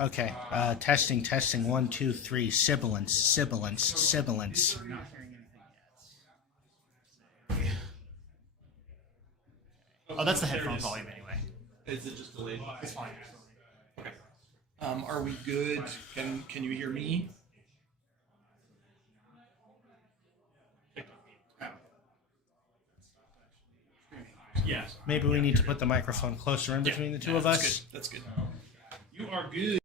Okay. Testing, testing. One, two, three. Sibilance, sibilance, sibilance. Oh, that's the headphone volume anyway. Is it just delayed? It's fine. Are we good? Can you hear me? Yes. Maybe we need to put the microphone closer in between the two of That's us. good. That's good. You are good.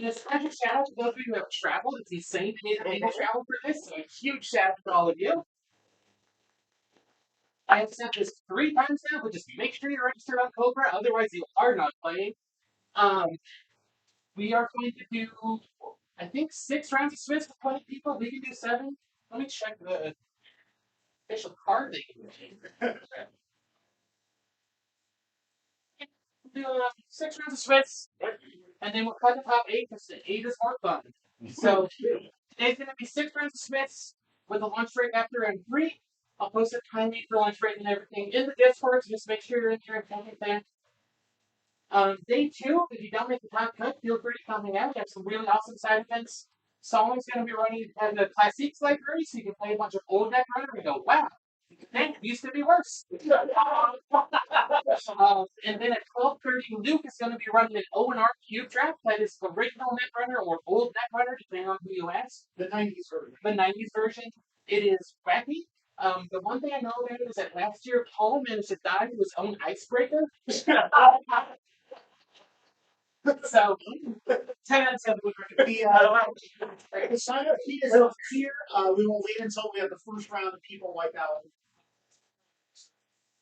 It's a special shout out to those of you who have traveled. It's insane to me that people travel for this. So a huge shout out to all of you. I have said this 3 times now, but just make sure you're registered on Cobra, otherwise you are not playing. Um, we are going to do, I think, 6 rounds of Smiths with 20 people. We can do 7. Let me check the official card they can do. We'll do 6 rounds of Smiths, and then we'll cut the top 8 because 8 is more fun. So today's going to be 6 rounds of Smiths with a lunch break after round 3. I'll post a timing for lunch break and everything in the Discord, so just make sure you're in here and everything. Day 2, if you don't make the top cut, feel free to come hang out. We have some really awesome side events. Someone's going to be running the Classics library, so you can play a bunch of old deck runner and go, wow, that used to be worse. And then at 12:30, Luke is going to be running an O&R cube draft that is original Netrunner or old Netrunner, depending on who you ask. The 90s version. The 90s version. It is wacky. The one thing I know about it is that last year Paul managed to die to his own icebreaker. So 10 out of 7 would The sign up sheet is up here. We will wait until we have the first round of people wipe out.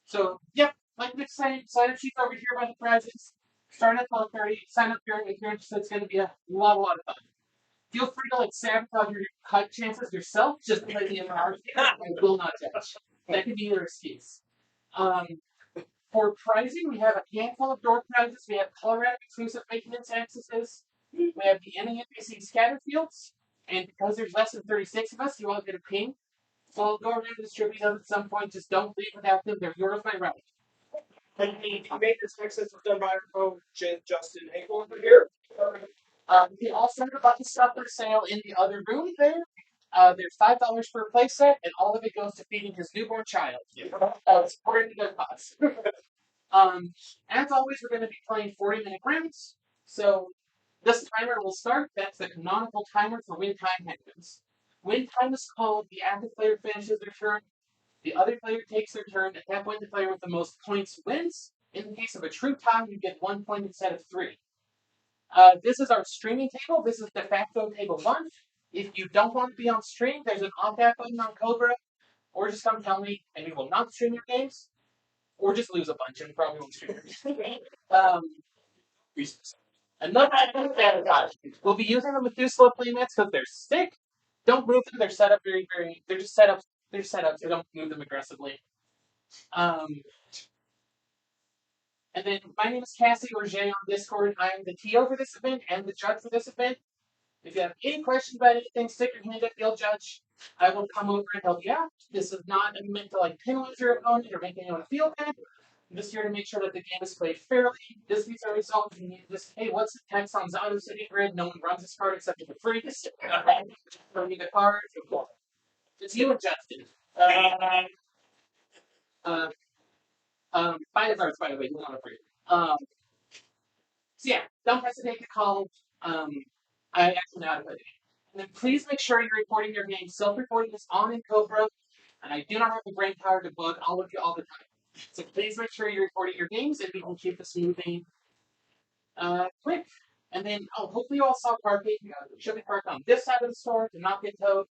So, yep, like Nick saying, sign up sheets over here by the prizes. Start at 12:30. Sign up here if you're interested. It's going to be a lot of fun. Feel free to sabotage your cut chances yourself. Just play the MR. I will not touch. That could be your excuse. Um, for pricing, we have a handful of door prizes. We have Colorado exclusive maintenance accesses. We have the NANBC scatter fields. And because there's less than 36 of us, you all get a ping. So I'll go around and distribute them at some point. Just don't leave without them. They're yours by right. And the maintenance access was done by our co Justin Hinkle over here. We also have a bunch of stuff for sale in the other room there. There's $5 per playset, and all of it goes to feeding his newborn child. Supporting the good cause. As always, we're going to be playing 40-minute rounds. So this timer will start. That's the canonical timer for when time happens. When time is called, the active player finishes their turn. The other player takes their turn. At that point, the player with the most points wins. In the case of a true tie, you get 1 point instead of 3. This is our streaming table. This is de facto table 1. If you don't want to be on stream, there's an opt-out button on Cobra, or just come tell me, and we will not stream your games, or just lose a bunch and probably won't stream your games. Another we'll be using the Methuselah playmats because they're stick. Don't move them. They're set up they're just set up. They're set up, so don't move them aggressively. And then my name is Cassie or Jay on Discord. I am the TO for this event and the judge for this event. If you have any questions about anything, stick your hand up, you'll judge. I will come over and help you out. This is not meant to like penalize your opponent or make anyone feel bad. I'm just here to make sure that the game is played fairly. This needs a result. You need this. Hey, what's the text on Zato City Grid? No one runs this card except for the freaks. Show me the card. It's you and Justin. Find the cards, by the way. You're not afraid. So yeah, don't hesitate to call. I actually know how to play the game. And then please make sure you're recording your game. Self-recording is on in Cobra, and I do not have the brain power to bug all of you all the time. So please make sure you're recording your games, and we can keep this moving quick. And then, hopefully you all saw parking. Should be parked on this side of the store to not get towed.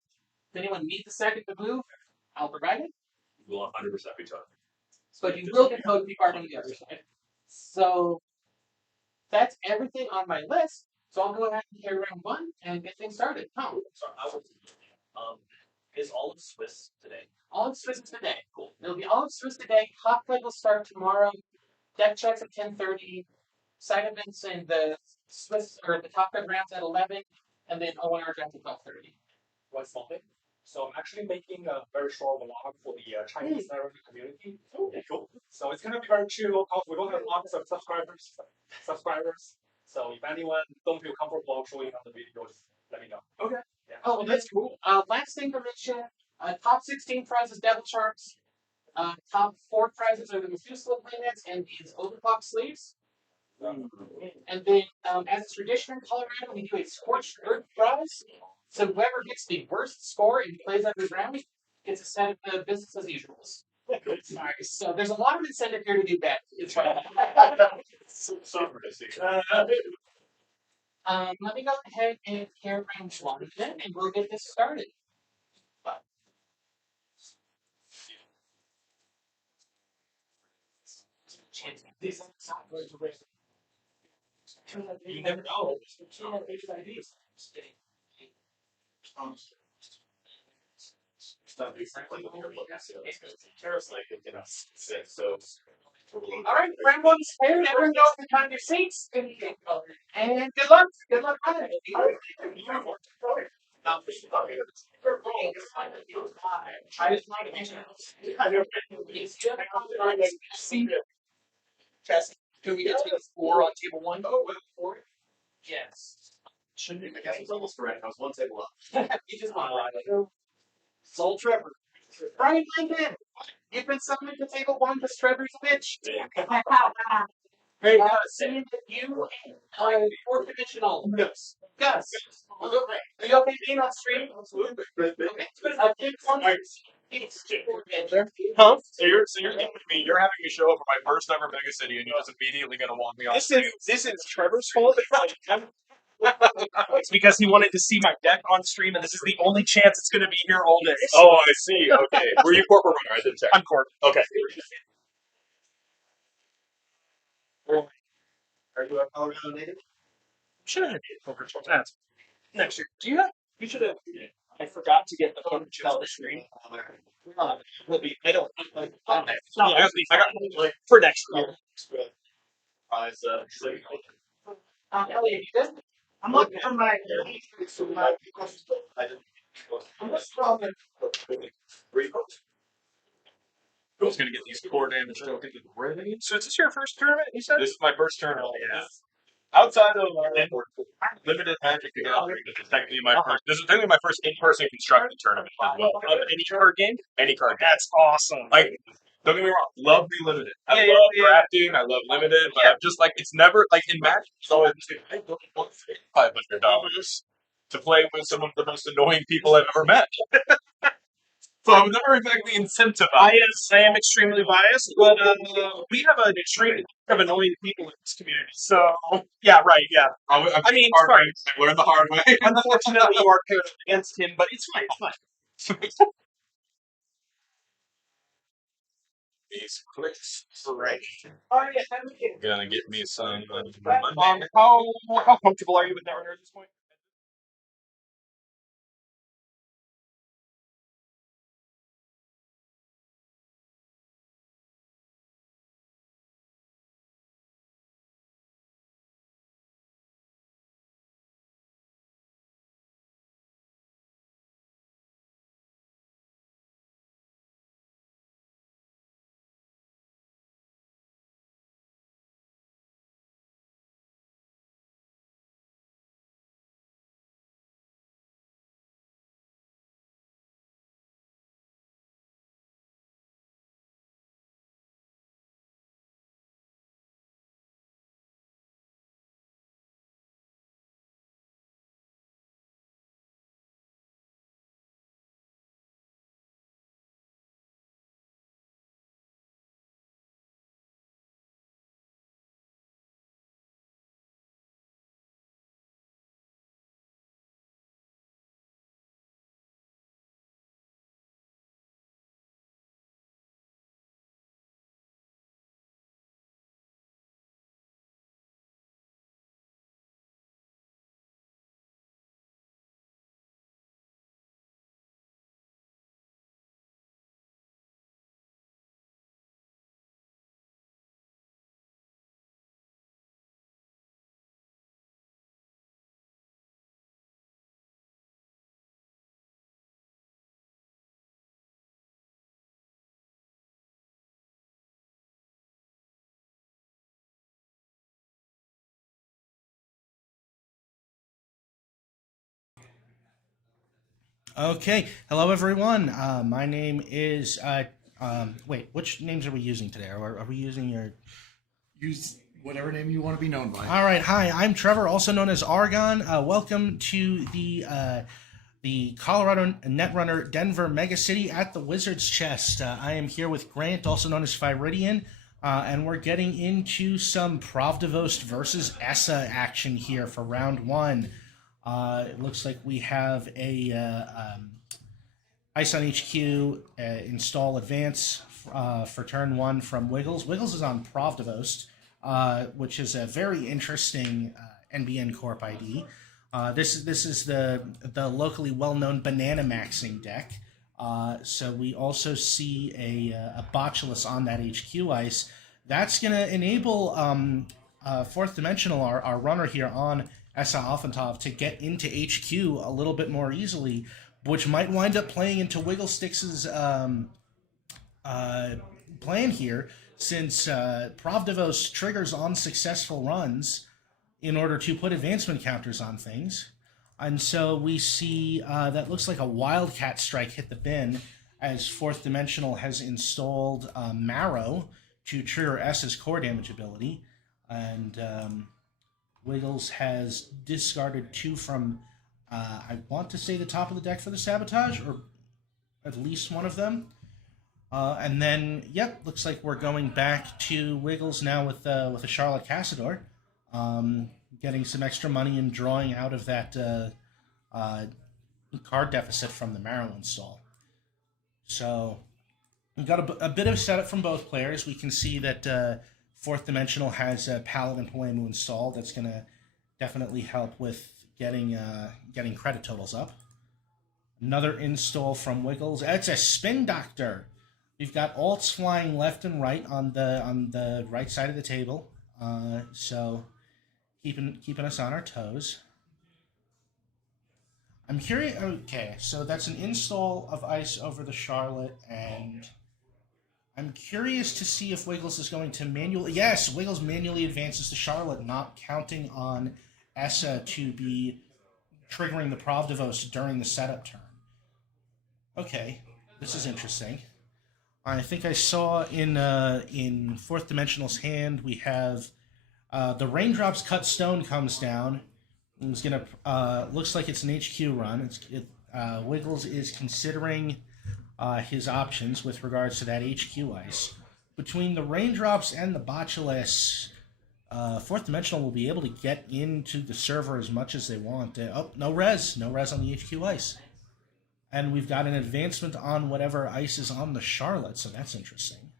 If anyone needs a second to move, I'll provide it. We'll 100% be towed. But you will get towed if you park on the other side. So that's everything on my list. So I'll go ahead and carry round 1 and get things started. Tom. So is all of Swiss today? All of Swiss today. Cool. It'll be all of Swiss today. Hot play will start tomorrow. Deck checks at 10:30. Side events and the Swiss or the top red rounds at 11, and then ONR draft at 12:30. One small thing. So I'm actually making a very short vlog for the Chinese American community. Yeah, cool. So it's gonna be very chill. Cause we don't have lots of subscribers. So if anyone don't feel comfortable showing on the video, just let me know. Okay. Yeah. Oh, and that's cool. Last thing to mention: top 16 prizes Devil Sharks. Top 4 prizes are the Methuselah playmats and these overclock sleeves. And then, as is tradition in Colorado, we do a scorched earth prize. So whoever gets the worst score and plays underground gets a set of the business as usual. Nice. So there's a lot of incentive here to do that. It's fine. Let me go ahead and carry round 1 then, and we'll get this started. You never know. Alright, round 1's paired. Everyone go and find your seats. And good luck. Good luck on it. I just want to mention Can we get to the 4 on table 1? Oh, 4? Yes. Shouldn't be. I guess it's almost correct. I was one table up. You just want to ride it. Soul Trevor. Brian Lincoln. You've been summoned to table 1 because Trevor's a bitch. Seeing that you are 4th dimensional. Gus. Are you okay being on stream? Okay. Huh? So you're telling me you're having me show up for my first ever Megacity and you're just immediately gonna want me on stream? This is Trevor's fault. It's because he wanted to see my deck on stream, and this is the only chance it's going to be here all day. Oh, I see. Okay. Were you corporate runner? I didn't check. I'm Court. Okay. Are you a Colorado native? Should have had poker sports. That's next year. Do you have? You should have. I forgot to get the phone to tell the screen. Will be. I don't. I got for next year. Elliot, you good? I'm looking for my. I'm just throwing Who's gonna get these core damage? So is this your first tournament? You said. This is my first tournament. Yeah. Outside of limited Magic the Gathering, this is technically my first. This is technically my first in-person constructed tournament as well. Any card game? Any card game. That's awesome. Like, don't get me wrong, love the limited. I Yeah, love yeah. drafting, I love limited, but I'm just like, it's never, like in Magic, it's always $500 to play with some of the most annoying people I've ever met. So I'm not exactly incentivized. I am extremely biased, but we have an extreme of annoying people in this community. So yeah, right, yeah. I mean, hard sorry. way. I learned the hard way. Unfortunately, you are paired up against him, but it's fine. It's fine. These clicks. Right. Oh yeah, Gonna get me some Monday. how comfortable are you with Netrunner at this point? Okay, hello everyone. My name is. Wait, which names are we using today? Are we using your? Use whatever name you want to be known by. All right. Hi, I'm Trevor, also known as Argon. Welcome to the Colorado Netrunner Denver Megacity at the Wizard's Chest. I am here with Grant, also known as Fyridian, and we're getting into some Pravdavost versus ESSA action here for round one. It looks like we have a Ice on HQ install advance for turn one from Wiggles. Wiggles is on Pravdavost, which is a very interesting NBN Corp ID. This is the locally well-known banana maxing deck. So we also see a Botulus on that HQ ice. That's going to enable Fourth Dimensional, our runner here on Essa Alphantov, to get into HQ a little bit more easily, which might wind up playing into Wigglesticks's plan here, since Pravdavos triggers on successful runs in order to put advancement counters on things. And so we see that looks like a Wildcat strike hit the bin, as Fourth Dimensional has installed Marrow to trigger S's core damage ability. And Wiggles has discarded two from, I want to say, the top of the deck for the Sabotage, or at least one of them. And then, yep, looks like we're going back to Wiggles now with a Charlotte Cassador, getting some extra money and drawing out of that card deficit from the Marrow install. So we've got a bit of setup from both players. We can see that Fourth Dimensional has Paladin Polemu installed. That's going to definitely help with getting credit totals up. Another install from Wiggles. It's a Spin Doctor. We've got alts flying left and right on the right side of the table, so keeping us on our toes. I'm curious. Okay, so that's an install of ice over the Charlotte, and I'm curious to see if Wiggles is going to manually. Yes, Wiggles manually advances to Charlotte, not counting on Essa to be triggering the Pravdavos during the setup turn. Okay, this is interesting. I think I saw in Fourth Dimensional's hand we have the Raindrops Cut Stone comes down. It's gonna looks like it's an HQ run. Wiggles is considering his options with regards to that HQ ice. Between the raindrops and the botulis, Fourth Dimensional will be able to get into the server as much as they want. No res on the HQ ice. And we've got an advancement on whatever ice is on the Charlotte, so that's interesting.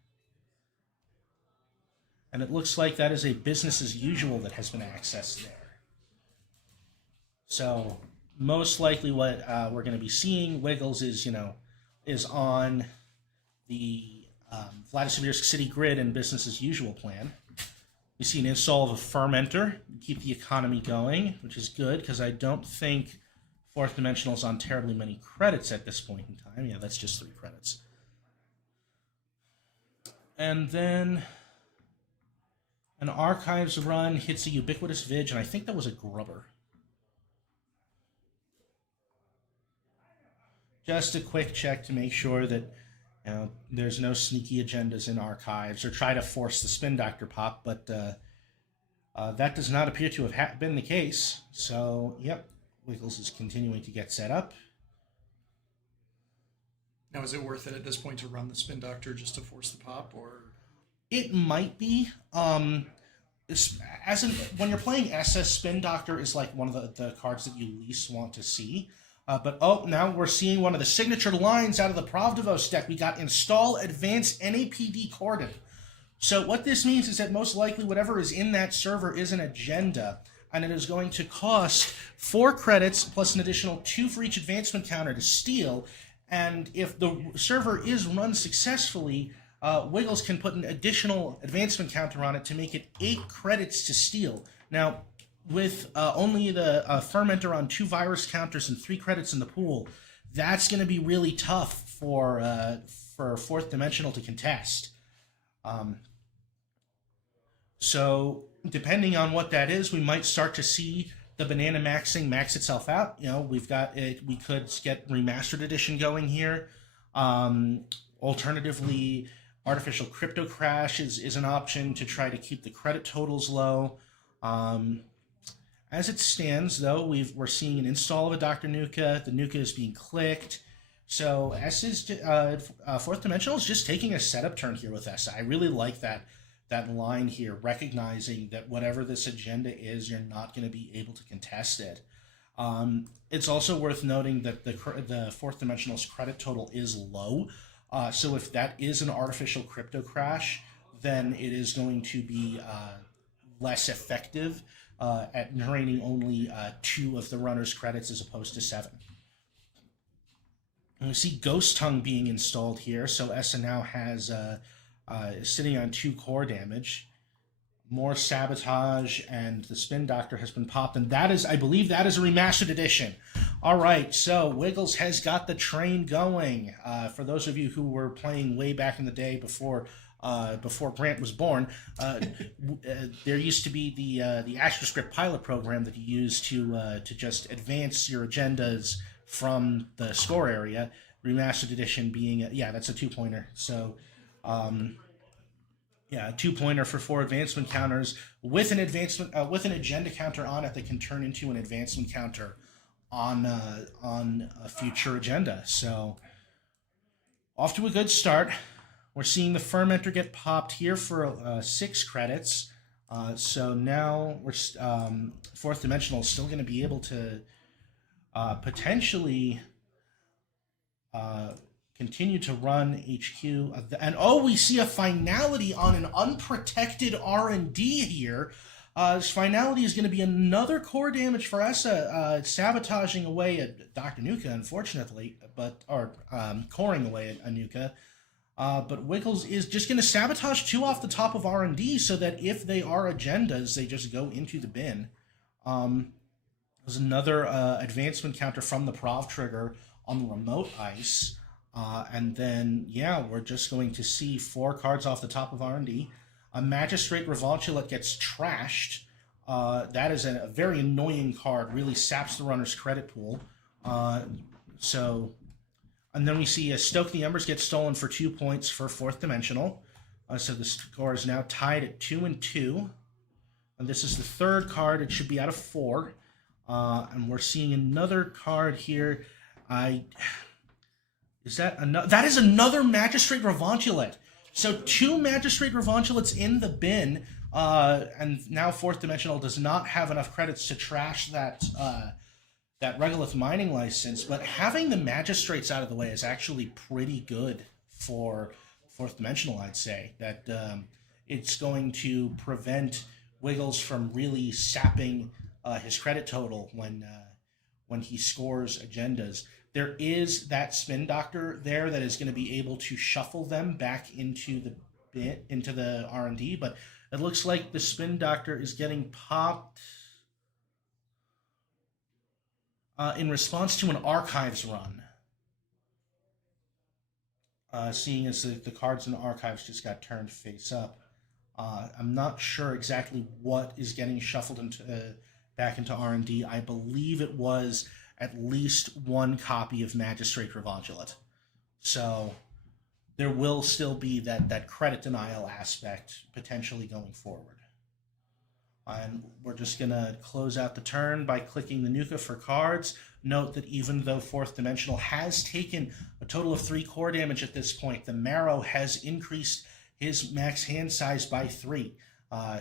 And it looks like that is a business as usual that has been accessed there. So most likely what we're going to be seeing, Wiggles is on the Vladislavsk City grid and business as usual plan. We see an install of a fermenter, keep the economy going, which is good because I don't think Fourth Dimensional is on terribly many credits at this point in time. Yeah, that's just 3 credits. And then an Archives run hits a Ubiquitous Vig, and I think that was a Grubber. Just a quick check to make sure that there's no sneaky agendas in Archives or try to force the Spin Doctor pop, but that does not appear to have been the case. So, yep, Wiggles is continuing to get set up. Now, is it worth it at this point to run the Spin Doctor just to force the pop, or? It might be. When you're playing SS, Spin Doctor is like one of the cards that you least want to see. But now we're seeing one of the signature lines out of the Pravdivos deck. We got Install Advanced NAPD Cordon. So what this means is that most likely whatever is in that server is an agenda, and it is going to cost 4 credits plus an additional 2 for each advancement counter to steal. And if the server is run successfully, Wiggles can put an additional advancement counter on it to make it 8 credits to steal. Now, with only the fermenter on 2 virus counters and 3 credits in the pool, that's going to be really tough for Fourth Dimensional to contest. So depending on what that is, we might start to see the banana maxing max itself out. We've got it. We could get remastered edition going here. Alternatively, artificial crypto crash is an option to try to keep the credit totals low. As it stands, though, we're seeing an install of a Dr. Nuka. The Nuka is being clicked. So Fourth Dimensional is just taking a setup turn here with Essa. I really like that line here, recognizing that whatever this agenda is, you're not going to be able to contest it. It's also worth noting that the Fourth Dimensional's credit total is low. So if that is an artificial crypto crash, then it is going to be less effective at draining only 2 of the runner's credits as opposed to 7. And we see Ghost Tongue being installed here, so Essa now has sitting on 2 core damage. More Sabotage, and the Spin Doctor has been popped, and I believe that is a remastered edition. All right, so Wiggles has got the train going. For those of you who were playing way back in the day before Grant was born, there used to be the AstroScript pilot program that you use to just advance your agendas from the score area. Remastered edition being that's a 2-pointer. So a 2-pointer for 4 advancement counters with an agenda counter on it that can turn into an advancement counter on a future agenda. So off to a good start. We're seeing the fermenter get popped here for 6 credits. So now Fourth Dimensional is still going to be able to potentially continue to run HQ. And we see a finality on an unprotected R&D here. This finality is going to be another core damage for Essa, sabotaging away at Dr. Nuka, unfortunately, coring away at Anuka. But Wiggles is just going to sabotage 2 off the top of R&D so that if they are agendas, they just go into the bin. There's another advancement counter from the Prov trigger on the remote ice. And then, we're just going to see 4 cards off the top of R&D. A Magistrate Revoltulate gets trashed. That is a very annoying card. Really saps the runner's credit pool. And then we see Stoke the Embers get stolen for 2 points for Fourth Dimensional. So the score is now tied at 2-2. And this is the 3rd card. It should be out of 4. And we're seeing another card here. Is that another? That is another Magistrate Revantulet. So 2 Magistrate Revantulets in the bin, and now Fourth Dimensional does not have enough credits to trash that Regolith mining license, but having the Magistrates out of the way is actually pretty good for Fourth Dimensional, I'd say. That it's going to prevent Wiggles from really sapping his credit total when he scores agendas. There is that Spin Doctor there that is going to be able to shuffle them back into the R&D, but it looks like the Spin Doctor is getting popped in response to an Archives run. Seeing as the cards in the Archives just got turned face up. I'm not sure exactly what is getting shuffled back into R&D. I believe it was at least 1 copy of Magistrate Revantulet. So there will still be that credit denial aspect potentially going forward. And we're just going to close out the turn by clicking the Nuka for cards. Note that even though Fourth Dimensional has taken a total of 3 core damage at this point, the Marrow has increased his max hand size by 3.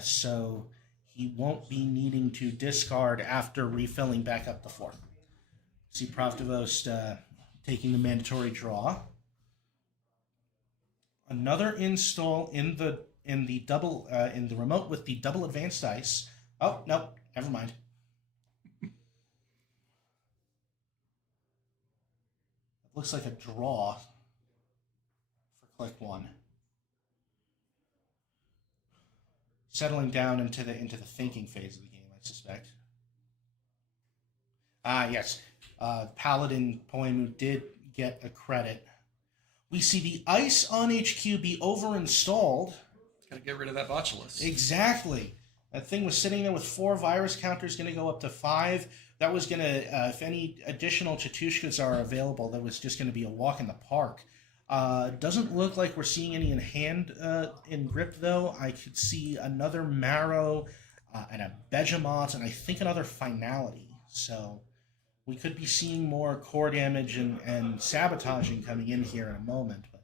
So he won't be needing to discard after refilling back up the 4. See Pravdavost taking the mandatory draw. Another install in the remote with the double advanced dice. Oh no, never mind. It looks like a draw for click 1. Settling down into the thinking phase of the game, I suspect. Yes. Paladin Poemu did get a credit. We see the ice on HQ be over-installed. Gotta get rid of that botulus. Exactly. That thing was sitting there with 4 virus counters, going to go up to 5. That was going to, if any additional Chatushkas are available, that was just going to be a walk in the park. Doesn't look like we're seeing any in hand in grip, though. I could see another Marrow and a Begemot, and I think another Finality. So we could be seeing more core damage and sabotaging coming in here in a moment. But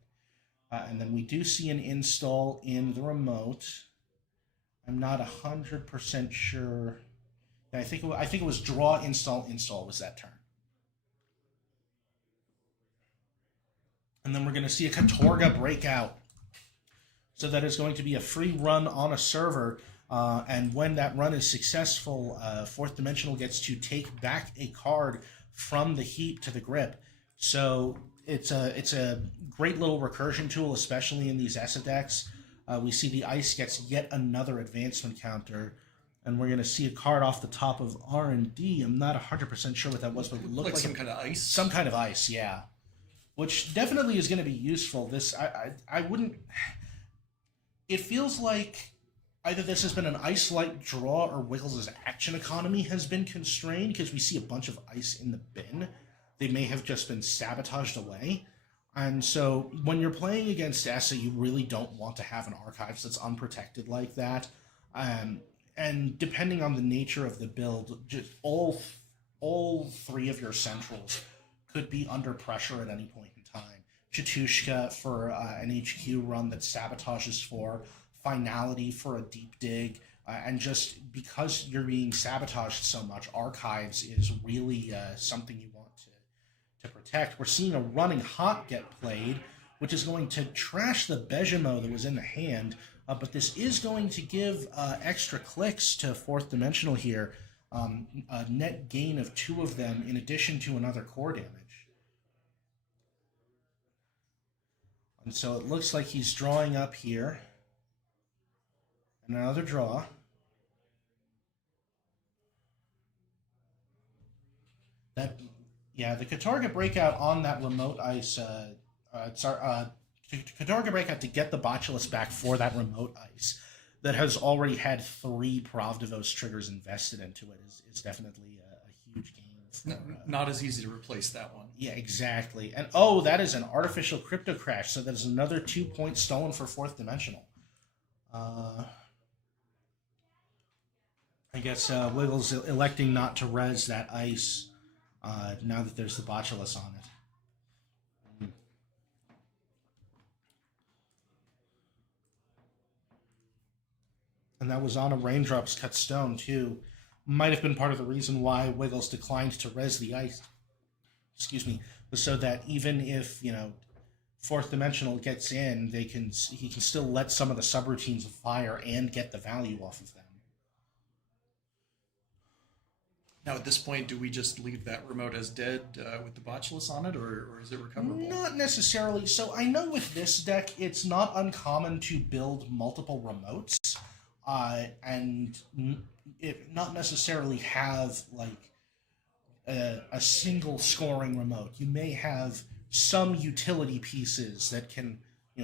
and then we do see an install in the remote. I'm not 100% sure. I think it was draw, install was that turn. And then we're going to see a Katorga breakout. So that is going to be a free run on a server. And when that run is successful, Fourth Dimensional gets to take back a card from the heap to the grip. So it's a great little recursion tool, especially in these ESA decks. We see the ice gets yet another advancement counter. And we're going to see a card off the top of R&D. I'm not 100% sure what that was, but it looked like some kind of ice? Some kind of ice, yeah. Which definitely is going to be useful. This I wouldn't... It feels like either this has been an ice-light draw or Wiggles' action economy has been constrained because we see a bunch of ice in the bin. They may have just been sabotaged away. And so when you're playing against ESA, you really don't want to have an Archives that's unprotected like that. And depending on the nature of the build, just all 3 of your centrals could be under pressure at any point in time. Chatushka for an HQ run that sabotages for, Finality for a deep dig, and just because you're being sabotaged so much, Archives is really something you want to protect. We're seeing a running hot get played, which is going to trash the Bejimo that was in the hand, but this is going to give extra clicks to Fourth Dimensional here, a net gain of 2 of them in addition to another core damage. And so it looks like he's drawing up here. And another draw. The Katorga breakout on that remote ice. Katorga breakout to get the Botulus back for that remote ice that has already had 3 Pravdavost triggers invested into it is definitely a huge gain. Not as easy to replace that one. Yeah, exactly. And that is an artificial crypto crash. So there's another 2 points stolen for Fourth Dimensional. I guess Wiggles electing not to res that ice now that there's the Botulus on it. and that was on a Raindrops Cut Stone too. Might have been part of the reason why Wiggles declined to res the ice. Excuse me, was so that even if fourth dimensional gets in, he can still let some of the subroutines fire and get the value off of them. Now, at this point, do we just leave that remote as dead with the Botulus on it, or is it recoverable? Not necessarily. So I know with this deck, it's not uncommon to build multiple remotes, and it not necessarily have like a single scoring remote. You may have some utility pieces that can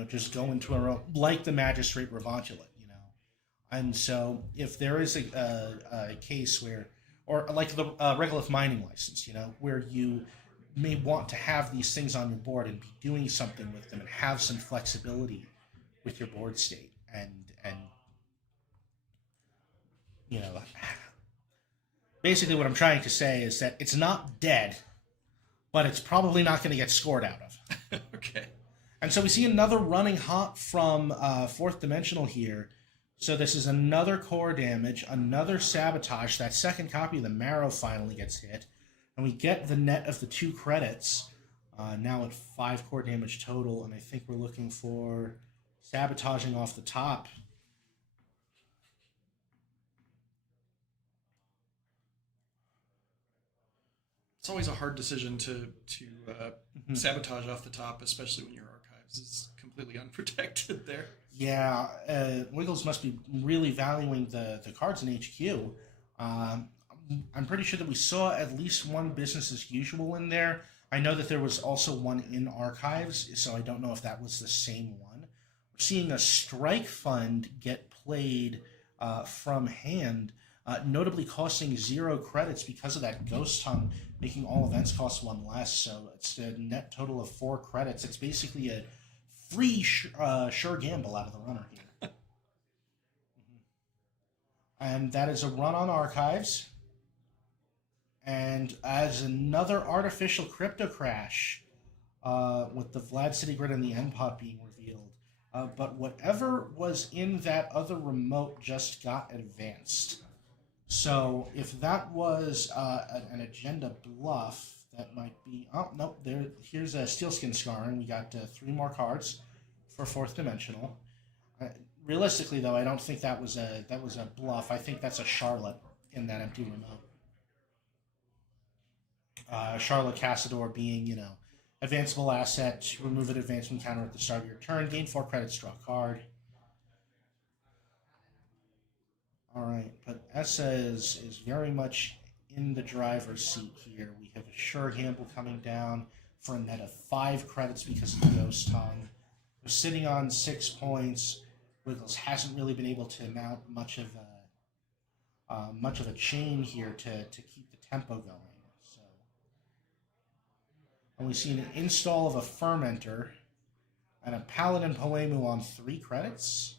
just go into a remote, like the Magistrate Revontulate, And so if there is a case where, or like the Regolith Mining License, where you may want to have these things on your board and be doing something with them and have some flexibility with your board state, and basically what I'm trying to say is that it's not dead, but it's probably not going to get scored out of. Okay. And so we see another running hot from fourth dimensional here. So this is another core damage, another sabotage. That second copy of the Marrow finally gets hit. And we get the net of the 2 credits, now at 5 core damage total. And I think we're looking for sabotaging off the top. It's always a hard decision to sabotage off the top, especially when your archives is completely unprotected there. Yeah, Wiggles must be really valuing the cards in HQ. I'm pretty sure that we saw at least one business as usual in there. I know that there was also one in archives, so I don't know if that was the same one. We're seeing a strike fund get played from hand, notably costing 0 credits because of that Ghost Tongue, making all events cost 1 less. So it's a net total of 4 credits. It's basically a free sure gamble out of the runner here. And that is a run on archives. And as another artificial crypto crash, with the Vlad City Grid and the NPOT being revealed. But whatever was in that other remote just got advanced. So if that was an agenda bluff, that might be... Oh, no, here's a Steelskin Scarring. We got 3 more cards for fourth dimensional. Realistically, though, I don't think that was a bluff. I think that's a Charlotte in that empty remote. Charlotte Cassador being, advanceable asset, remove an advancement counter at the start of your turn, gain 4 credits, draw a card. Alright, but Essa is very much in the driver's seat here. We have a sure gamble coming down for a net of 5 credits because of the Ghost Tongue. We're sitting on 6 points. Wiggles hasn't really been able to mount much of a chain here to keep the tempo going. So, and we've seen an install of a Fermenter and a Paladin Poemu on 3 credits.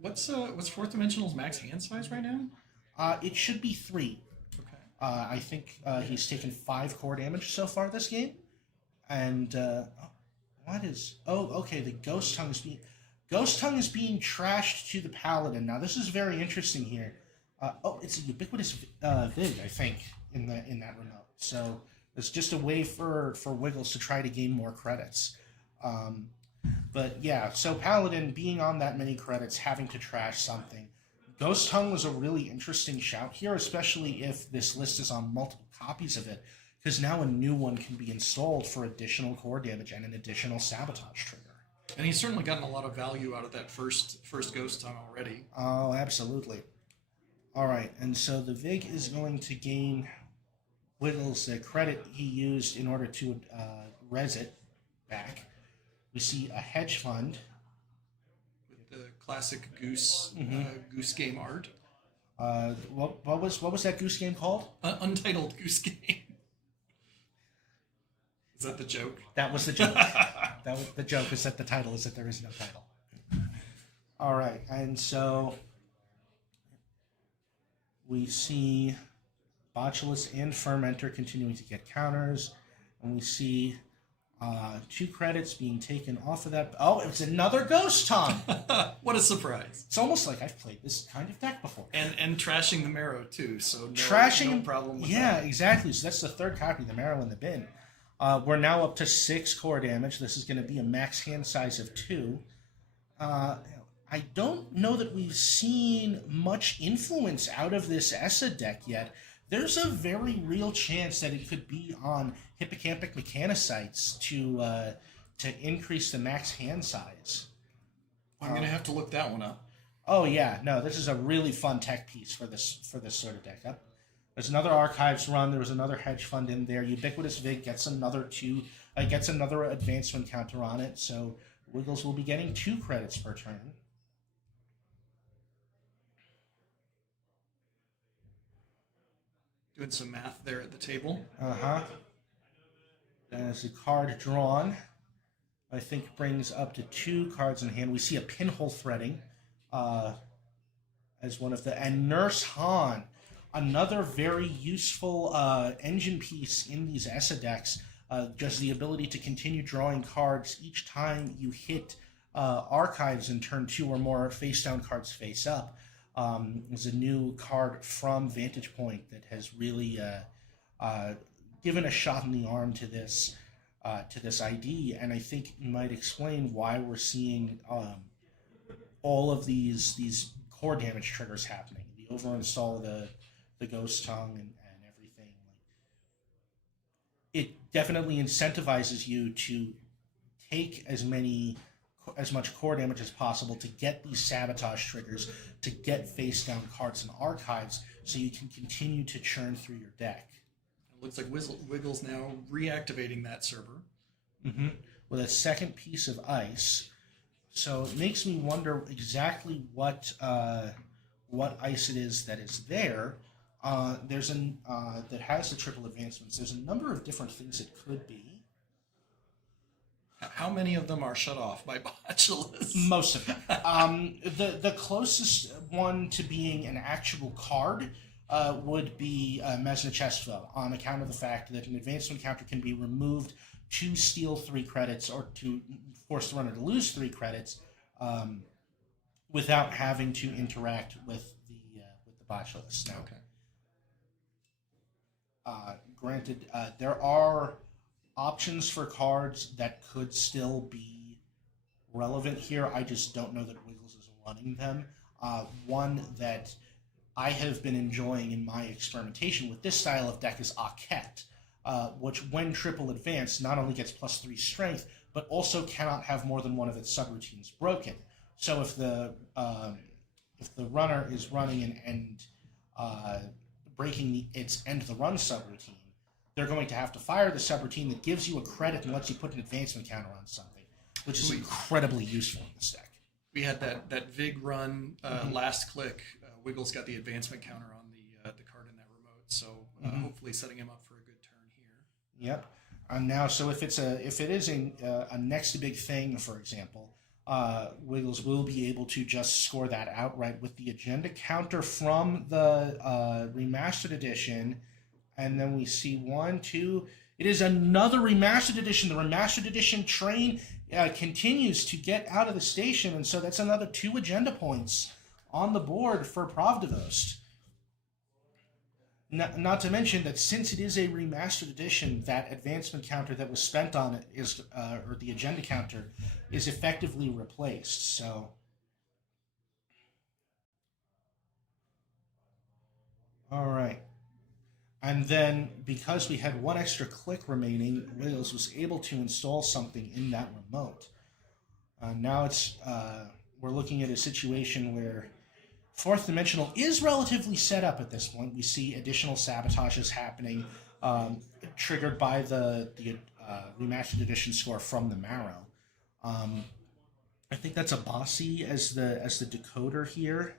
What's fourth dimensional's max hand size right now? It should be 3. Okay. I think he's taken 5 core damage so far this game, and what is? Oh, okay. The Ghost Tongue is being trashed to the Paladin. Now this is very interesting here. It's a ubiquitous Vig, I think, in that remote. So it's just a way for Wiggles to try to gain more credits. But yeah, so Paladin being on that many credits, having to trash something. Ghost Tongue was a really interesting shout here, especially if this list is on multiple copies of it, because now a new one can be installed for additional core damage and an additional sabotage trigger. And he's certainly gotten a lot of value out of that first Ghost Tongue already. Oh, absolutely. All right, and so the Vig is going to gain Wiggles the credit he used in order to res it back. We see a hedge fund with the classic Goose Goose Game art. What was that Goose Game called? Untitled Goose Game. Is that the joke? That was the joke. That was the joke. Is that the title is that there is no title. All right, and so we see Botulus and Fermenter continuing to get counters, and we see 2 credits being taken off of that. Oh, it's another Ghost Tongue. What a surprise! It's almost like I've played this kind of deck before. And trashing the marrow too, so No problem with yeah, that. exactly. So that's the 3rd copy of the Marrow in the bin. We're now up to 6 core damage. This is going to be a max hand size of 2. I don't know that we've seen much influence out of this Essa deck yet. There's a very real chance that it could be on Hippocampic Mechanocytes to increase the max hand size. I'm going to have to look that one up. Oh yeah, no, this is a really fun tech piece for this sort of deck. Up. There's another Archives run. There was another hedge fund in there. Ubiquitous Vig gets another advancement counter on it. So Wiggles will be getting 2 credits per turn. Doing some math there at the table. As a card drawn, I think brings up to 2 cards in hand. We see a Pinhole Threading as one of the... And Nurse Han, another very useful engine piece in these Essa decks. Just the ability to continue drawing cards each time you hit Archives in turn 2 or more face-down cards face up. Is a new card from Vantage Point that has really given a shot in the arm to this ID, and I think might explain why we're seeing all of these core damage triggers happening. The overinstall, the Ghost Tongue, and everything. It definitely incentivizes you to take as much core damage as possible to get these sabotage triggers, to get face down cards and Archives, so you can continue to churn through your deck. It looks like Wiggles now reactivating that server. With a 2nd piece of ice. So it makes me wonder exactly what ice it is that is there. There's that has the triple advancements. There's a number of different things it could be. How many of them are shut off by Botulus? Most of them. The closest one to being an actual card would be Mesnechestvo, on account of the fact that an advancement counter can be removed to steal 3 credits or to force the runner to lose 3 credits without having to interact with the Botulus. Now, granted, there are options for cards that could still be relevant here. I just don't know that Wiggles is running them. One that I have been enjoying in my experimentation with this style of deck is Aket, which, when triple advanced, not only gets +3 strength, but also cannot have more than one of its subroutines broken. So if the runner is running and breaking its end the run subroutine, they're going to have to fire the subroutine that gives you a credit and lets you put an advancement counter on something, which is incredibly useful in this deck. We had that Vig run last click. Wiggles got the advancement counter on the card in that remote, so hopefully setting him up for a good turn here. Yep. Now, so if it is a next big thing, for example, Wiggles will be able to just score that outright with the agenda counter from the remastered edition. And then we see 1, 2. It is another remastered edition. The remastered edition train continues to get out of the station, and so that's another 2 agenda points on the board for Pravdavost. Not to mention that since it is a remastered edition, that advancement counter that was spent on it is, or the agenda counter, is effectively replaced. So, all right. And then, because we had 1 extra click remaining, Wiggles was able to install something in that remote. Now we're looking at a situation where 4th Dimensional is relatively set up at this point. We see additional sabotages happening, triggered by the remastered edition score from the Marrow. I think that's a Bossy as the decoder here.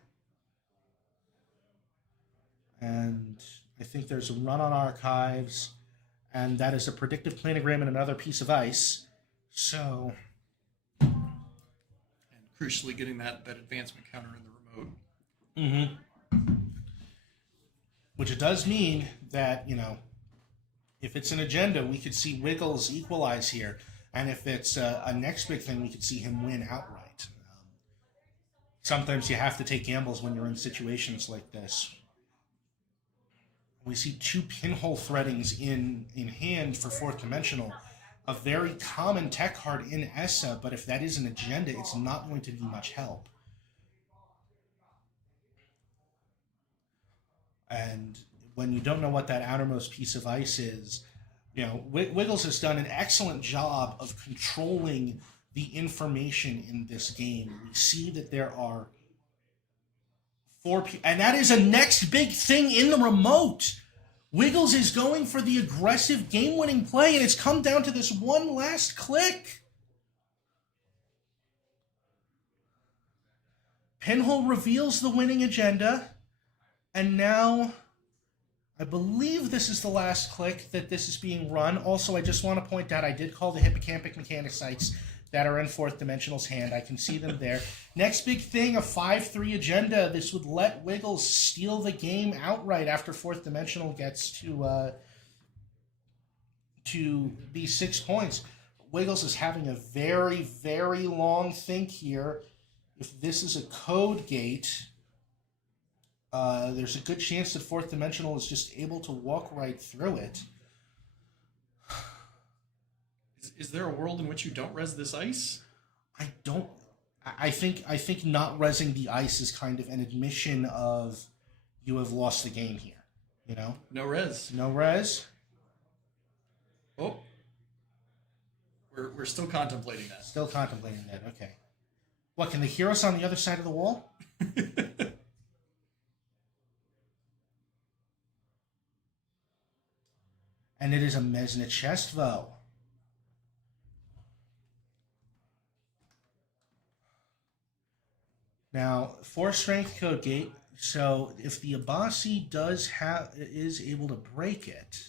And I think there's a run on Archives, and that is a predictive planogram and another piece of ice. So, and crucially, getting that advancement counter in the remote. Which it does mean that, if it's an agenda, we could see Wiggles equalize here. And if it's a next big thing, we could see him win outright. Sometimes you have to take gambles when you're in situations like this. We see 2 pinhole threadings in hand for fourth dimensional. A very common tech card in ESSA, but if that is an agenda, it's not going to be much help. And when you don't know what that outermost piece of ice is, you know, Wiggles has done an excellent job of controlling the information in this game. We see that there are 4 people, and that is a next big thing in the remote. Wiggles is going for the aggressive game-winning play, and it's come down to this one last click. Pinhole reveals the winning agenda, and now I believe this is the last click that this is being run. Also, I just want to point out I did call the hippocampic mechanicytes that are in fourth dimensional's hand. I can see them there. Next big thing, a 5-3 agenda. This would let Wiggles steal the game outright after fourth dimensional gets to be 6 points. Wiggles is having a very, very long think here. If this is a code gate, there's a good chance that fourth dimensional is just able to walk right through it. Is there a world in which you don't res this ice? I don't. I think not resing the ice is kind of an admission of you have lost the game here. You know. No res. No res. Oh. We're still contemplating that. Still contemplating that. Okay. What, can they hear us on the other side of the wall? And it is a Mesna Chestvo. Now, 4 strength code gate. So if the Abasi is able to break it,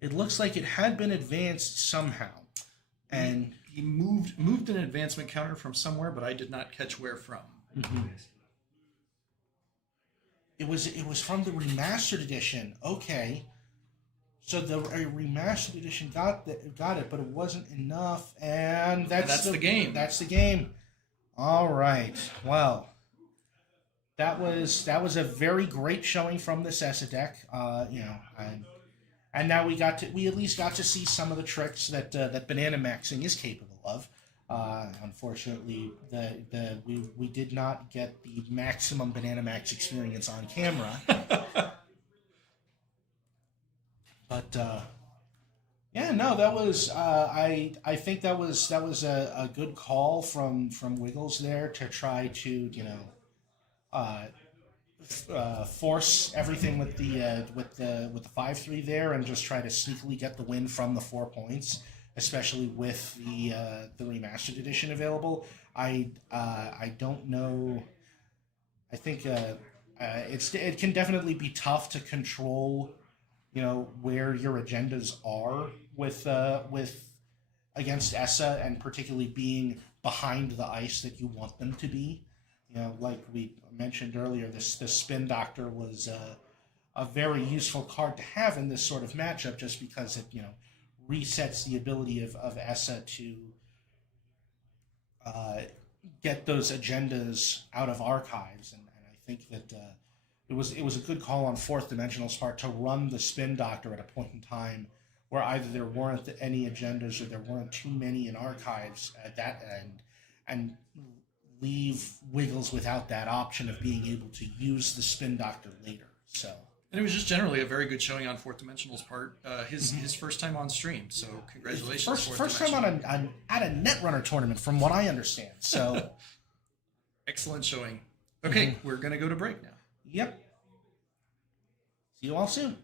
it looks like it had been advanced somehow. And he moved an advancement counter from somewhere, but I did not catch where from. Mm-hmm. It was from the remastered edition. Okay. So the remastered edition got it, but it wasn't enough, and that's the game. That's the game. All right. Well, that was a very great showing from this ESSA deck. And now we at least got to see some of the tricks that banana maxing is capable of. Unfortunately, we did not get the maximum banana max experience on camera. But that was I think that was a good call from Wiggles there to try to force everything with the 5-3 there and just try to sneakily get the win from the 4 points, especially with the remastered edition available. I don't know. I think it can definitely be tough to control, where your agendas are with against ESSA, and particularly being behind the ice that you want them to be. Like we mentioned earlier, the Spin Doctor was a very useful card to have in this sort of matchup, just because it resets the ability of ESSA to get those agendas out of archives, and I think that it was a good call on fourth dimensional's part to run the Spin Doctor at a point in time where either there weren't any agendas or there weren't too many in archives at that end, and leave Wiggles without that option of being able to use the Spin Doctor later. So. And it was just generally a very good showing on Fourth Dimensional's part. His first time on stream, so congratulations. First time at a Netrunner tournament, from what I understand. So. Excellent showing. Okay, we're going to go to break now. Yep. See you all soon.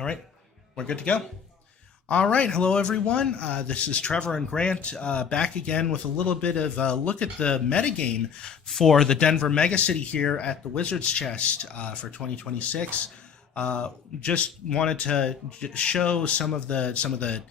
All right, we're good to go. All right, hello everyone. This is Trevor and Grant back again with a little bit of a look at the metagame for the Denver Megacity here at the Wizards Chest for 2026. Just wanted to show some of the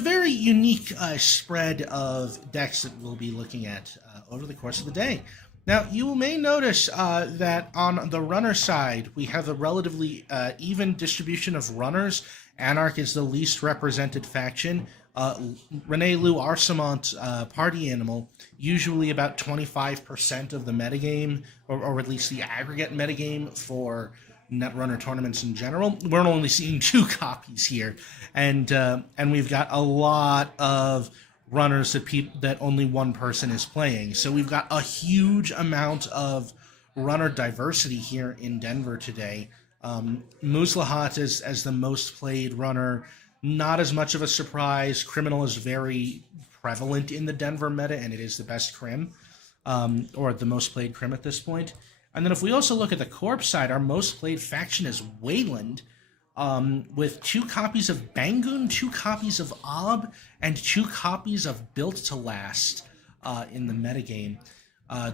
very unique spread of decks that we'll be looking at over the course of the day. Now, you may notice that on the runner side, we have a relatively even distribution of runners. Anarch is the least represented faction. Rene Lou Arsamont, party animal, usually about 25% of the metagame, or at least the aggregate metagame for Netrunner tournaments in general. We're only seeing 2 copies here, and we've got a lot of runners that only one person is playing. So we've got a huge amount of runner diversity here in Denver today. Muslahat is as the most played runner, not as much of a surprise. Criminal is very prevalent in the Denver meta, and it is the best crim, or the most played crim at this point. And then if we also look at the corpse side, our most played faction is Wayland, with 2 copies of Bangoon, 2 copies of Ob, and 2 copies of Built to Last in the metagame.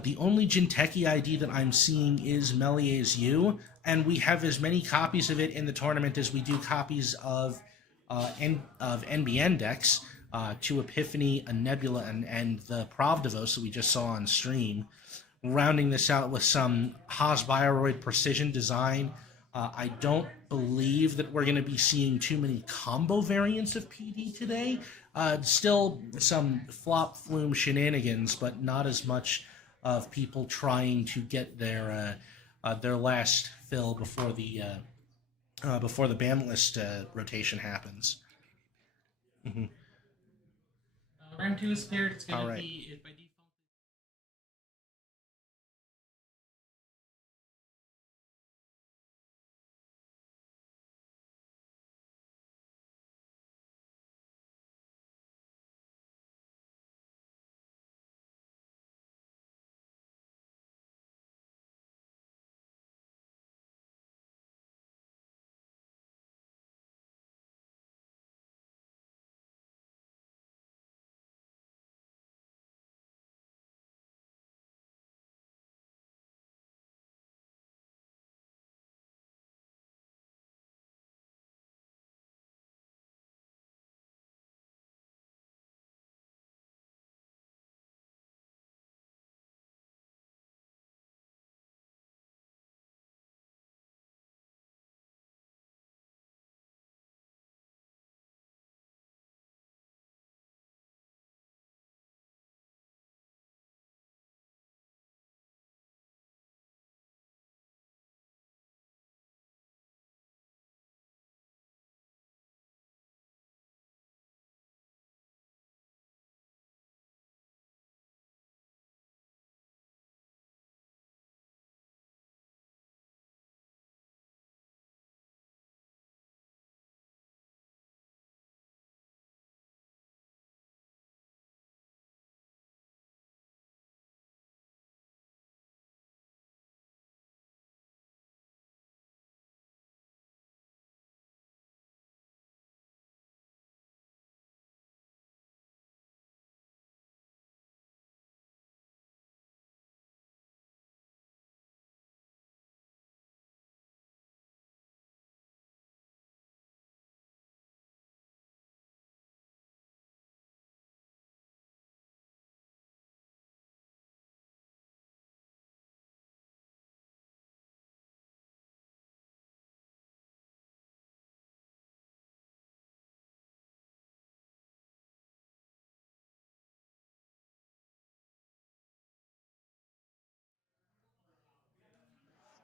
The only Jinteki ID that I'm seeing is Melier's U, and we have as many copies of it in the tournament as we do copies of NBN decks, 2 Epiphany, a Nebula, and the Pravdivos that we just saw on stream. Rounding this out with some Haas Bioroid Precision Design. I don't believe that we're going to be seeing too many combo variants of PD today. Still some flop flume shenanigans, but not as much of people trying to get their last fill before the ban list rotation happens. Mm-hmm. Round 2 is cleared. It's going All to right. be by default.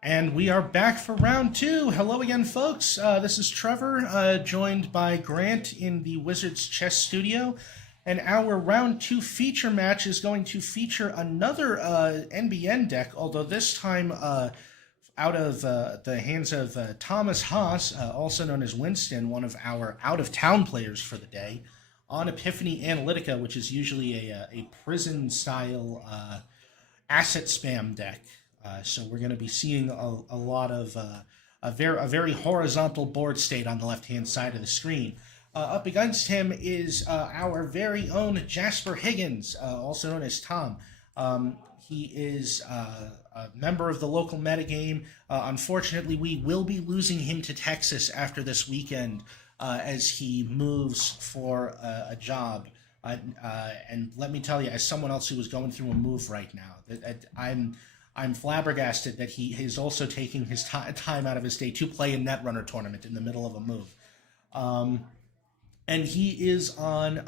And we are back for round 2. Hello again, folks. This is Trevor, joined by Grant in the Wizards Chess Studio. And our round 2 feature match is going to feature another NBN deck, although this time out of the hands of Thomas Haas, also known as Winston, one of our out-of-town players for the day, on Epiphany Analytica, which is usually a prison-style asset spam deck. So we're going to be seeing a lot of a very horizontal board state on the left-hand side of the screen. Up against him is our very own Jasper Higgins, also known as Tom. He is a member of the local metagame. Unfortunately, we will be losing him to Texas after this weekend as he moves for a job. And let me tell you, as someone else who is going through a move right now, I'm flabbergasted that he is also taking his time out of his day to play a Netrunner tournament in the middle of a move. And he is on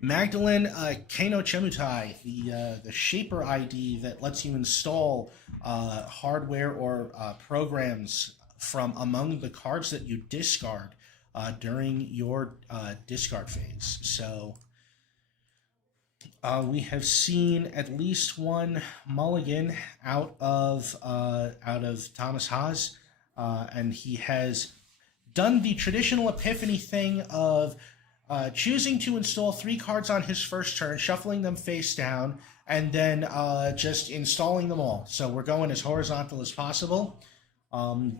Magdalene Kano Chemutai, the Shaper ID that lets you install hardware or programs from among the cards that you discard during your discard phase. So we have seen at least one mulligan out of Thomas Haas, and he has done the traditional Epiphany thing of choosing to install 3 cards on his first turn, shuffling them face down, and then just installing them all. So we're going as horizontal as possible.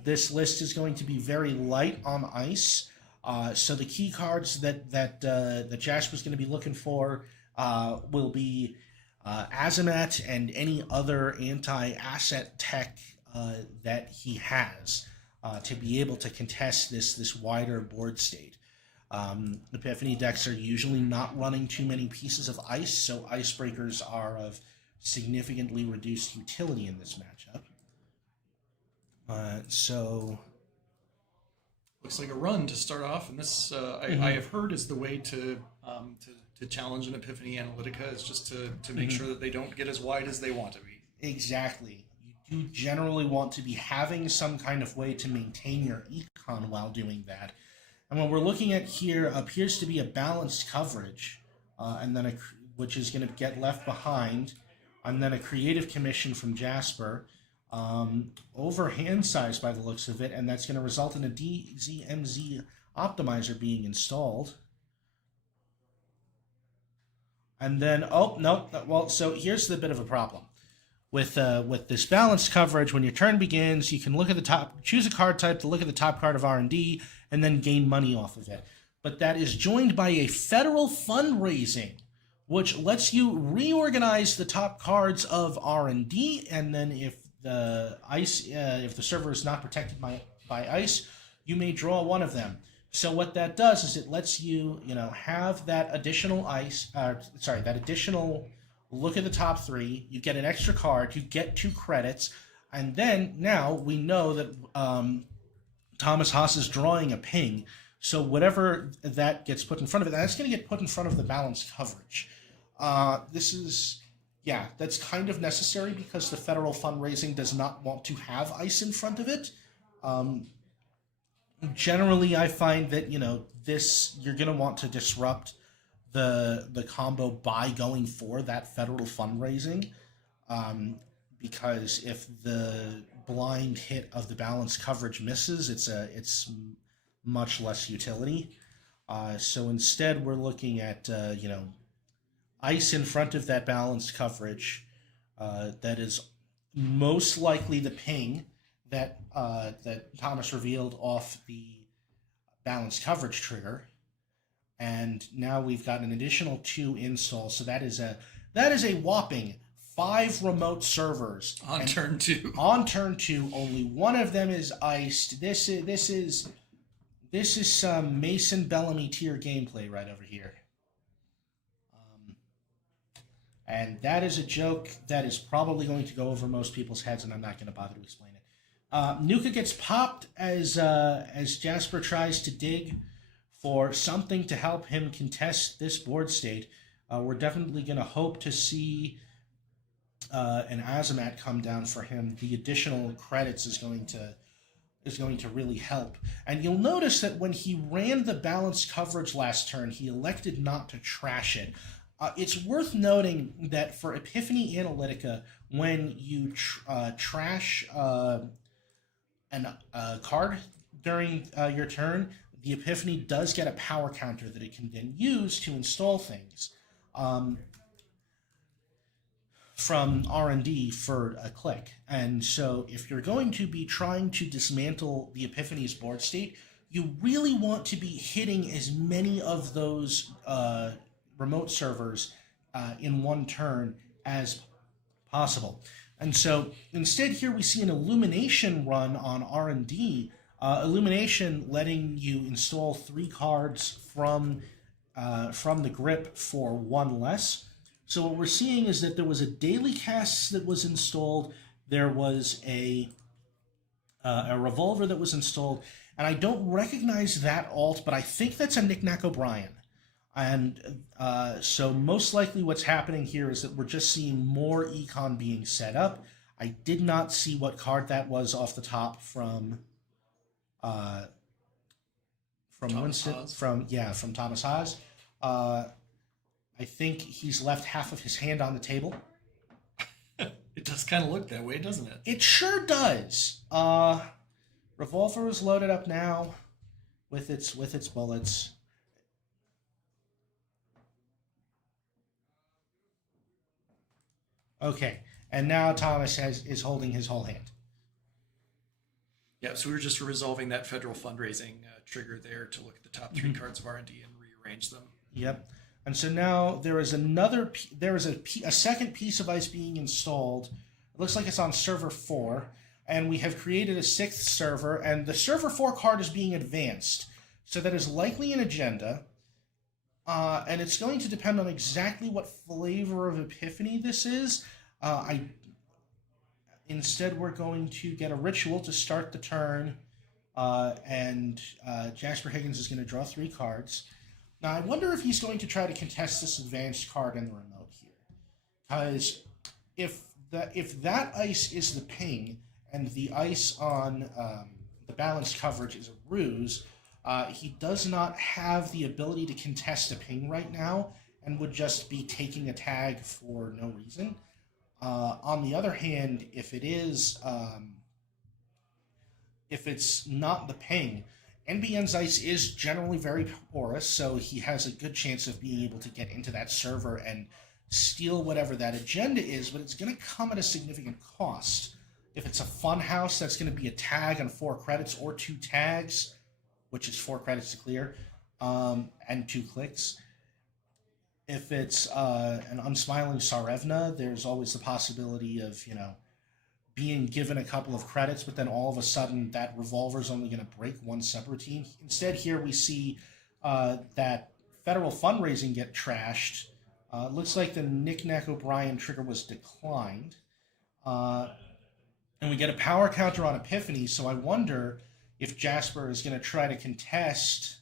This list is going to be very light on ice. So the key cards that Jasper's going to be looking for will be Azamat and any other anti-asset tech that he has. To be able to contest this wider board state. Epiphany decks are usually not running too many pieces of ice, so icebreakers are of significantly reduced utility in this matchup. So looks like a run to start off, and this I have heard is the way to challenge an Epiphany Analytica is just to make sure that they don't get as wide as they want to be. Exactly. You generally want to be having some kind of way to maintain your econ while doing that. And what we're looking at here appears to be a balanced coverage, and then which is going to get left behind, and then a creative commission from Jasper, over hand size by the looks of it, and that's going to result in a DZMZ optimizer being installed. And then, oh, no, well, so here's the bit of a problem. With this balanced coverage, when your turn begins, you can look at the top, choose a card type to look at the top card of R&D, and then gain money off of it. But that is joined by a federal fundraising, which lets you reorganize the top cards of R&D, and then if the server is not protected by ice, you may draw one of them. So what that does is it lets you, have that additional that additional look at the top 3, you get an extra card, you get 2 credits, and then now we know that Thomas Haas is drawing a ping, so whatever that gets put in front of it, that's going to get put in front of the balanced coverage. That's kind of necessary because the federal fundraising does not want to have ice in front of it. Generally, I find that, you're going to want to disrupt the combo by going for that federal fundraising, because if the blind hit of the balanced coverage misses, it's much less utility. So instead, we're looking at ice in front of that balanced coverage. That is most likely the ping that Thomas revealed off the balanced coverage trigger. And now we've got an additional 2 installs, so that is a whopping 5 remote servers on turn 2. On turn 2, only one of them is iced. This is some Mason Bellamy tier gameplay right over here. And that is a joke that is probably going to go over most people's heads, and I'm not going to bother to explain it. Nuka gets popped as Jasper tries to dig for something to help him contest this board state. We're definitely going to hope to see an Azamat come down for him. The additional credits is going to really help. And you'll notice that when he ran the balanced coverage last turn, he elected not to trash it. It's worth noting that for Epiphany Analytica, when you trash a card during your turn, the Epiphany does get a power counter that it can then use to install things. from R&D for a click. And so if you're going to be trying to dismantle the Epiphany's board state, you really want to be hitting as many of those remote servers in one turn as possible. And so instead here we see an illumination run on R&D. Illumination letting you install 3 cards from the grip for 1 less. So what we're seeing is that there was a daily cast that was installed. There was a revolver that was installed, and I don't recognize that alt, but I think that's a Knick-Knack O'Brien. And so most likely what's happening here is that we're just seeing more econ being set up. I did not see what card that was off the top from Winston, Haas. from Thomas Haas. I think he's left half of his hand on the table. It does kind of look that way, doesn't it? It sure does. Revolver is loaded up now with its bullets. Okay, and now Thomas is holding his whole hand. Yeah, so we were just resolving that federal fundraising trigger there to look at the top 3 cards of R&D and rearrange them. Yep. And so now there is a second piece of ice being installed. It looks like it's on server 4, and we have created a 6th server, and the server 4 card is being advanced. So that is likely an agenda, and it's going to depend on exactly what flavor of Epiphany this is. Instead, we're going to get a ritual to start the turn, and Jasper Higgins is going to draw 3 cards. Now, I wonder if he's going to try to contest this advanced card in the remote here. Because if that ice is the ping, and the ice on the balanced coverage is a ruse, he does not have the ability to contest a ping right now, and would just be taking a tag for no reason. On the other hand, if it's not the ping, NBN's ice is generally very porous, so he has a good chance of being able to get into that server and steal whatever that agenda is, but it's going to come at a significant cost. If it's a fun house, that's going to be a tag on 4 credits or 2 tags, which is 4 credits to clear, and 2 clicks. If it's an unsmiling Tsarevna, there's always the possibility of, being given a couple of credits, but then all of a sudden that revolver is only going to break 1 subroutine. Instead, here we see that federal fundraising get trashed. Looks like the Knick-Knack O'Brien trigger was declined. And we get a power counter on Epiphany, so I wonder if Jasper is going to try to contest.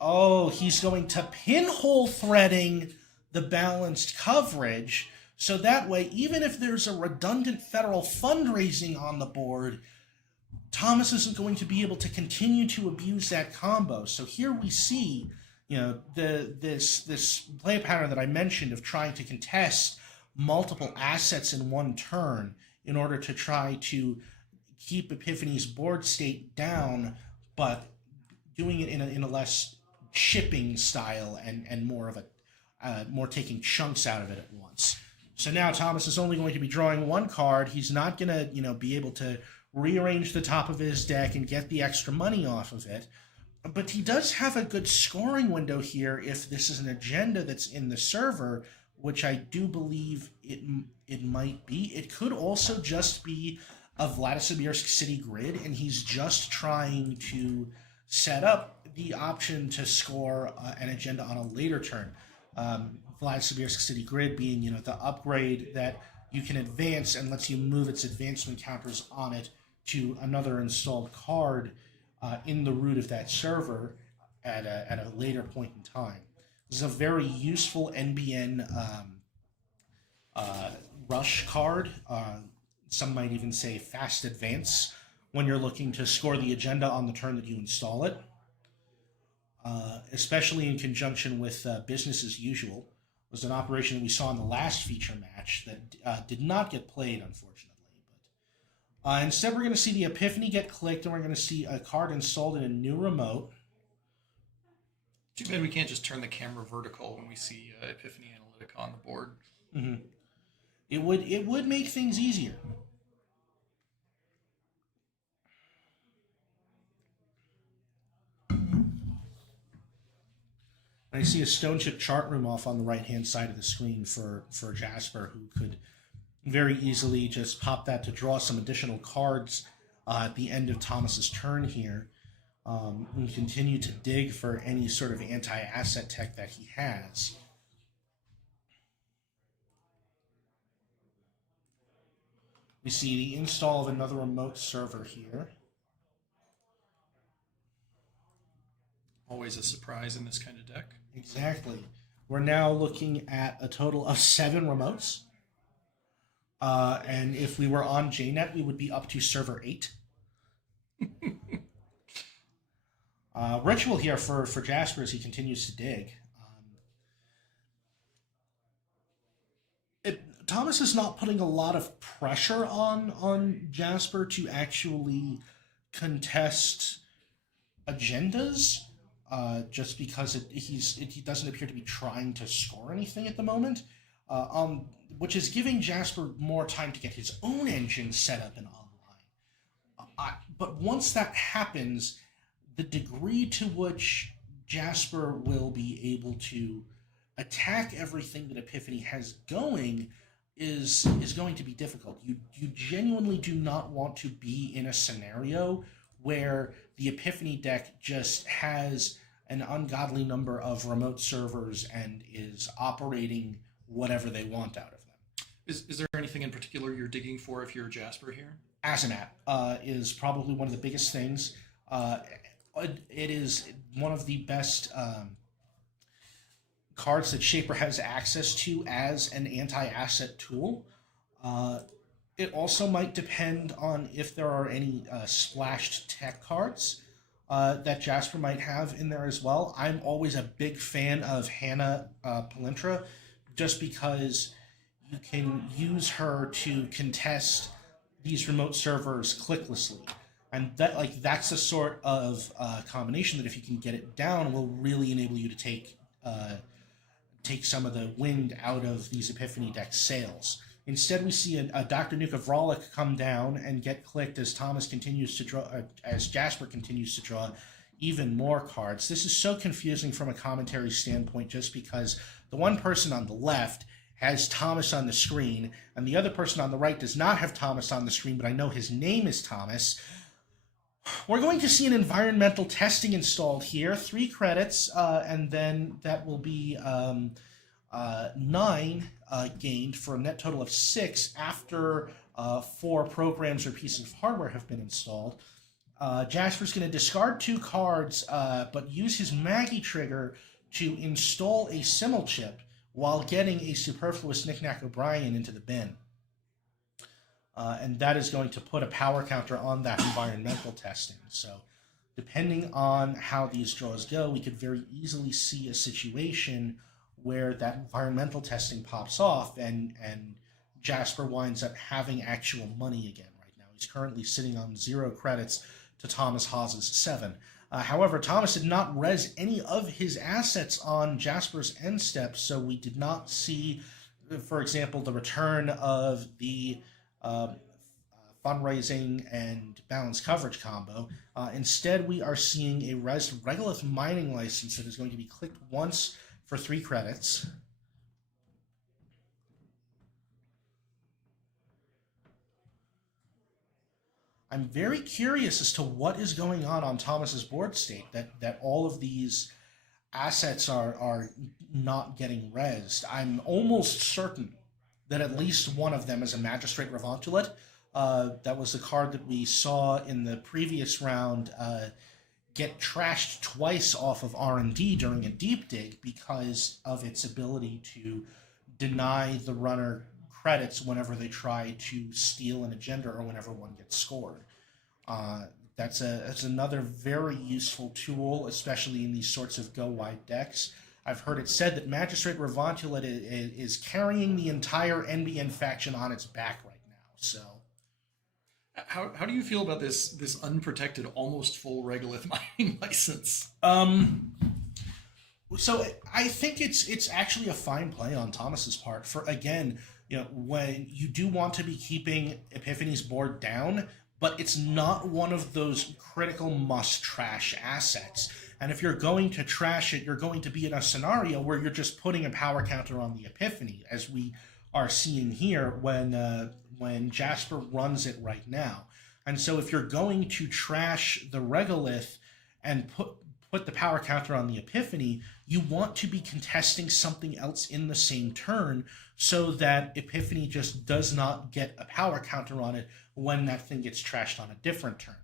Oh, he's going to pinhole threading the balanced coverage. So that way, even if there's a redundant federal fundraising on the board, Thomas isn't going to be able to continue to abuse that combo. So here we see, this play pattern that I mentioned of trying to contest multiple assets in one turn in order to try to keep Epiphany's board state down, but doing it in a less shipping style and more of more taking chunks out of it at once. So now Thomas is only going to be drawing 1 card. He's not going to, be able to rearrange the top of his deck and get the extra money off of it. But he does have a good scoring window here if this is an agenda that's in the server, which I do believe it might be. It could also just be a Vladislavsk City grid, and he's just trying to set up the option to score an agenda on a later turn. Vladislavsk City Grid being, the upgrade that you can advance and lets you move its advancement counters on it to another installed card in the root of that server at a later point in time. This is a very useful NBN rush card. Some might even say fast advance when you're looking to score the agenda on the turn that you install it. Especially in conjunction with business as usual, was an operation that we saw in the last feature match that did not get played, unfortunately. But instead, we're going to see the Epiphany get clicked, and we're going to see a card installed in a new remote. Too bad we can't just turn the camera vertical when we see Epiphany Analytica on the board. Mm-hmm. It would make things easier. I see a stone chip chart room off on the right hand side of the screen for Jasper, who could very easily just pop that to draw some additional cards at the end of Thomas's turn here, and continue to dig for any sort of anti-asset tech that he has. We see the install of another remote server here. Always a surprise in this kind of deck. Exactly. We're now looking at a total of 7 remotes. And if we were on JNet, we would be up to server 8. Ritual here for Jasper as he continues to dig. Thomas is not putting a lot of pressure on Jasper to actually contest agendas, just because he doesn't appear to be trying to score anything at the moment, which is giving Jasper more time to get his own engine set up and online. But once that happens, the degree to which Jasper will be able to attack everything that Epiphany has going is going to be difficult. You genuinely do not want to be in a scenario where the Epiphany deck just has an ungodly number of remote servers and is operating whatever they want out of them. Is there anything in particular you're digging for if you're Jasper here? Azamat is probably one of the biggest things. It is one of the best cards that Shaper has access to as an anti-asset tool. It also might depend on if there are any splashed tech cards that Jasper might have in there as well. I'm always a big fan of Hannah Palintra, just because you can use her to contest these remote servers clicklessly. And that's the sort of combination that, if you can get it down, will really enable you to take some of the wind out of these Epiphany deck sails. Instead, we see a Dr. Nuka Vrolic come down and get clicked as Thomas continues to draw, as Jasper continues to draw even more cards. This is so confusing from a commentary standpoint, just because the one person on the left has Thomas on the screen, and the other person on the right does not have Thomas on the screen, but I know his name is Thomas. We're going to see an environmental testing installed here, 3 credits, and then that will be 9 gained for a net total of 6 after 4 programs or pieces of hardware have been installed. Jasper's going to discard 2 cards, but use his Maggie trigger to install a Simmel chip while getting a superfluous Knick-Knack O'Brien into the bin. And that is going to put a power counter on that environmental testing. So depending on how these draws go, we could very easily see a situation where that environmental testing pops off and Jasper winds up having actual money again right now. He's currently sitting on 0 credits to Thomas Hawes's 7. However, Thomas did not res any of his assets on Jasper's end step, so we did not see, for example, the return of the fundraising and balance coverage combo. Instead, we are seeing a Regolith mining license that is going to be clicked once for 3 credits. I'm very curious as to what is going on Thomas's board state, that all of these assets are not getting rezzed. I'm almost certain that at least one of them is a Magistrate Revontulate. That was the card that we saw in the previous round get trashed twice off of R&D during a deep dig because of its ability to deny the runner credits whenever they try to steal an agenda or whenever one gets scored. That's another very useful tool, especially in these sorts of go-wide decks. I've heard it said that Magistrate Revontulate is carrying the entire NBN faction on its back right now. So, how do you feel about this unprotected, almost full Regolith mining license? So I think it's actually a fine play on Thomas's part. For again, when you do want to be keeping Epiphany's board down, but it's not one of those critical must trash assets. And if you're going to trash it, you're going to be in a scenario where you're just putting a power counter on the Epiphany, as we are seeing here when Jasper runs it right now. And so if you're going to trash the regolith and put the power counter on the Epiphany, you want to be contesting something else in the same turn so that Epiphany just does not get a power counter on it when that thing gets trashed on a different turn.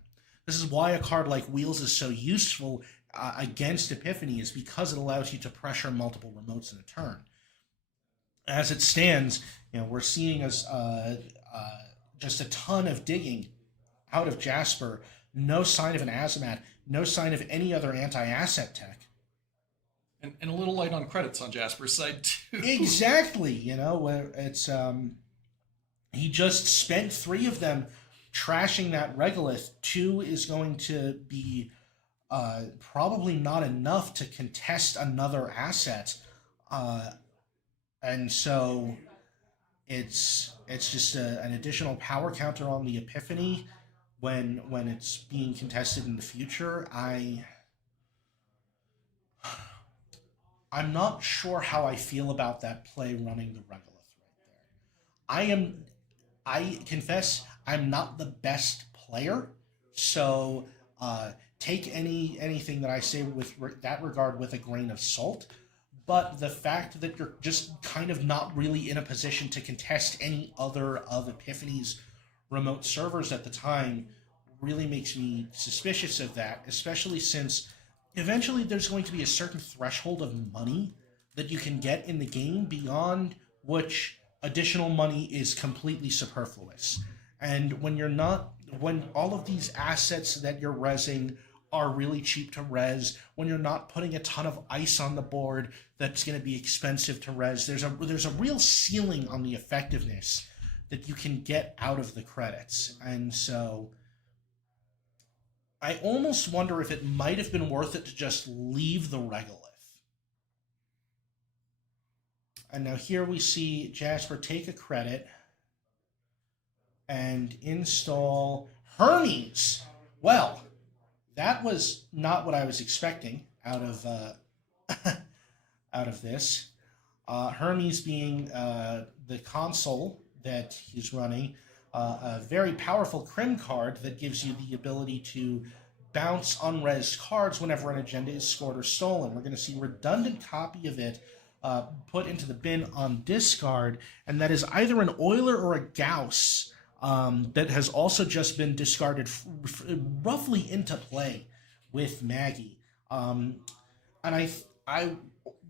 This is why a card like Wheels is so useful against Epiphany, is because it allows you to pressure multiple remotes in a turn. As it stands, we're seeing just a ton of digging out of Jasper. No sign of an Azamat, no sign of any other anti-asset tech. And a little light on credits on Jasper's side too. Exactly, where it's he just spent 3 of them trashing that regolith. 2 is going to be probably not enough to contest another asset, and so it's just an additional power counter on the Epiphany when it's being contested in the future. I'm not sure how I feel about that play running the regolith right there. I confess I'm not the best player, so take anything that I say with that regard with a grain of salt. But the fact that you're just kind of not really in a position to contest any other of Epiphany's remote servers at the time really makes me suspicious of that, especially since eventually there's going to be a certain threshold of money that you can get in the game beyond which additional money is completely superfluous. And when all of these assets that you're resing are really cheap to res, when you're not putting a ton of ice on the board that's going to be expensive to res, there's a real ceiling on the effectiveness that you can get out of the credits. And so I almost wonder if it might have been worth it to just leave the regolith. And now here we see Jasper take a credit and install Hermes. Well, that was not what I was expecting out of out of this. Hermes being the console that he's running, a very powerful Crim card that gives you the ability to bounce unresed cards whenever an agenda is scored or stolen. We're going to see a redundant copy of it put into the bin on discard, and that is either an Euler or a Gauss that has also just been discarded roughly into play with Maggie. And I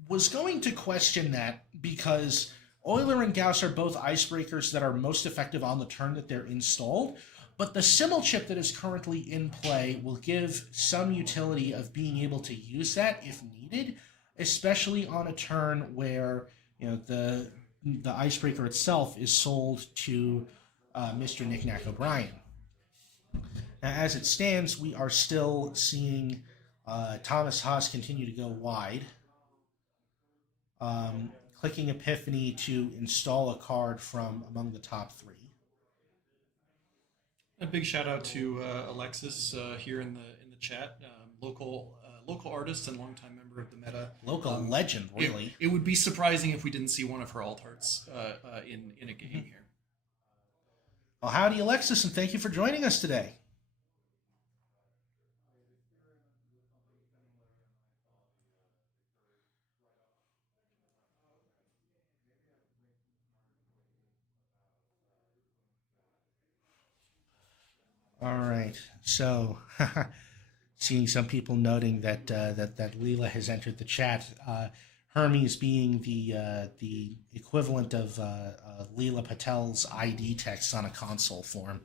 was going to question that because Euler and Gauss are both icebreakers that are most effective on the turn that they're installed, but the Simmel chip that is currently in play will give some utility of being able to use that if needed, especially on a turn where the icebreaker itself is sold to Mr. Knick-Knack O'Brien. Now, as it stands, we are still seeing Thomas Haas continue to go wide. Clicking Epiphany to install a card from among the top 3. A big shout out to Alexis here in the chat, local artist and longtime member of the meta. Local legend, really. It would be surprising if we didn't see one of her alt hearts in a game here. Well, howdy, Alexis, and thank you for joining us today. All right, so seeing some people noting that Leela has entered the chat. Hermes being the equivalent of Leela Patel's ID text on a console form.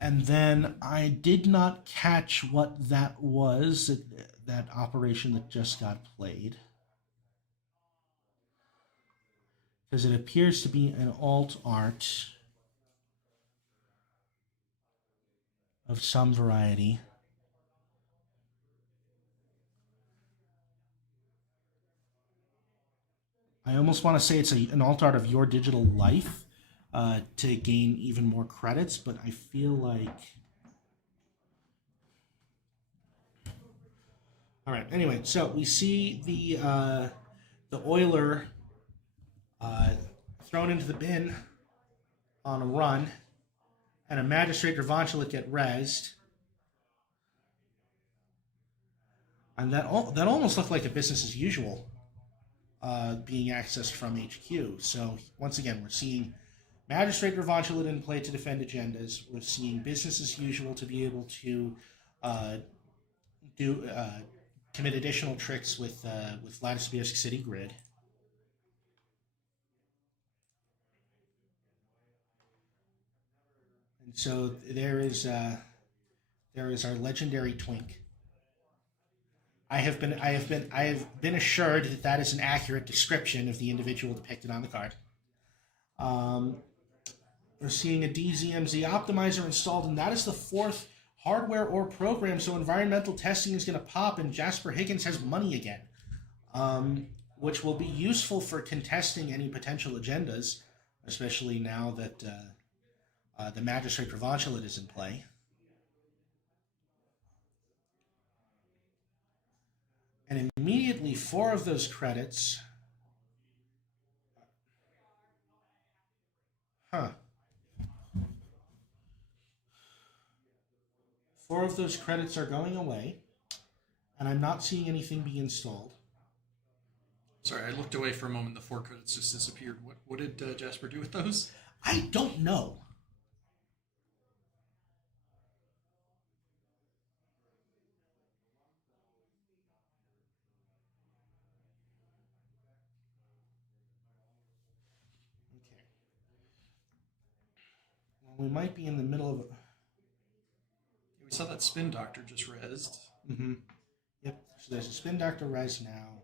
And then I did not catch what that was, that operation that just got played. Because it appears to be an alt art of some variety. I almost want to say it's an alt art of Your Digital Life, to gain even more credits, but I feel like. All right. Anyway, so we see the oiler thrown into the bin on a run, and a magistrate Revanchelit get rezzed. And that almost looked like a business as usual being accessed from HQ. So once again, we're seeing Magistrate Revanchelit in play to defend agendas. We're seeing business as usual to be able to commit additional tricks with Vladislavsk City Grid. And so there is our legendary twink. I have been assured that that is an accurate description of the individual depicted on the card. We're seeing a DZMZ optimizer installed, and that is the fourth hardware or program. So environmental testing is going to pop, and Jasper Higgins has money again, which will be useful for contesting any potential agendas, especially now that the Magistrate Revanchelit is in play. And immediately, 4 of those credits. Huh. 4 of those credits are going away, and I'm not seeing anything be installed. Sorry, I looked away for a moment. The 4 credits just disappeared. What did Jasper do with those? I don't know. Okay. Well, we might be in the middle of a... We saw that spin doctor just rezzed. Mm-hmm. Yep. So there's a spin doctor res now.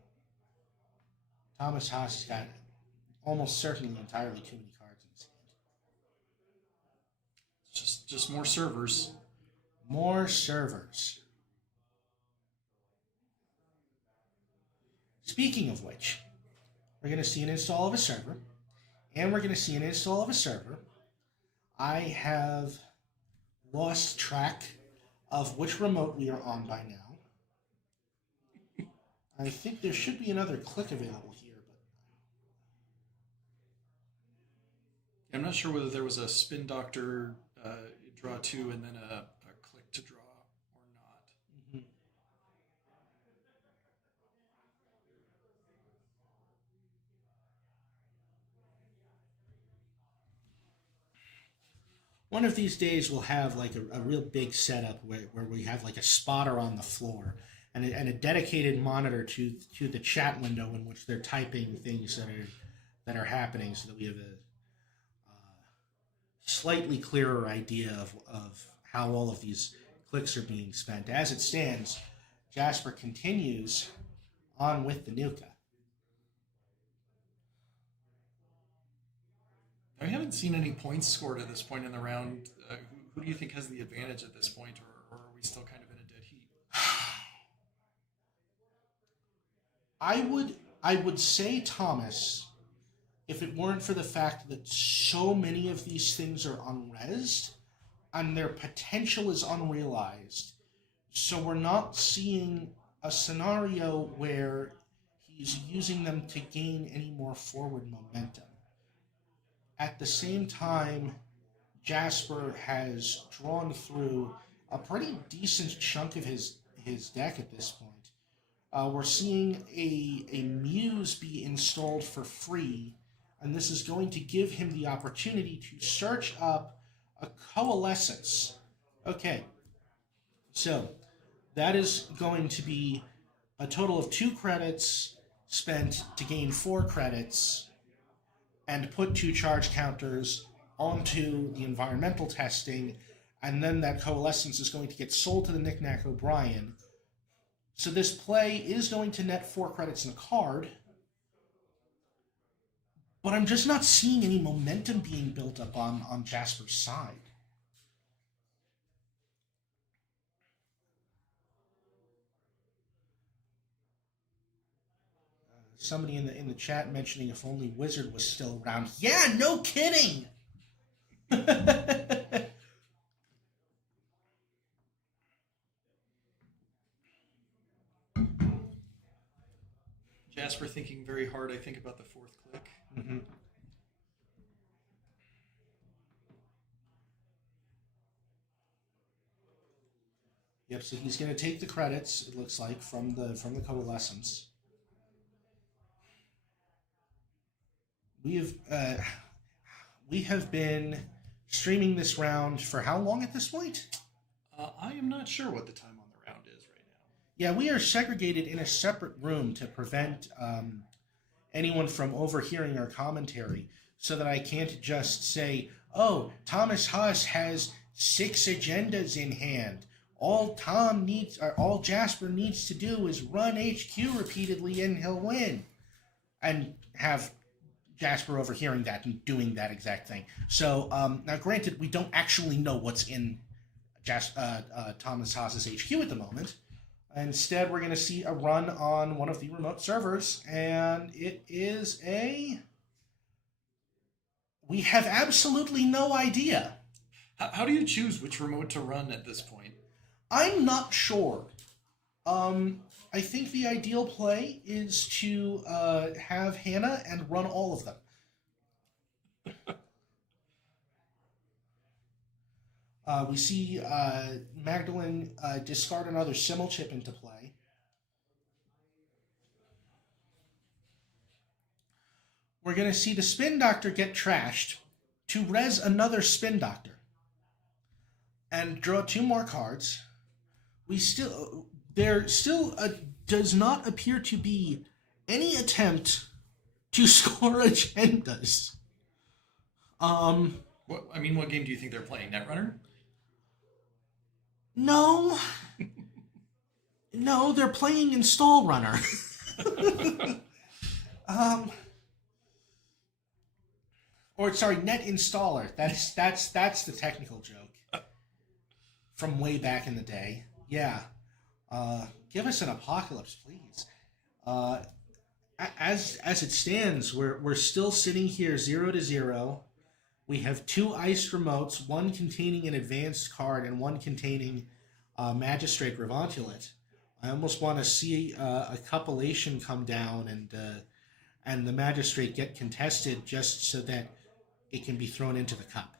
Thomas Haas has got almost certainly entirely too many cards in his hand. Just more servers. More servers. Speaking of which, we're going to see an install of a server, and we're going to see an install of a server. I have lost track of which remote we are on by now. I think there should be another click available here, but I'm not sure whether there was a spin doctor draw 2 and then a click to draw or not. mm-hmm. One of these days we'll have like a real big setup where we have like a spotter on the floor and a dedicated monitor to the chat window in which they're typing things that are happening, so that we have a slightly clearer idea of how all of these clicks are being spent. As it stands, Jasper continues on with the Nuka. I haven't seen any points scored at this point in the round. Who do you think has the advantage at this point, or are we still kind of in a dead heat? I would say Thomas, if it weren't for the fact that so many of these things are unrezzed and their potential is unrealized. So we're not seeing a scenario where he's using them to gain any more forward momentum. At the same time, Jasper has drawn through a pretty decent chunk of his deck at this point. We're seeing a Muse be installed for free, and this is going to give him the opportunity to search up a Coalescence. Okay, so that is going to be a total of 2 credits spent to gain 4 credits and put 2 charge counters onto the environmental testing, and then that Coalescence is going to get sold to the Knick-Knack O'Brien. So this play is going to net 4 credits in a card, but I'm just not seeing any momentum being built up on Jasper's side. Somebody in the chat mentioning if only Wizard was still around. Yeah, no kidding! Jasper thinking very hard, I think, about the fourth click. Mhm. Yep. So he's going to take the credits. It looks like from the coalescence. We have been streaming this round for how long at this point? I am not sure what the time on the round is right now. Yeah, we are segregated in a separate room to prevent anyone from overhearing our commentary, so that I can't just say, "Oh, Thomas Haas has 6 agendas in hand. All all Jasper needs to do is run HQ repeatedly, and he'll win," and have Jasper overhearing that and doing that exact thing. So now, granted, we don't actually know what's in Thomas Haas's HQ at the moment. Instead, we're going to see a run on one of the remote servers, and it is we have absolutely no idea. How do you choose which remote to run at this point? I'm not sure. I think the ideal play is to have Hannah and run all of them. We see Magdalene discard another Simmel chip into play. We're going to see the Spin Doctor get trashed to res another Spin Doctor and draw 2 more cards. There still does not appear to be any attempt to score agendas. What game do you think they're playing? Netrunner? No. No, they're playing Install Runner. Or sorry, Net Installer. That's the technical joke from way back in the day. Yeah. Give us an Apocalypse, please. As it stands, we're still sitting here 0-0. We have 2 iced remotes, one containing an advanced card and one containing Magistrate Revontulate. I almost want to see a Cupulation come down and the Magistrate get contested just so that it can be thrown into the cup.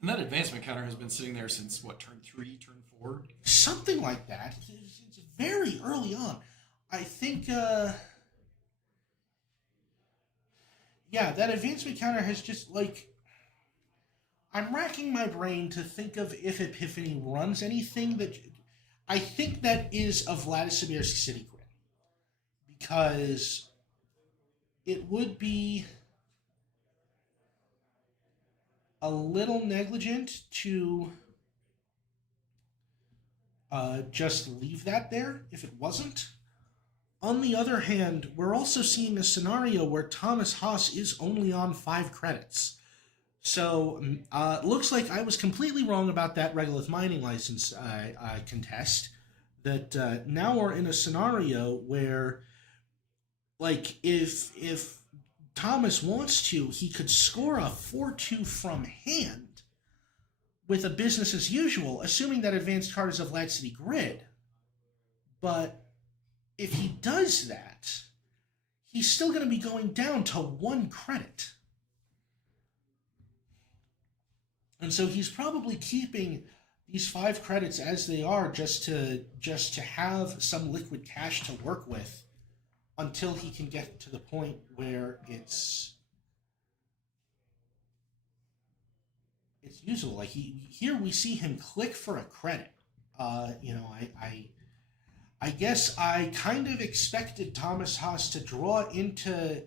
And that advancement counter has been sitting there since, what, turn 3, turn 4? Something like that. It's very early on. I think, yeah, that advancement counter has just, like... I'm racking my brain to think of if Epiphany runs anything that... I think that is a Vladimir City Grid. Because it would be a little negligent to just leave that there if it wasn't. On the other hand, we're also seeing a scenario where Thomas Haas is only on 5 credits. So, looks like I was completely wrong about that Regolith mining license contest. That now we're in a scenario where, like, if Thomas wants to, he could score a 4-2 from hand with a business as usual, assuming that advanced card is of Vlad City Grid. But if he does that, he's still going to be going down to 1 credit. And so he's probably keeping these 5 credits as they are just to have some liquid cash to work with until he can get to the point where it's usable. Like here we see him click for a credit. I guess I kind of expected Thomas Haas to draw into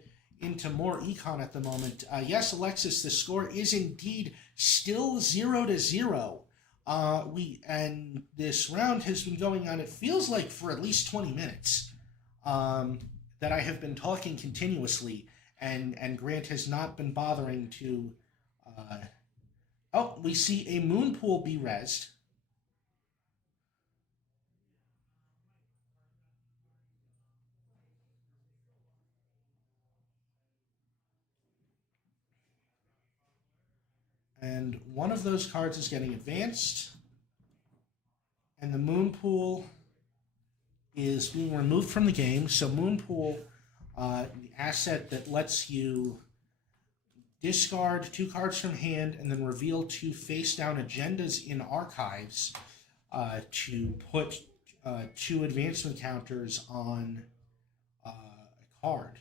more econ at the moment. Yes, Alexis, the score is indeed still 0-0. And this round has been going on, it feels like, for at least 20 minutes. That I have been talking continuously, and Grant has not been bothering to... we see a Moonpool be rezzed. And one of those cards is getting advanced. And the Moon Pool is being removed from the game. So Moon Pool, the asset that lets you discard 2 cards from hand and then reveal 2 face-down agendas in archives to put 2 advancement counters on a card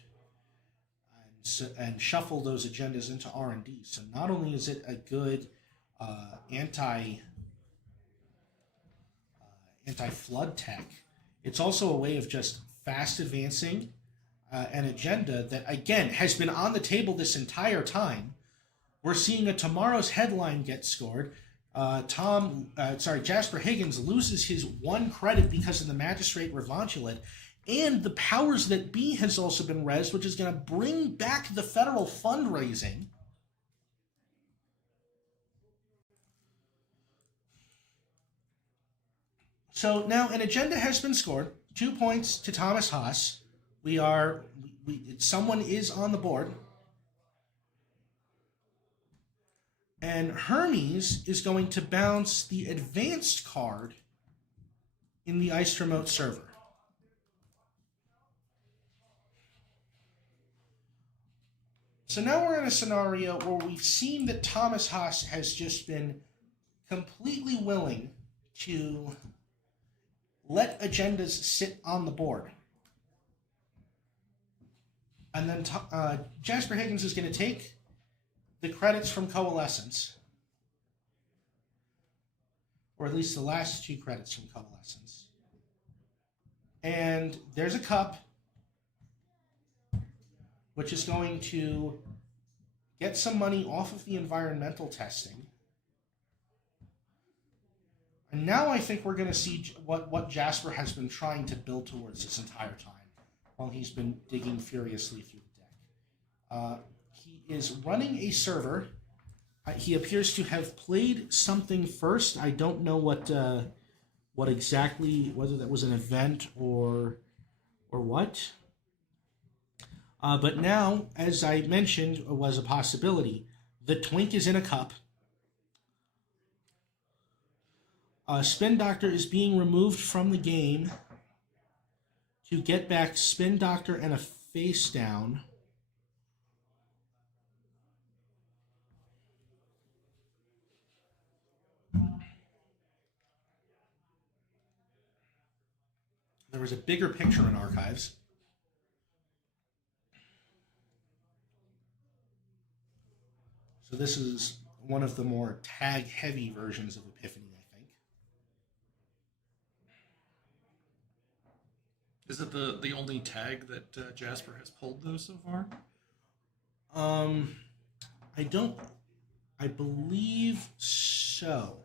and shuffle those agendas into R&D. So not only is it a good anti-flood tech, it's also a way of just fast advancing an agenda that, again, has been on the table this entire time. We're seeing a tomorrow's headline get scored. Jasper Higgins loses his 1 credit because of the Magistrate Revantulet, and the powers that be has also been rezzed, which is going to bring back the federal fundraising. So now an agenda has been scored. 2 points to Thomas Haas. Someone is on the board. And Hermes is going to bounce the advanced card in the Ice Remote server. So now we're in a scenario where we've seen that Thomas Haas has just been completely willing to let agendas sit on the board. And then Jasper Higgins is going to take the credits from Coalescence, or at least the last 2 credits from Coalescence. And there's a cup, which is going to get some money off of the environmental testing. And now I think we're going to see what Jasper has been trying to build towards this entire time while he's been digging furiously through the deck. He is running a server. He appears to have played something first. I don't know what exactly, whether that was an event or what. But now, as I mentioned, was a possibility. The Twink is in a cup. Spin Doctor is being removed from the game to get back Spin Doctor and a face down. There was a bigger picture in archives. So this is one of the more tag-heavy versions of Epiphany, I think. Is it the only tag that Jasper has pulled, though, so far? I believe so.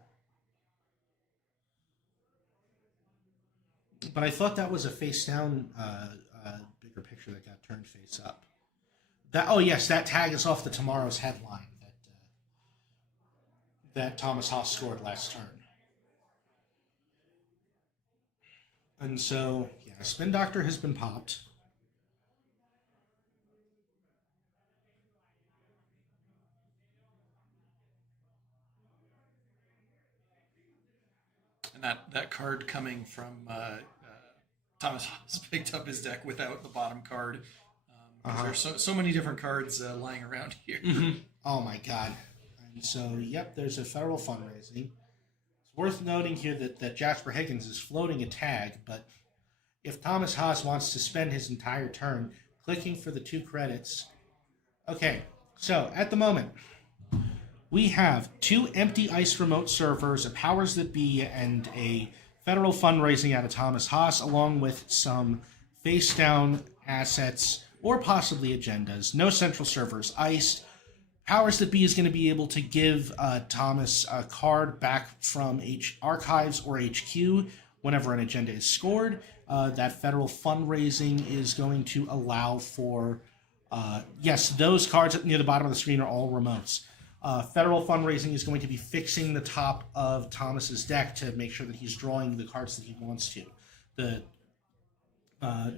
But I thought that was a face-down bigger picture that got turned face up. Yes, that tag is off the Tomorrow's headline that Thomas Haas scored last turn. And so, yeah, Spin Doctor has been popped. And that card coming from Thomas Haas picked up his deck without the bottom card. There's so many different cards lying around here. Mm-hmm. Oh my god. And so, yep, there's a federal fundraising. It's worth noting here that Jasper Higgins is floating a tag, but if Thomas Haas wants to spend his entire turn clicking for the 2 credits. Okay, so at the moment, we have 2 empty Ice Remote servers, a Powers That Be, and a federal fundraising out of Thomas Haas, along with some face-down assets or possibly agendas. No central servers iced. Powers That Be is going to be able to give Thomas a card back from Archives or HQ whenever an agenda is scored. That federal fundraising is going to allow for, yes, those cards near the bottom of the screen are all remotes. Federal fundraising is going to be fixing the top of Thomas's deck to make sure that he's drawing the cards that he wants to. The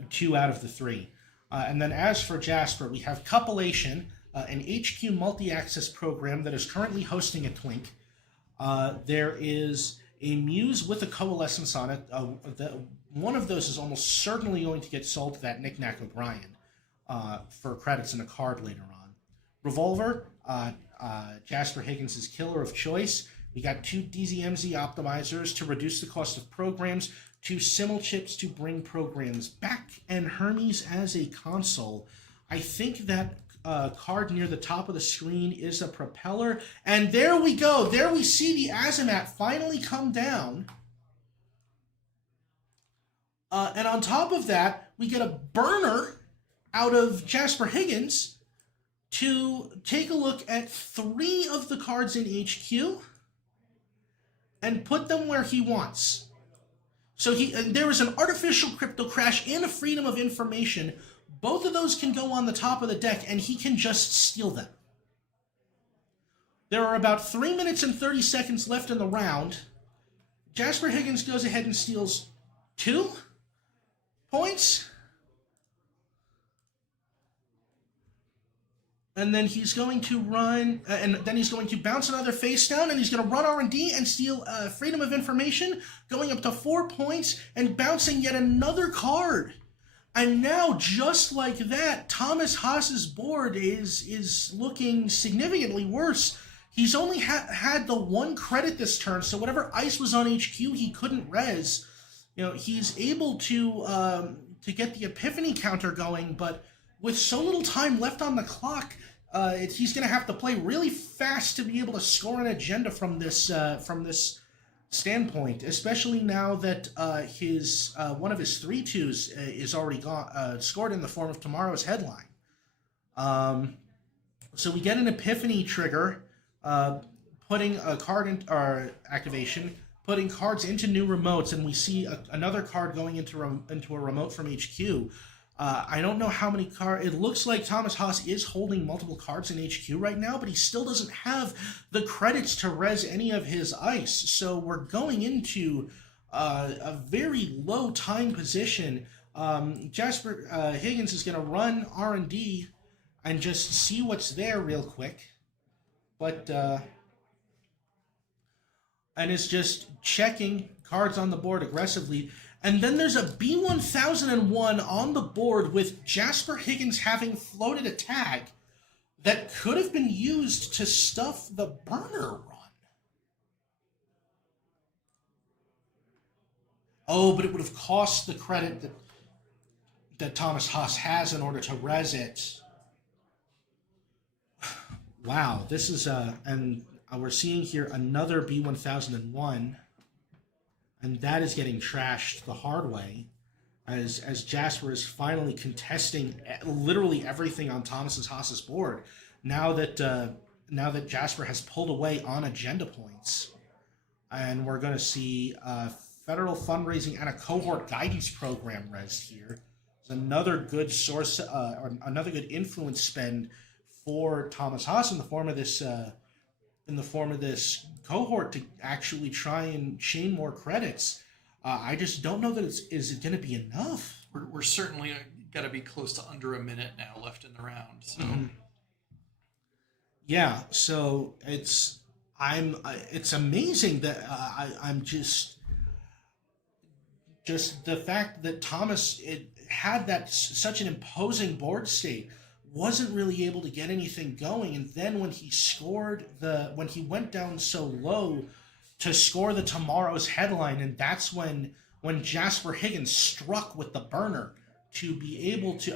2 out of the 3. And then as for Jasper, we have Cupulation, an HQ multi-access program that is currently hosting a Twink. There is a Muse with a Coalescence on it. One of those is almost certainly going to get sold to that Knick-Knack O'Brien for credits and a card later on. Revolver, Jasper Higgins' killer of choice. We got 2 DZMZ optimizers to reduce the cost of programs, 2 Simul chips to bring programs back, and Hermes as a console. I think that card near the top of the screen is a propeller. And there we go. There we see the Azimat finally come down. And on top of that, we get a burner out of Jasper Higgins to take a look at 3 of the cards in HQ and put them where he wants. So there is an artificial crypto crash and a freedom of information. Both of those can go on the top of the deck, and he can just steal them. There are about 3 minutes and 30 seconds left in the round. Jasper Higgins goes ahead and steals 2 points. And then he's going to run, and then he's going to bounce another face down, and he's going to run R&D and steal Freedom of Information, going up to 4 points, and bouncing yet another card. And now, just like that, Thomas Haas's board is looking significantly worse. He's only had the 1 credit this turn, so whatever ice was on HQ, he couldn't res. He's able to get the Epiphany counter going, but with so little time left on the clock, he's going to have to play really fast to be able to score an agenda from this standpoint, especially now that one of his 3-2s is already scored in the form of tomorrow's headline. So we get an Epiphany trigger, putting a card in activation, putting cards into new remotes, and we see another card going into a remote from HQ. I don't know how many cards. It looks like Thomas Haas is holding multiple cards in HQ right now, but he still doesn't have the credits to res any of his ice. So we're going into a very low time position. Jasper Higgins is going to run R&D and just see what's there real quick. But and is just checking cards on the board aggressively. And then there's a B1001 on the board with Jasper Higgins having floated a tag that could have been used to stuff the burner run. Oh, but it would have cost the credit that Thomas Haas has in order to res it. Wow, this is and we're seeing here another B1001. And that is getting trashed the hard way, as Jasper is finally contesting literally everything on Thomas Haas's board. Now that Jasper has pulled away on agenda points, and we're going to see federal fundraising and a cohort guidance program res here. It's another good source, or another good influence spend for Thomas Haas in the form of this cohort to actually try and chain more credits. I just don't know that is it going to be enough. We're certainly got to be close to under a minute now left in the round. So yeah, so it's amazing that I'm just the fact that Thomas had such an imposing board state, wasn't really able to get anything going, and then when he went down so low to score the tomorrow's headline, and that's when Jasper Higgins struck with the burner to be able to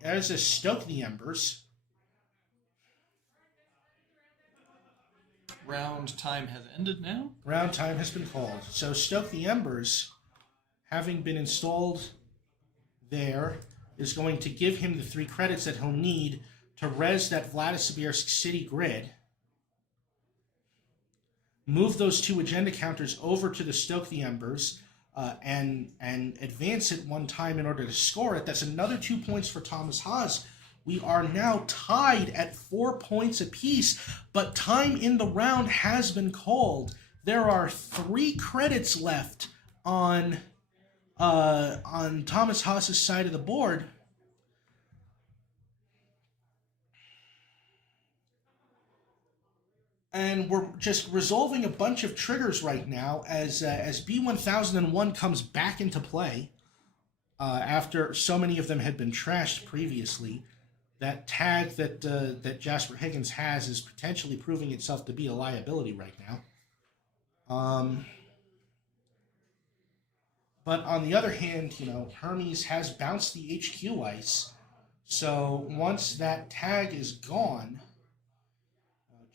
there's a Stoke the Embers. Round time has ended now. Round time has been called. So Stoke the Embers, having been installed there, is going to give him the 3 credits that he'll need to res that Vladisibirsk city grid, move those 2 agenda counters over to the Stoke the Embers, and advance it 1 time in order to score it. That's another 2 points for Thomas Haas. We are now tied at 4 points apiece, but time in the round has been called. There are 3 credits left on Thomas Haas's side of the board. and we're just resolving a bunch of triggers right now as B1001 comes back into play after so many of them had been trashed previously. That tag that Jasper Higgins has is potentially proving itself to be a liability right now. But on the other hand, Hermes has bounced the HQ ice, so once that tag is gone,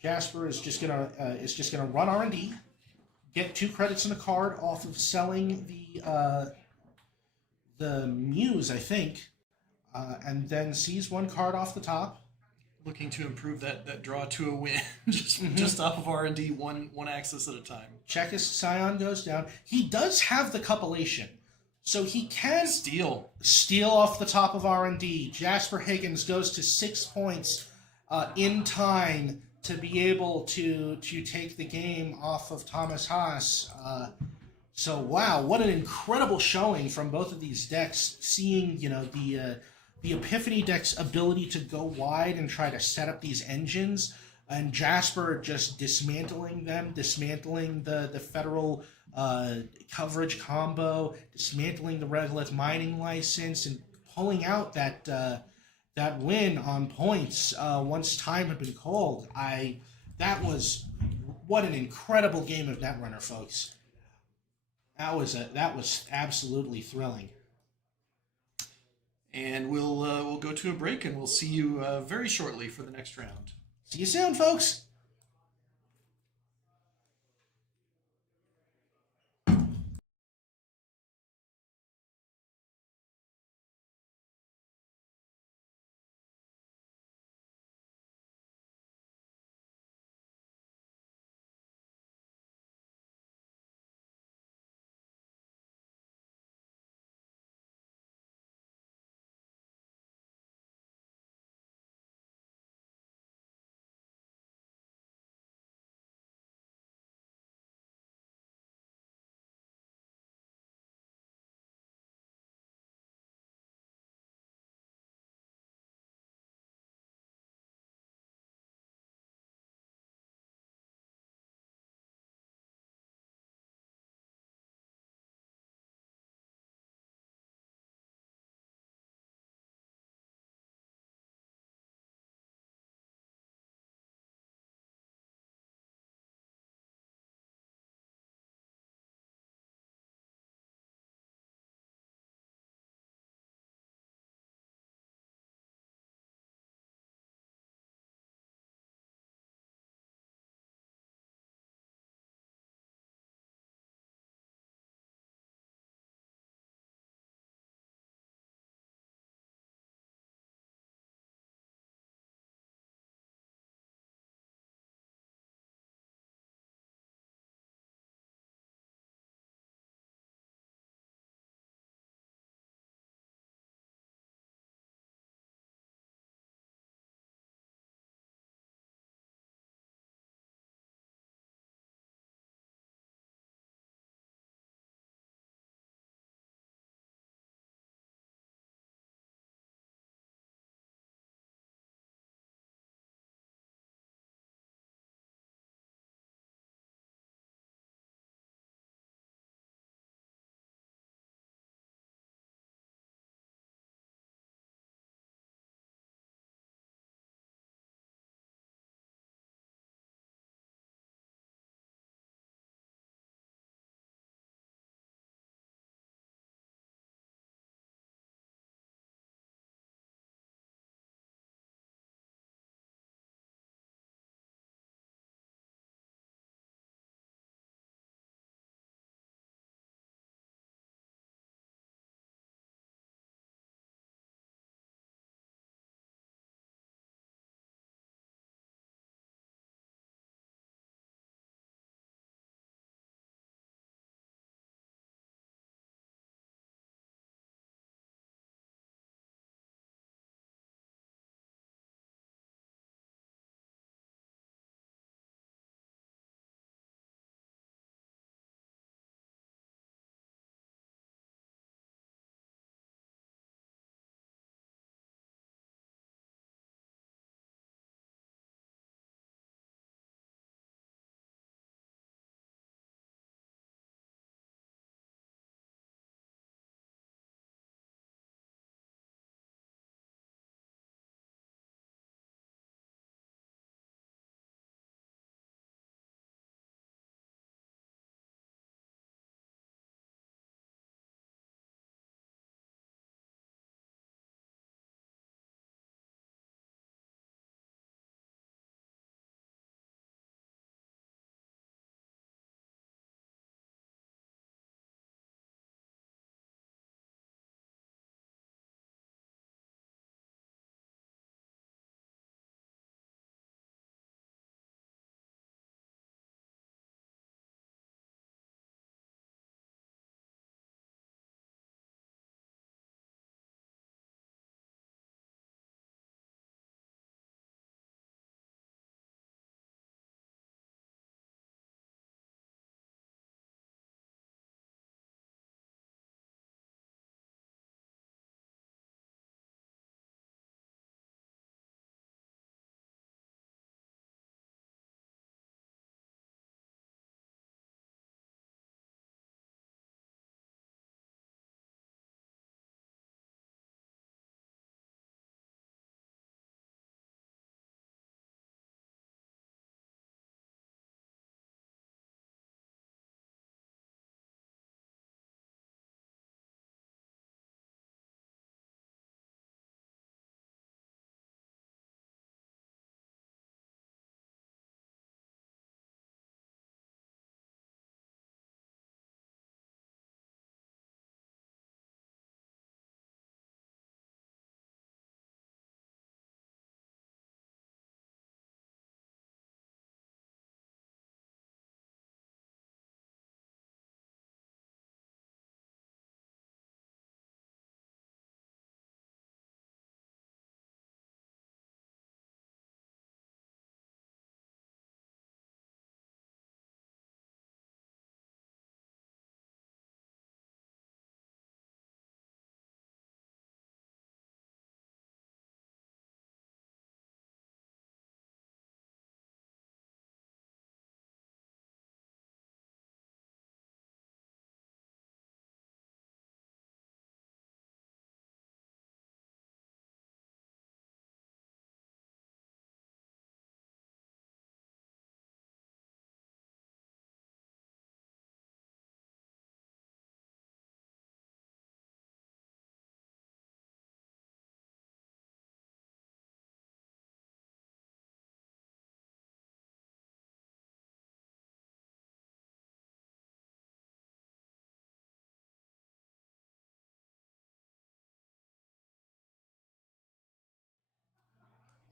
Jasper is just gonna run R&D, get 2 credits in a card off of selling the Muse, I think, and then seize 1 card off the top. Looking to improve that draw to a win, just off of R&D, one axis at a time. Check his Scion goes down. He does have the Cupulation, so he can Steal off the top of R&D. Jasper Higgins goes to 6 points in time to be able to take the game off of Thomas Haas. So wow, what an incredible showing from both of these decks. Seeing the Epiphany deck's ability to go wide and try to set up these engines, and Jasper just dismantling them, dismantling the federal coverage combo, dismantling the Regolith mining license, and pulling out that win on points once time had been called. That was what an incredible game of Netrunner, folks. That was absolutely thrilling. And we'll go to a break, and we'll see you very shortly for the next round. See you soon, folks.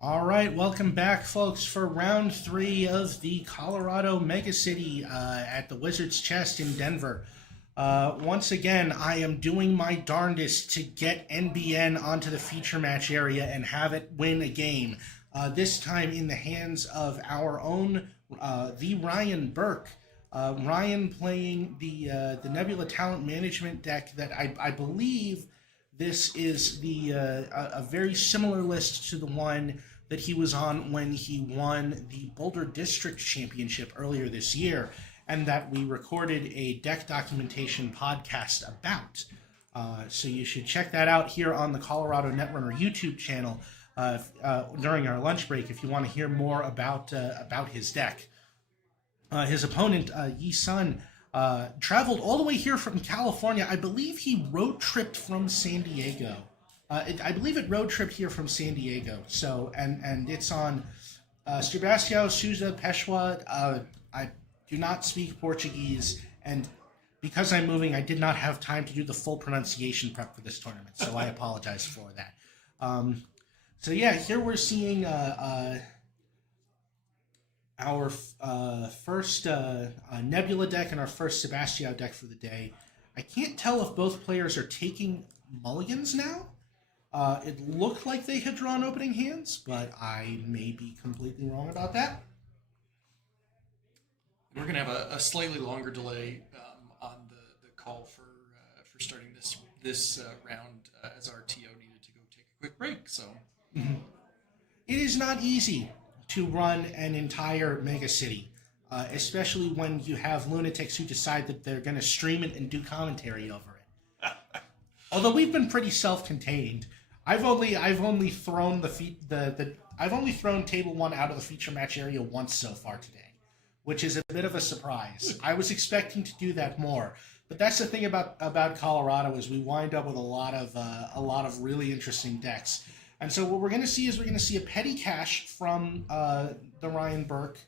All right, welcome back, folks, for round 3 of the Colorado Megacity at the Wizards Chest in Denver. Once again, I am doing my darndest to get NBN onto the feature match area and have it win a game. This time in the hands of our own, the Ryan Burke. Ryan playing the Nebula Talent Management deck that I believe this is a very similar list to the one that he was on when he won the Boulder District Championship earlier this year, and that we recorded a deck documentation podcast about. So you should check that out here on the Colorado Netrunner YouTube channel during our lunch break if you want to hear more about his deck. His opponent, Yi Sun, traveled all the way here from California. I believe he road tripped from San Diego. I believe it road tripped here from San Diego. So and it's on Sebastião Souza Peshwa. I do not speak Portuguese, and because I'm moving, I did not have time to do the full pronunciation prep for this tournament. So I apologize for that. So yeah, here we're seeing our first Nebula deck and our first Sebastião deck for the day. I can't tell if both players are taking mulligans now. It looked like they had drawn opening hands, but I may be completely wrong about that. We're going to have a slightly longer delay on the call for starting this round as our TO needed to go take a quick break. So it is not easy to run an entire Megacity, especially when you have lunatics who decide that they're going to stream it and do commentary over it. Although we've been pretty self-contained. I've only thrown I've only thrown table 1 out of the feature match area once so far today, which is a bit of a surprise. I was expecting to do that more, but that's the thing about Colorado is we wind up with a lot of really interesting decks. And so what we're going to see is a petty cache from the Ryan Burke,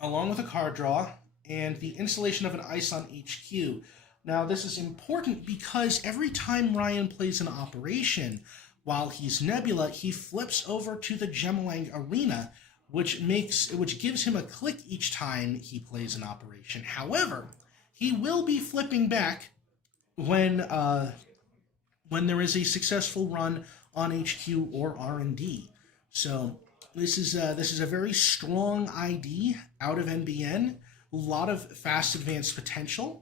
along with a card draw and the installation of an ice on HQ. Now, this is important because every time Ryan plays an operation, while he's Nebula, he flips over to the Gemelang Arena, which gives him a click each time he plays an operation. However, he will be flipping back when there is a successful run on HQ or R&D. So this is a very strong ID out of NBN. A lot of fast advanced potential.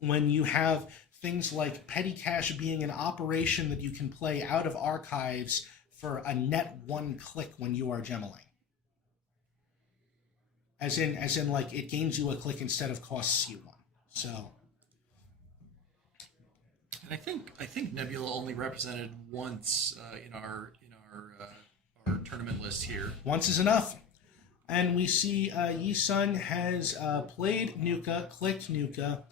When you have things like petty cache being an operation that you can play out of archives for a net 1 click when you are Gemelang. As in like it gains you a click instead of costs you 1. So and I think Nebula only represented once in our tournament list here. Once is enough. And we see Yi Sun has played Nuka, clicked Nuka,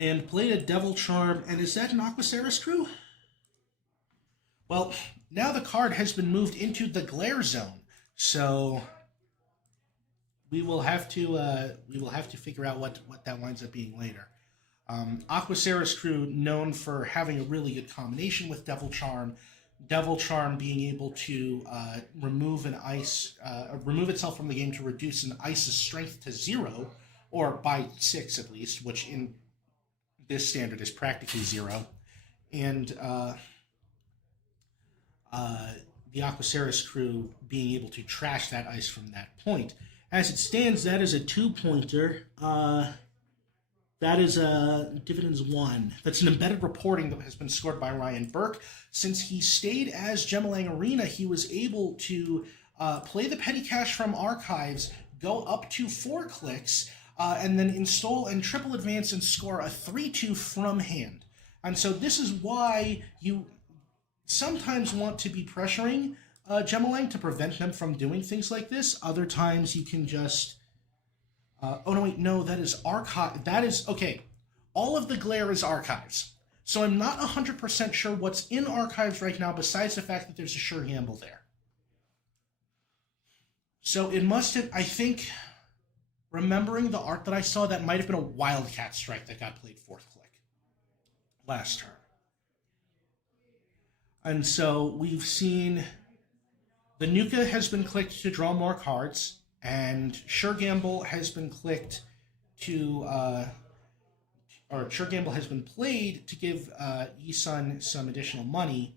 and played a Devil Charm. And is that an Aquaceris crew? Well, now the card has been moved into the glare zone, so we will have to figure out what that winds up being later. Aquaceris crew known for having a really good combination with Devil Charm. Devil Charm being able to remove itself from the game to reduce an ice's strength to 0, or by 6 at least, which in this standard is practically 0. And the Aquaceris crew being able to trash that ice from that point. As it stands, that is a 2-pointer. That is Dividends 1. That's an embedded reporting that has been scored by Ryan Burke. Since he stayed as Gemelang Arena, he was able to play the petty cache from archives, go up to 4 clicks, and then install and triple advance and score a 3-2 from hand. And so this is why you sometimes want to be pressuring Gemelang to prevent them from doing things like this. Other times you can just... that is archive. That is, okay, all of the glare is archives. So I'm not 100% sure what's in archives right now besides the fact that there's a sure gamble there. So it must have, I think, remembering the art that I saw, that might have been a Wildcat Strike that got played 4th click last turn. And so we've seen the Nuka has been clicked to draw more cards, and Sure Gamble has been clicked to, or Sure Gamble has been played to give Yisun some additional money.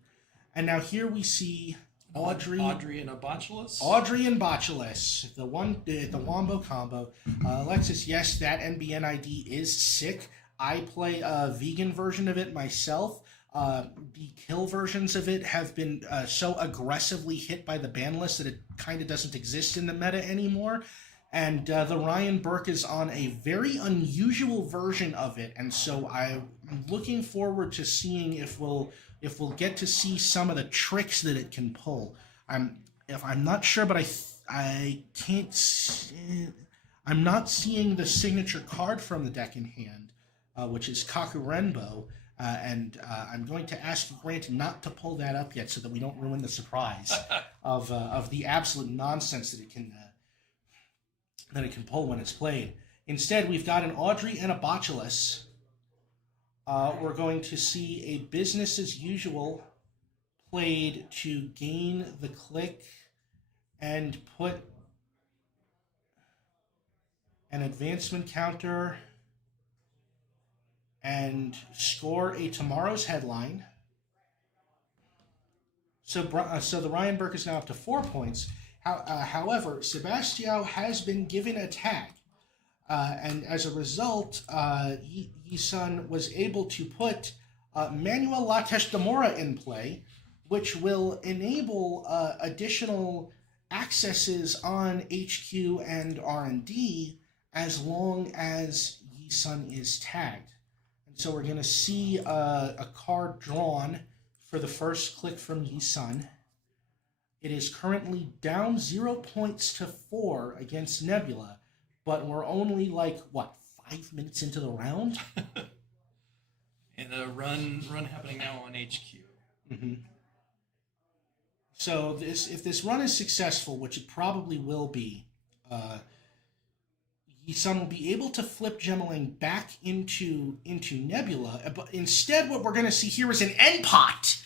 And now here we see Audrey and a Botulus. Audrey and Botulus, the Wombo combo. Alexis, yes, that NBN ID is sick. I play a vegan version of it myself. The kill versions of it have been so aggressively hit by the ban list that it kind of doesn't exist in the meta anymore. And the Ryan Burke is on a very unusual version of it, and so I'm looking forward to seeing if we'll get to see some of the tricks that it can pull. I'm not sure, but I can't. I'm not seeing the signature card from the deck in hand, which is Kakurenbo, and I'm going to ask Grant not to pull that up yet, so that we don't ruin the surprise of the absolute nonsense that it can pull when it's played. Instead, we've got an Audrey and a Botulus. We're going to see a business as usual played to gain the click and put an advancement counter and score a tomorrow's headline. So the Ryan Burke is now up to 4 points. However, Sebastião has been given a tag, and as a result, Yisun was able to put Manuel Lattes de Mora in play, which will enable additional accesses on HQ and R&D as long as Yisun is tagged. And so we're going to see a card drawn for the first click from Yisun. It is currently down 0 points to 4 against Nebula, but we're only 5 minutes into the round? And a run happening now on HQ. Mm-hmm. So if this run is successful, which it probably will be, Yisun will be able to flip Gemelang back into Nebula, but instead what we're going to see here is an end pot.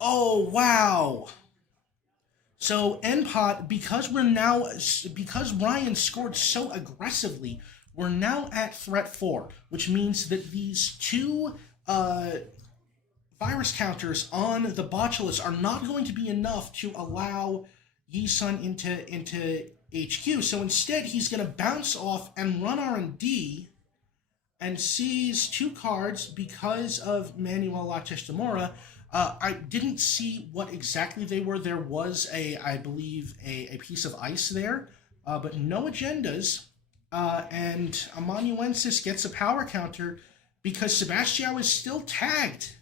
Oh, wow. So NPOT, because Ryan scored so aggressively, we're now at threat 4, which means that these two virus counters on the Botulus are not going to be enough to allow Yisun into HQ. So instead, he's going to bounce off and run R&D and seize 2 cards because of Manuel Lattes de Mora. I didn't see what exactly they were. There was I believe, a piece of ice there, but no agendas. And Amanuensis gets a power counter because Sebastião is still tagged.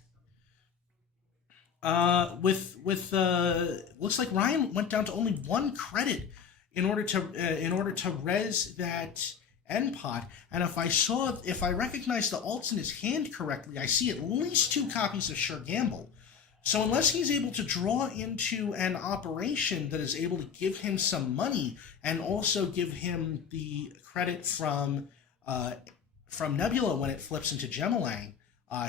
Looks like Ryan went down to only 1 credit in order to res that end pot. And if I recognize the alts in his hand correctly, I see at least 2 copies of Sure Gamble. So unless he's able to draw into an operation that is able to give him some money and also give him the credit from Nebula when it flips into Gemelang,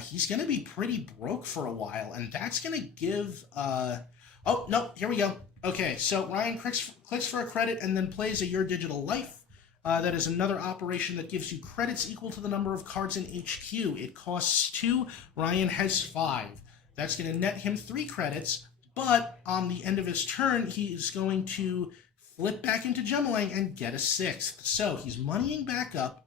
he's going to be pretty broke for a while, and that's going to give... oh, no, here we go. Okay, so Ryan clicks for a credit and then plays a Your Digital Life. That is another operation that gives you credits equal to the number of cards in HQ. It costs 2. Ryan has 5. That's going to net him 3 credits, but on the end of his turn, he's going to flip back into Gemelang and get a 6th. So he's moneying back up.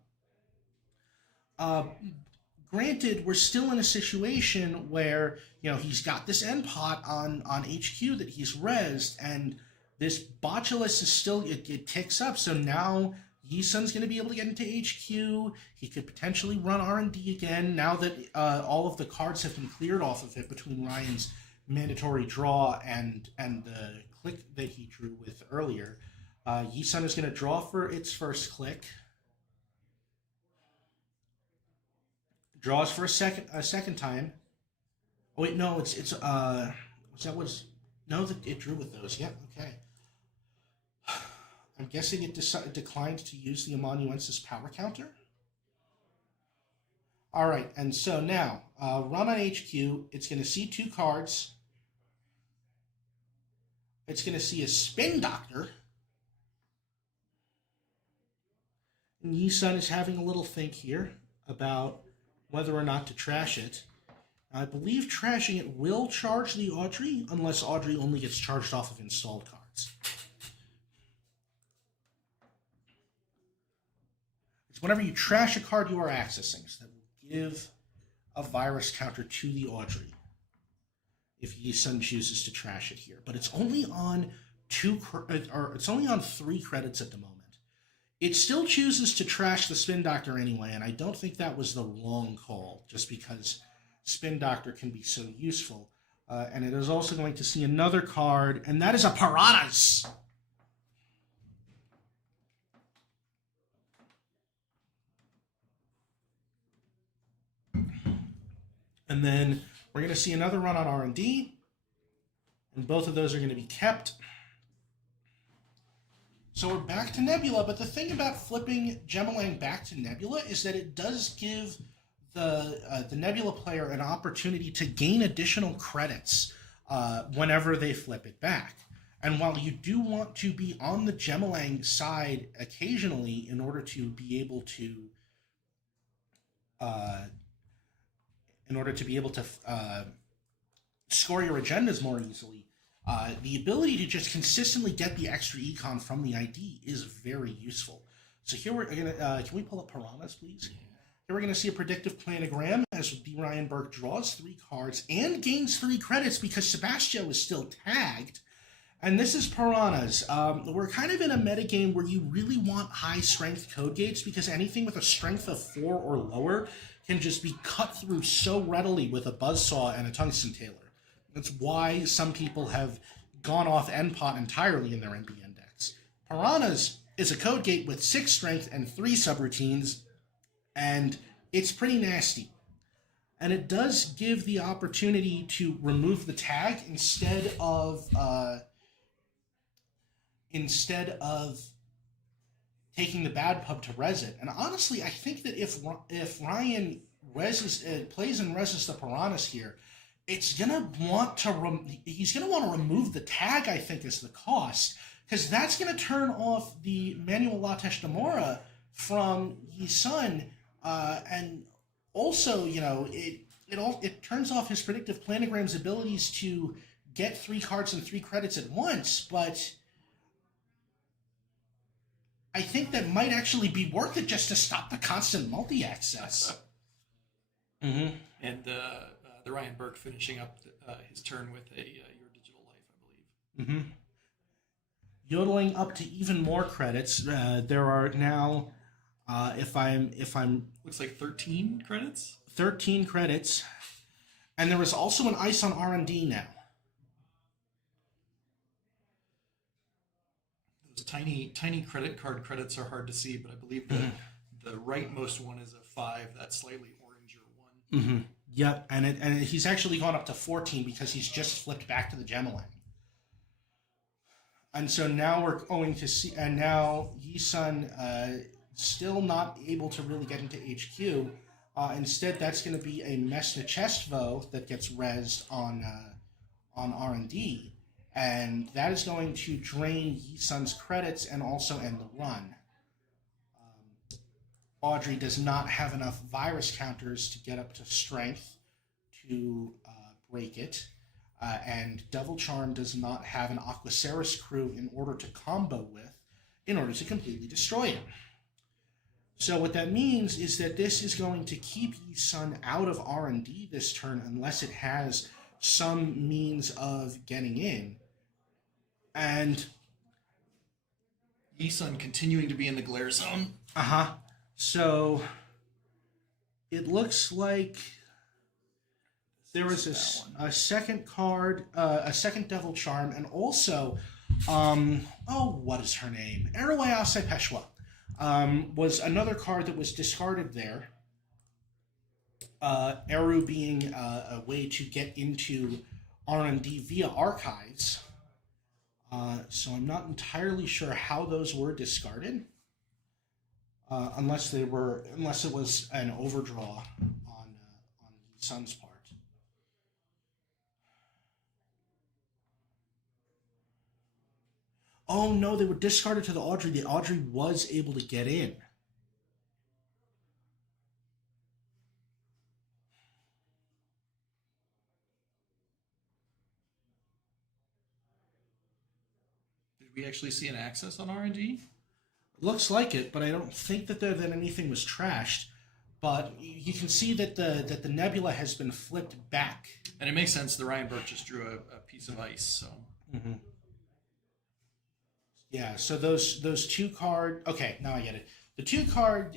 Granted, we're still in a situation where, he's got this end pot on HQ that he's rezzed, and this Botulus is still, it ticks up. So now Yisun's going to be able to get into HQ. He could potentially run R&D again now that all of the cards have been cleared off of it between Ryan's mandatory draw and the click that he drew with earlier. Yisun is going to draw for its first click. Draws for a second time. Oh wait, no, it drew with those. Yep, okay. I'm guessing it declined to use the Amanuensis power counter. All right, and so now run on HQ. It's going to see 2 cards. It's going to see a Spin Doctor. And Yi-Sun is having a little think here about whether or not to trash it. I believe trashing it will charge the Audrey, unless Audrey only gets charged off of installed cards. It's whenever you trash a card you are accessing, so that will give a virus counter to the Audrey if Yi-Sun chooses to trash it here. But it's only on it's only on 3 credits at the moment. It still chooses to trash the Spin Doctor anyway, and I don't think that was the wrong call, just because Spin Doctor can be so useful. And it is also going to see another card, and that is a Piranhas! And then we're going to see another run on R&D, and both of those are going to be kept. So we're back to Nebula, but the thing about flipping Gemalang back to Nebula is that it does give the Nebula player an opportunity to gain additional credits whenever they flip it back. And while you do want to be on the Gemalang side occasionally in order to be able to score your agendas more easily, the ability to just consistently get the extra econ from the ID is very useful. So here we're going to, can we pull up Piranhas, please? Here we're going to see a predictive planogram as D. Ryan Burke draws 3 cards and gains 3 credits because Sebastio is still tagged. And this is Piranhas. We're kind of in a metagame where you really want high strength code gates because anything with a strength of 4 or lower can just be cut through so readily with a buzzsaw and a tungsten tailor. That's why some people have gone off NPOT entirely in their NBN decks. Piranhas is a code gate with 6 strength and 3 subroutines, and it's pretty nasty. And it does give the opportunity to remove the tag instead of taking the bad pub to res it. And honestly, I think that if Ryan plays and reses the Piranhas here, he's gonna want to remove the tag, I think, as the cost, because that's gonna turn off the Manuel Latesh Demora from Yi-Sun, and also, it turns off his predictive planogram's abilities to get 3 cards and 3 credits at once, but I think that might actually be worth it just to stop the constant multi-access. Mm-hmm. And the Ryan Burke finishing up his turn with a Your Digital Life, I believe. Mm-hmm. Yodeling up to even more credits. There are now, if I'm looks like 13 credits. 13 credits, and there is also an ice on R&D now. Those tiny credit card credits are hard to see, but I believe the rightmost one is a 5. That's slightly oranger one. Mm-hmm. Yep, and he's actually gone up to 14 because he's just flipped back to the Gemalang. And so now we're going to see, and now Yi-Sun still not able to really get into HQ. Instead, that's going to be a Mesna Chestvo that gets rezzed on R&D, and that is going to drain Yi-Sun's credits and also end the run. Audrey does not have enough virus counters to get up to strength to break it, and Devil Charm does not have an Aquaceris crew in order to combo with in order to completely destroy it. So what that means is that this is going to keep Yi-Sun out of R&D this turn unless it has some means of getting in. And Yi-Sun continuing to be in the glare zone. Uh-huh. So it looks like there was a second card, a second Devil Charm, and also, what is her name? Erawayase Peshwa. Was another card that was discarded there. Eru being a way to get into R&D via archives. So I'm not entirely sure how those were discarded, unless it was an overdraw on Yi-Sun's part. Oh no, they were discarded to the Audrey. The Audrey was able to get in. Did we actually see an access on R&D? Looks like it, but I don't think that anything was trashed. But you can see that the nebula has been flipped back. And it makes sense. The Ryan Burke just drew a piece of ice, so. Mm-hmm. Yeah. So those two card. Okay, now I get it. The two card.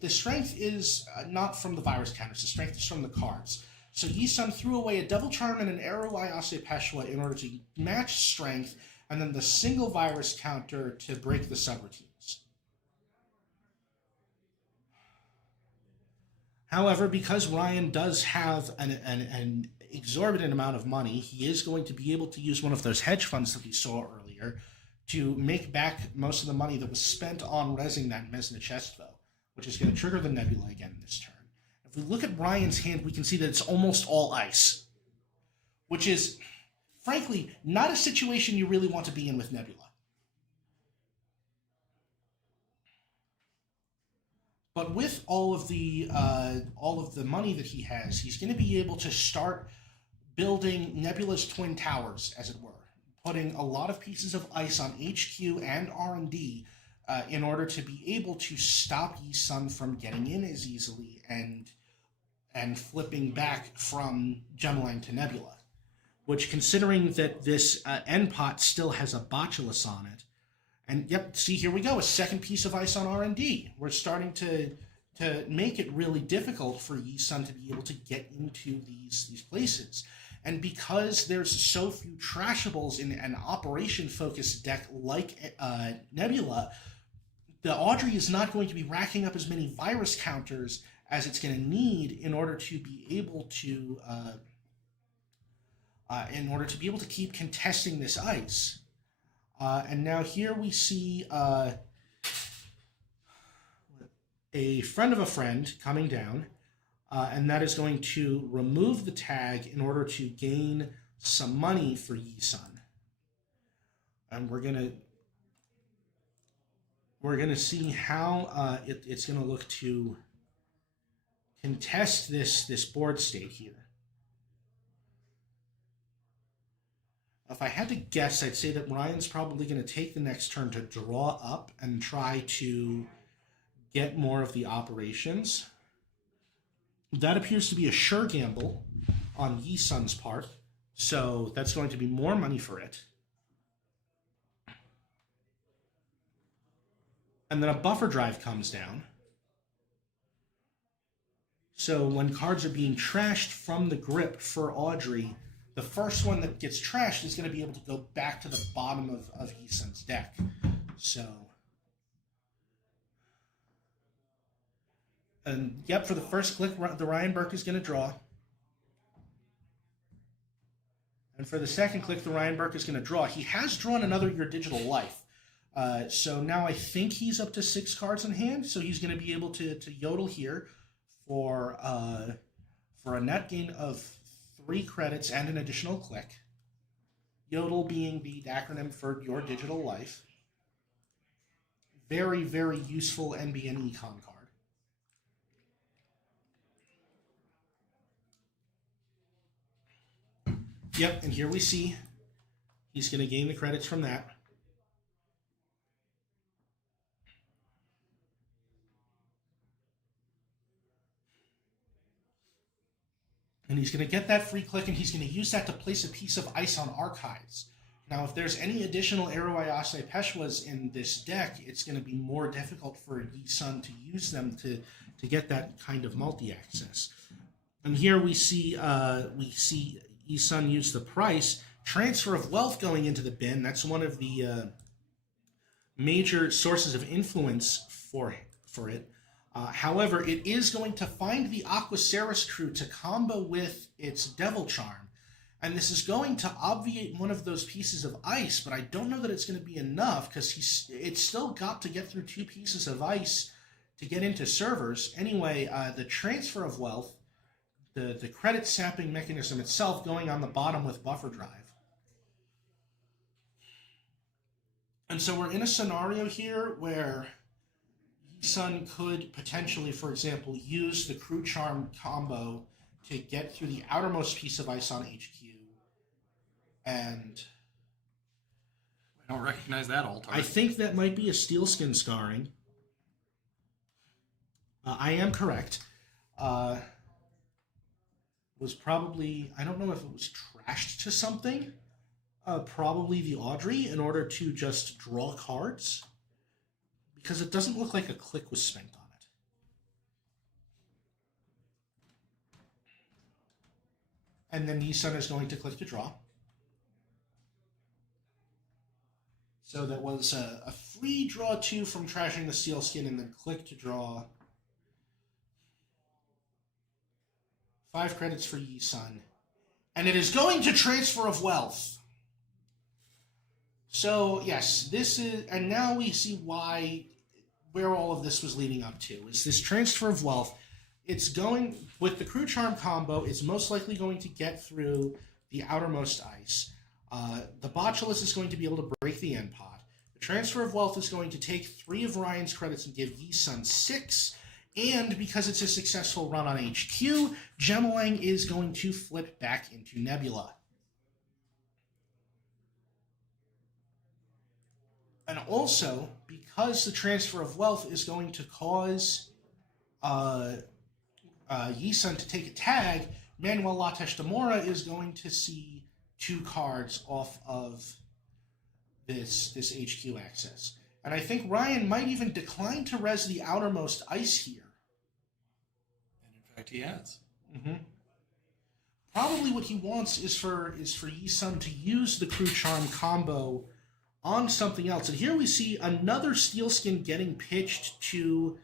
The strength is not from the virus counters. The strength is from the cards. So Yi-Sun threw away a Devil Charm and an Arrow Ayase Peshwa in order to match strength, and then the single virus counter to break the subroutines. However, because Ryan does have an exorbitant amount of money, he is going to be able to use one of those hedge funds that we saw earlier to make back most of the money that was spent on resing that Mesna Chesto, which is going to trigger the Nebula again this turn. If we look at Ryan's hand, we can see that it's almost all ice, which is, frankly, not a situation you really want to be in with Nebula. But with all of the money that he has, he's going to be able to start building Nebula's twin towers, as it were, putting a lot of pieces of ice on HQ and R&D in order to be able to stop Yi-Sun from getting in as easily and flipping back from Gemelang to Nebula. Which, considering that this end pot still has a Botulus on it, and yep, see, here we go, a second piece of ice on R&D. We're starting to make it really difficult for Yi-Sun to be able to get into these places. And because there's so few trashables in an operation-focused deck like Nebula, the Audrey is not going to be racking up as many virus counters as it's going to need in order to be able to keep contesting this ice. And now here we see a friend of a friend coming down, and that is going to remove the tag in order to gain some money for Yi-Sun. And we're gonna see how it's gonna look to contest this board state here. If I had to guess, I'd say that Ryan's probably going to take the next turn to draw up and try to get more of the operations. That appears to be a sure gamble on Yi-Sun's part, so that's going to be more money for it. And then a buffer drive comes down. So when cards are being trashed from the grip for Audrey, the first one that gets trashed is going to be able to go back to the bottom of Yi-Sun's deck. So, and yep, for the first click, the Ryan Burke is going to draw. And for the second click, the Ryan Burke is going to draw. He has drawn another Your Digital Life. So now I think he's up to 6 cards in hand, so he's going to be able to yodel here for a net gain of 3 credits and an additional click. Yodel being the acronym for Your Digital Life. Very, very useful NBN Econ card. Yep, and here we see he's going to gain the credits from that. And he's going to get that free click, and he's going to use that to place a piece of ice on archives. Now, if there's any additional Arrow Ayase Peshwas in this deck, it's going to be more difficult for Yi-Sun to use them to get that kind of multi-access. And here we see Yi-Sun use the price. Transfer of wealth going into the bin. That's one of the major sources of influence for it. However, it is going to find the Aquaceris crew to combo with its Devil Charm. And this is going to obviate one of those pieces of ice, but I don't know that it's going to be enough because it's still got to get through 2 pieces of ice to get into servers. Anyway, the transfer of wealth, the credit sapping mechanism itself going on the bottom with buffer drive. And so we're in a scenario here where Sun could potentially, for example, use the Crew Charm combo to get through the outermost piece of ice on HQ. And I don't recognize that altar. I think that might be a Steel Skin Scarring. I am correct. Was probably, I don't know if it was trashed to something. Probably the Audrey in order to just draw cards. Because it doesn't look like a click was spent on it. And then Yi-Sun is going to click to draw. So that was a free draw 2 from trashing the Steel Skin and then click to draw. 5 credits for Yi-Sun. And it is going to Transfer of Wealth. So, yes, this is, and now we see where all of this was leading up to, is this Transfer of Wealth. It's going, with the Crew Charm combo, it's most likely going to get through the outermost ice. The Botulus is going to be able to break the end pot. The Transfer of Wealth is going to take 3 of Ryan's credits and give Yi-Sun 6. And because it's a successful run on HQ, Gemelang is going to flip back into Nebula. And also, because the Transfer of Wealth is going to cause Yi-Sun to take a tag, Manuel Latesh de Mora is going to see 2 cards off of this HQ access. And I think Ryan might even decline to res the outermost ice here. And in fact, he has. Mm-hmm. Probably what he wants is for Yi-Sun to use the Crew Charm combo on something else. And here we see another Steel Skin getting pitched to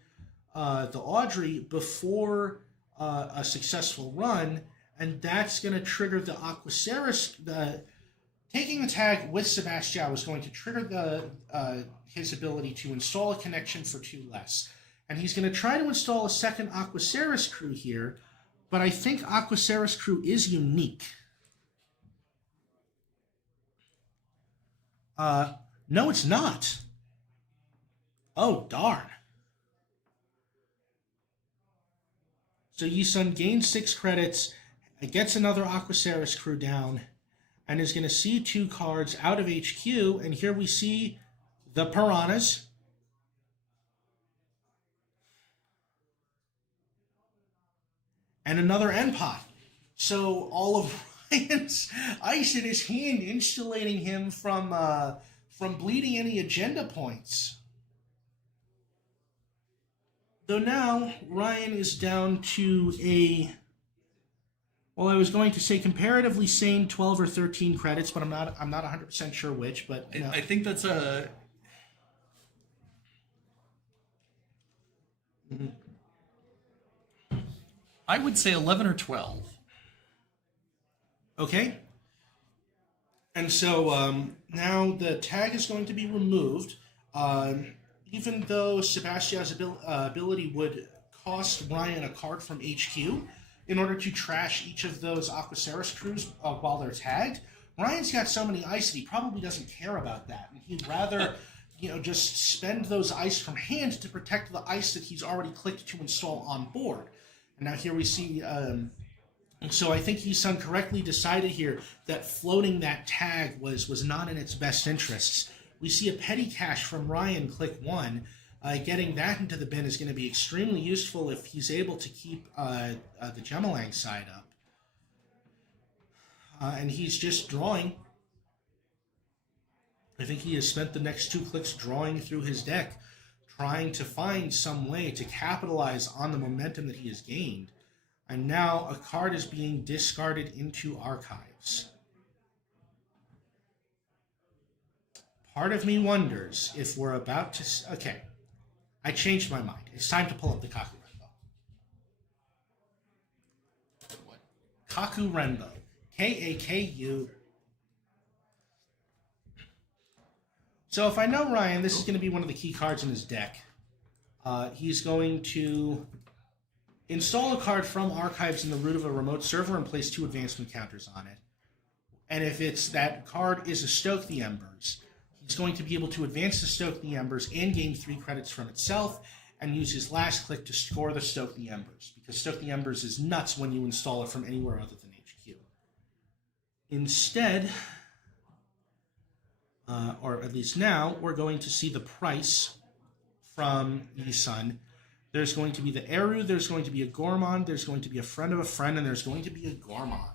the Audrey before a successful run, and that's going to trigger the Aquaceris. Taking the tag with Sebastião is going to trigger his ability to install a connection for 2 less. And he's going to try to install a second Aquaceris crew here, but I think Aquaceris crew is unique. No, it's not. Oh, darn. So Yi-Sun gains 6 credits, gets another Aquaceris crew down, and is going to see 2 cards out of HQ, and here we see the Piranhas. And another end pot. So all of Ryan's ice in his hand, insulating him from bleeding any agenda points. Though now Ryan is down to a, well, I was going to say comparatively sane 12 or 13 credits, but I'm not 100% sure which. But you know. I think that's a. Mm-hmm. I would say 11 or 12. Okay. And so now the tag is going to be removed. Even though Sebastião's ability would cost Ryan a card from HQ in order to trash each of those Aquaceris crews while they're tagged, Ryan's got so many ice that he probably doesn't care about that. And he'd rather just spend those ice from hand to protect the ice that he's already clicked to install on board. And now here we see, so I think Yi-Sun correctly decided here that floating that tag was not in its best interests. We see a petty cash from Ryan, click 1. Getting that into the bin is going to be extremely useful if he's able to keep the Gemelang side up. And he's just drawing. I think he has spent the next 2 clicks drawing through his deck, trying to find some way to capitalize on the momentum that he has gained. And now a card is being discarded into archives. Part of me wonders if we're about to... Okay, I changed my mind. It's time to pull up the Kaku Renbo. What? Kaku Renbo. K-A-K-U. So if I know Ryan, this is going to be one of the key cards in his deck. He's going to install a card from archives in the root of a remote server and place 2 advancement counters on it. And if it's that card is a Stoke the Embers, He's going to be able to advance to Stoke the Embers and gain 3 credits from itself, and use his last click to score the Stoke the Embers, because Stoke the Embers is nuts when you install it from anywhere other than HQ. Instead, or at least now, we're going to see the price from Yi Sun. There's going to be the Eru, there's going to be a Gourmand, there's going to be a friend of a friend, and there's going to be a Gourmand.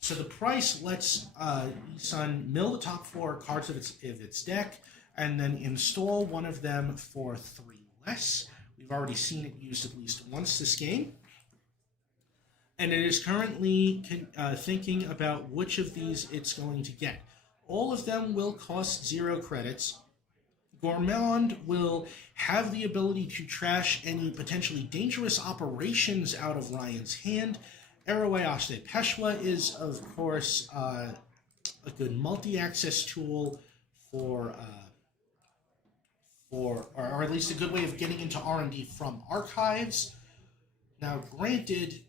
So the price lets Yi Sun mill the top 4 cards of its deck, and then install one of them for 3 less. We've already seen it used at least once this game. And it is currently thinking about which of these it's going to get. All of them will cost 0 credits. Gourmand will have the ability to trash any potentially dangerous operations out of Ryan's hand. Arawayaste Peshwa is, of course, a good multi-access tool or at least a good way of getting into R&D from archives. Now, granted,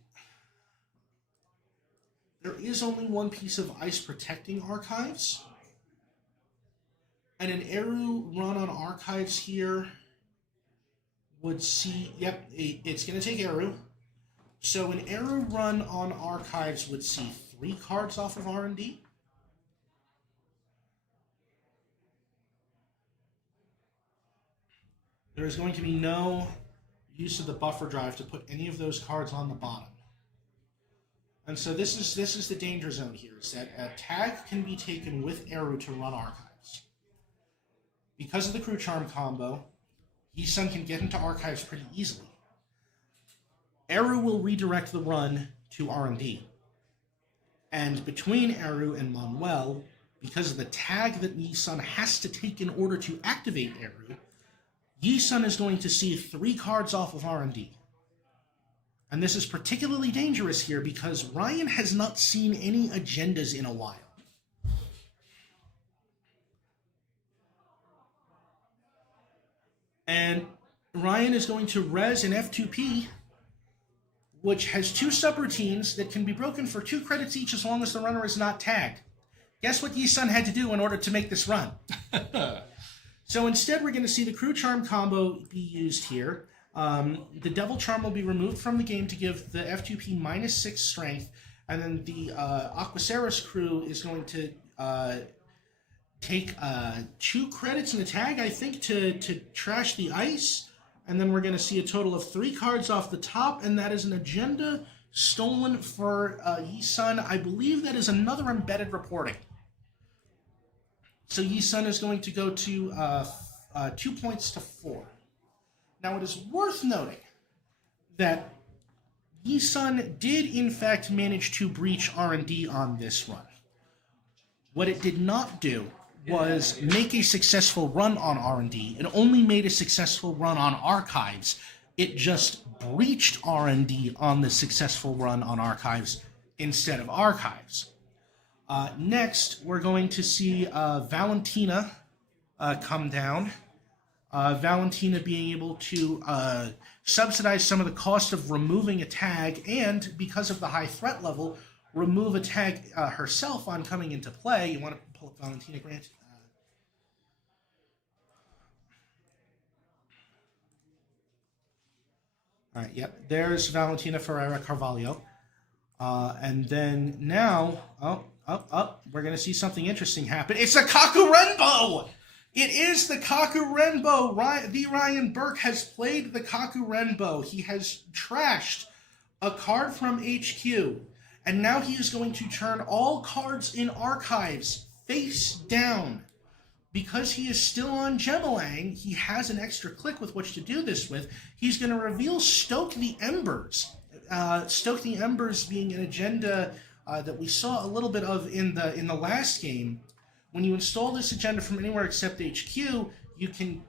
there is only one piece of ice protecting archives, and an Eru run on archives here would see, yep, it's going to take Eru. So an Eru run on archives would see 3 cards off of R&D. There is going to be no use of the buffer drive to put any of those cards on the bottom. And so this is the danger zone here, is that a tag can be taken with Eru to run archives. Because of the Crew Charm combo, Yi Sun can get into archives pretty easily. Eru will redirect the run to R&D. And between Eru and Manuel, because of the tag that Yi Sun has to take in order to activate Eru, Yi Sun is going to see 3 cards off of R&D. And this is particularly dangerous here because Ryan has not seen any agendas in a while. And Ryan is going to res an F2P, which has 2 subroutines that can be broken for 2 credits each as long as the runner is not tagged. Guess what Yi Sun had to do in order to make this run? So instead, we're going to see the Crew Charm combo be used here. The Devil Charm will be removed from the game to give the F2P -6 strength, and then the Aquaceros crew is going to take 2 credits in the tag, I think, to trash the ice, and then we're going to see a total of 3 cards off the top, and that is an agenda stolen for Yi Sun. I believe that is another embedded reporting. So Yi Sun is going to go to 2 points to 4. Now, it is worth noting that Yi Sun did, in fact, manage to breach R&D on this run. What it did not do was make a successful run on R&D. It only made a successful run on archives. It just breached R&D on the successful run on archives instead of archives. Next, we're going to see Valentina come down. Valentina being able to subsidize some of the cost of removing a tag, and because of the high threat level, remove a tag herself on coming into play. You want to pull up Valentina, Grant? All right, yep. There's Valentina Ferreira Carvalho. And then now, we're going to see something interesting happen. It's a Kaku Renbo! It is the Kaku Renbo. The Ryan Burke has played the Kaku Renbo. He has trashed a card from HQ. And now he is going to turn all cards in archives face down. Because he is still on Gemelang, he has an extra click with which to do this with. He's going to reveal Stoke the Embers. Stoke the Embers being an agenda that we saw a little bit of in the last game. When you install this agenda from anywhere except HQ, you can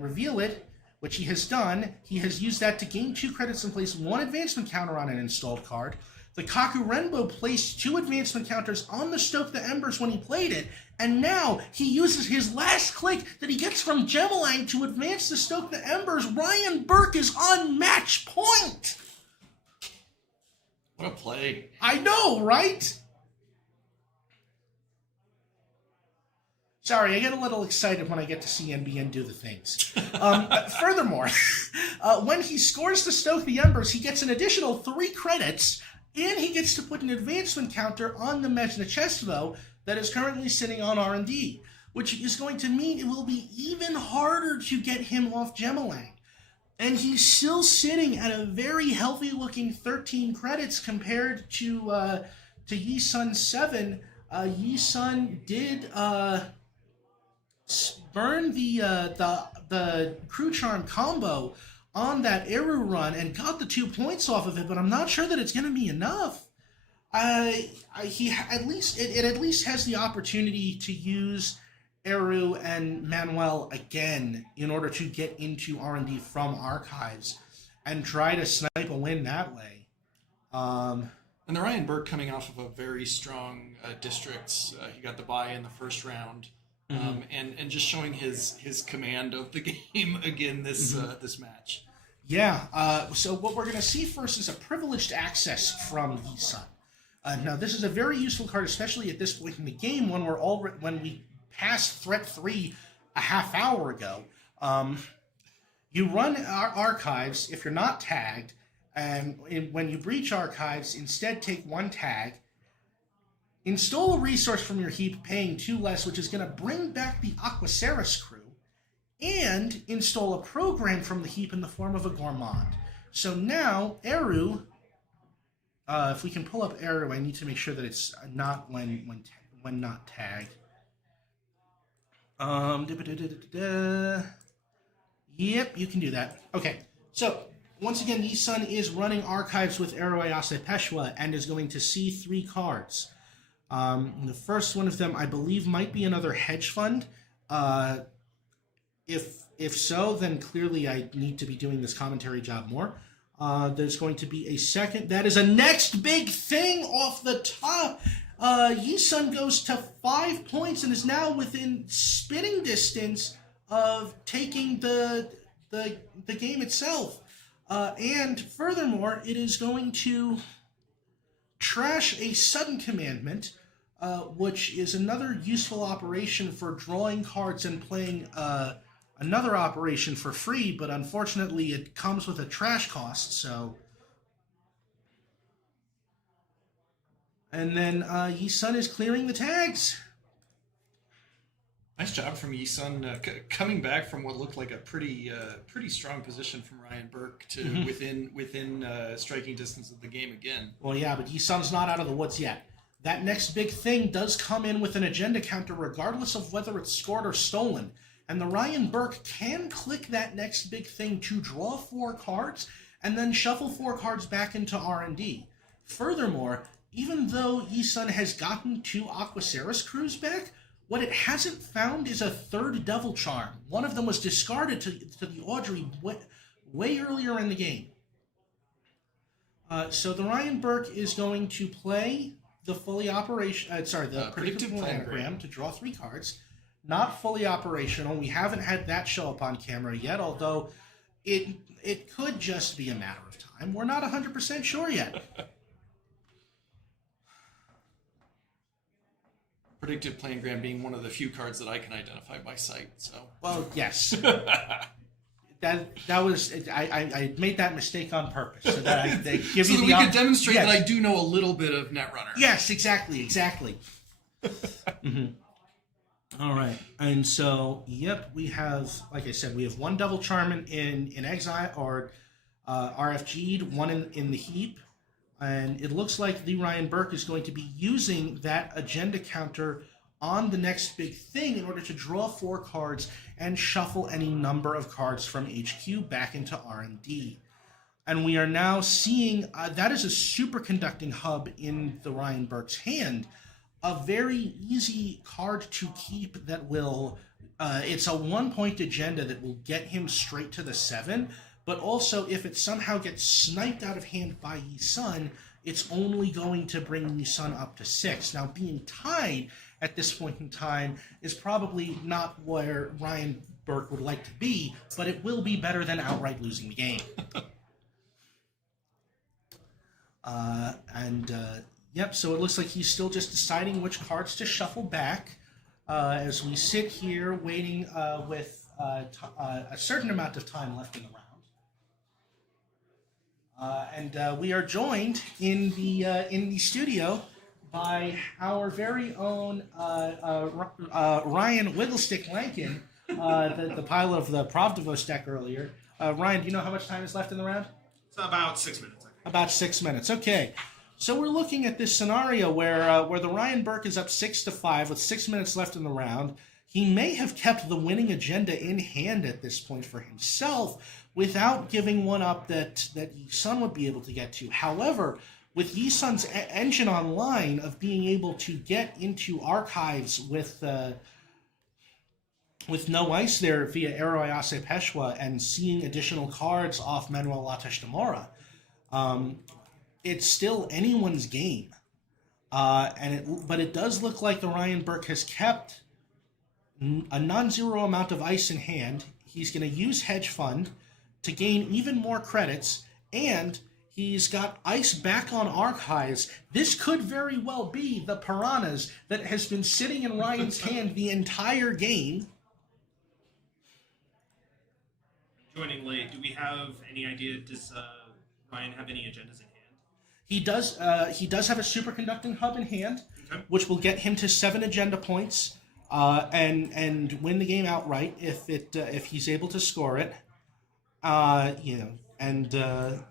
reveal it, which he has done. He has used that to gain 2 credits and place 1 advancement counter on an installed card. The Kaku Renbo placed 2 advancement counters on the Stoke the Embers when he played it, and now he uses his last click that he gets from Gemelang to advance the Stoke the Embers. Ryan Burke is on match point! What a play. I know, right? Sorry, I get a little excited when I get to see NBN do the things. Furthermore, when he scores to stoke the embers, he gets an additional 3 credits, and he gets to put an advancement counter on the Megacity that is currently sitting on R&D, which is going to mean it will be even harder to get him off Gemalang. And he's still sitting at a very healthy-looking 13 credits compared to Yi Sun 7. Yi Sun did burn the crew charm combo on that Eru run and got the 2 points off of it, but I'm not sure that it's going to be enough. It at least has the opportunity to use Eru and Manuel again in order to get into R&D from archives and try to snipe a win that way. And the Ryan Burke coming off of a very strong districts. He got the bye in the first round. And just showing his command of the game again this match. Yeah. So what we're going to see first is a privileged access from Yi Sun. Now this is a very useful card, especially at this point in the game when we passed Threat 3 a half hour ago. You run archives if you're not tagged, and when you breach archives, instead take 1 tag. Install a resource from your heap, paying 2 less, which is going to bring back the Aquaceris crew, and install a program from the heap in the form of a Gourmand. So now, Eru, if we can pull up Eru, I need to make sure that it's not when not tagged. Yep, you can do that. Okay, so once again, Yi Sun is running archives with Eru Ayase Peshwa and is going to see 3 cards. The first one of them, I believe, might be another hedge fund. If so, then clearly I need to be doing this commentary job more. There's going to be a second. That is a next big thing off the top. Yi Sun goes to 5 points and is now within spitting distance of taking the game itself. And furthermore, it is going to trash a sudden commandment, which is another useful operation for drawing cards and playing another operation for free, but unfortunately it comes with a trash cost, so... And then Yi Sun is clearing the tags. Nice job from Yi Sun, coming back from what looked like a pretty strong position from Ryan Burke to within striking distance of the game again. Well, yeah, but Yi Sun's not out of the woods yet. That next big thing does come in with an agenda counter regardless of whether it's scored or stolen. And the Ryan Burke can click that next big thing to draw 4 cards and then shuffle 4 cards back into R&D. Furthermore, even though Yi Sun has gotten 2 Aquaceris crews back, what it hasn't found is a 3rd Devil Charm. One of them was discarded to the Audrey way earlier in the game. So the Ryan Burke is going to play the predictive planogram to draw 3 cards. Not fully operational. We haven't had that show up on camera yet, although it could just be a matter of time. We're not 100% sure yet. Predictive planogram being one of the few cards that I can identify by sight. So, well, yes, that was I made that mistake on purpose so that I give so you that we could demonstrate that I do know a little bit of Netrunner. Yes, exactly. All right, and so we have, like I said, we have 1 Devil Charm in exile or RFG'd, 1 in the heap. And it looks like the Ryan Burke is going to be using that agenda counter on the next big thing in order to draw 4 cards and shuffle any number of cards from HQ back into R&D. And we are now seeing that is a superconducting hub in the Ryan Burke's hand. A very easy card to keep that will... it's a 1-point agenda that will get him straight to the 7. But also, if it somehow gets sniped out of hand by Yi Sun, it's only going to bring Yi Sun up to 6. Now, being tied at this point in time is probably not where Ryan Burke would like to be, but it will be better than outright losing the game. So it looks like he's still just deciding which cards to shuffle back. as we sit here waiting with a certain amount of time left in the round. And we are joined in the studio by our very own Ryan Wigglestick Lankin, the pilot of the Pravdivos deck earlier. Ryan, do you know how much time is left in the round? It's about 6 minutes. About 6 minutes. Okay. So we're looking at this scenario where the Ryan Burke is up 6-5 with 6 minutes left in the round. He may have kept the winning agenda in hand at this point for himself without giving one up that Yi-Sun would be able to get to. However, with Yi-Sun's engine online of being able to get into archives with no ice there via Ero Ayase Peshwa and seeing additional cards off Manuel Latash Demora, it's still anyone's game. But it does look like the Ryan Burke has kept a non-zero amount of ice in hand. He's going to use Hedge Fund to gain even more credits, and he's got ice back on archives. This could very well be the Piranhas that has been sitting in Ryan's hand the entire game. Joining late, do we have any idea? Does Ryan have any agendas in hand? He does have a superconducting hub in hand, Okay. which will get him to 7 agenda points, and win the game outright if he's able to score it. And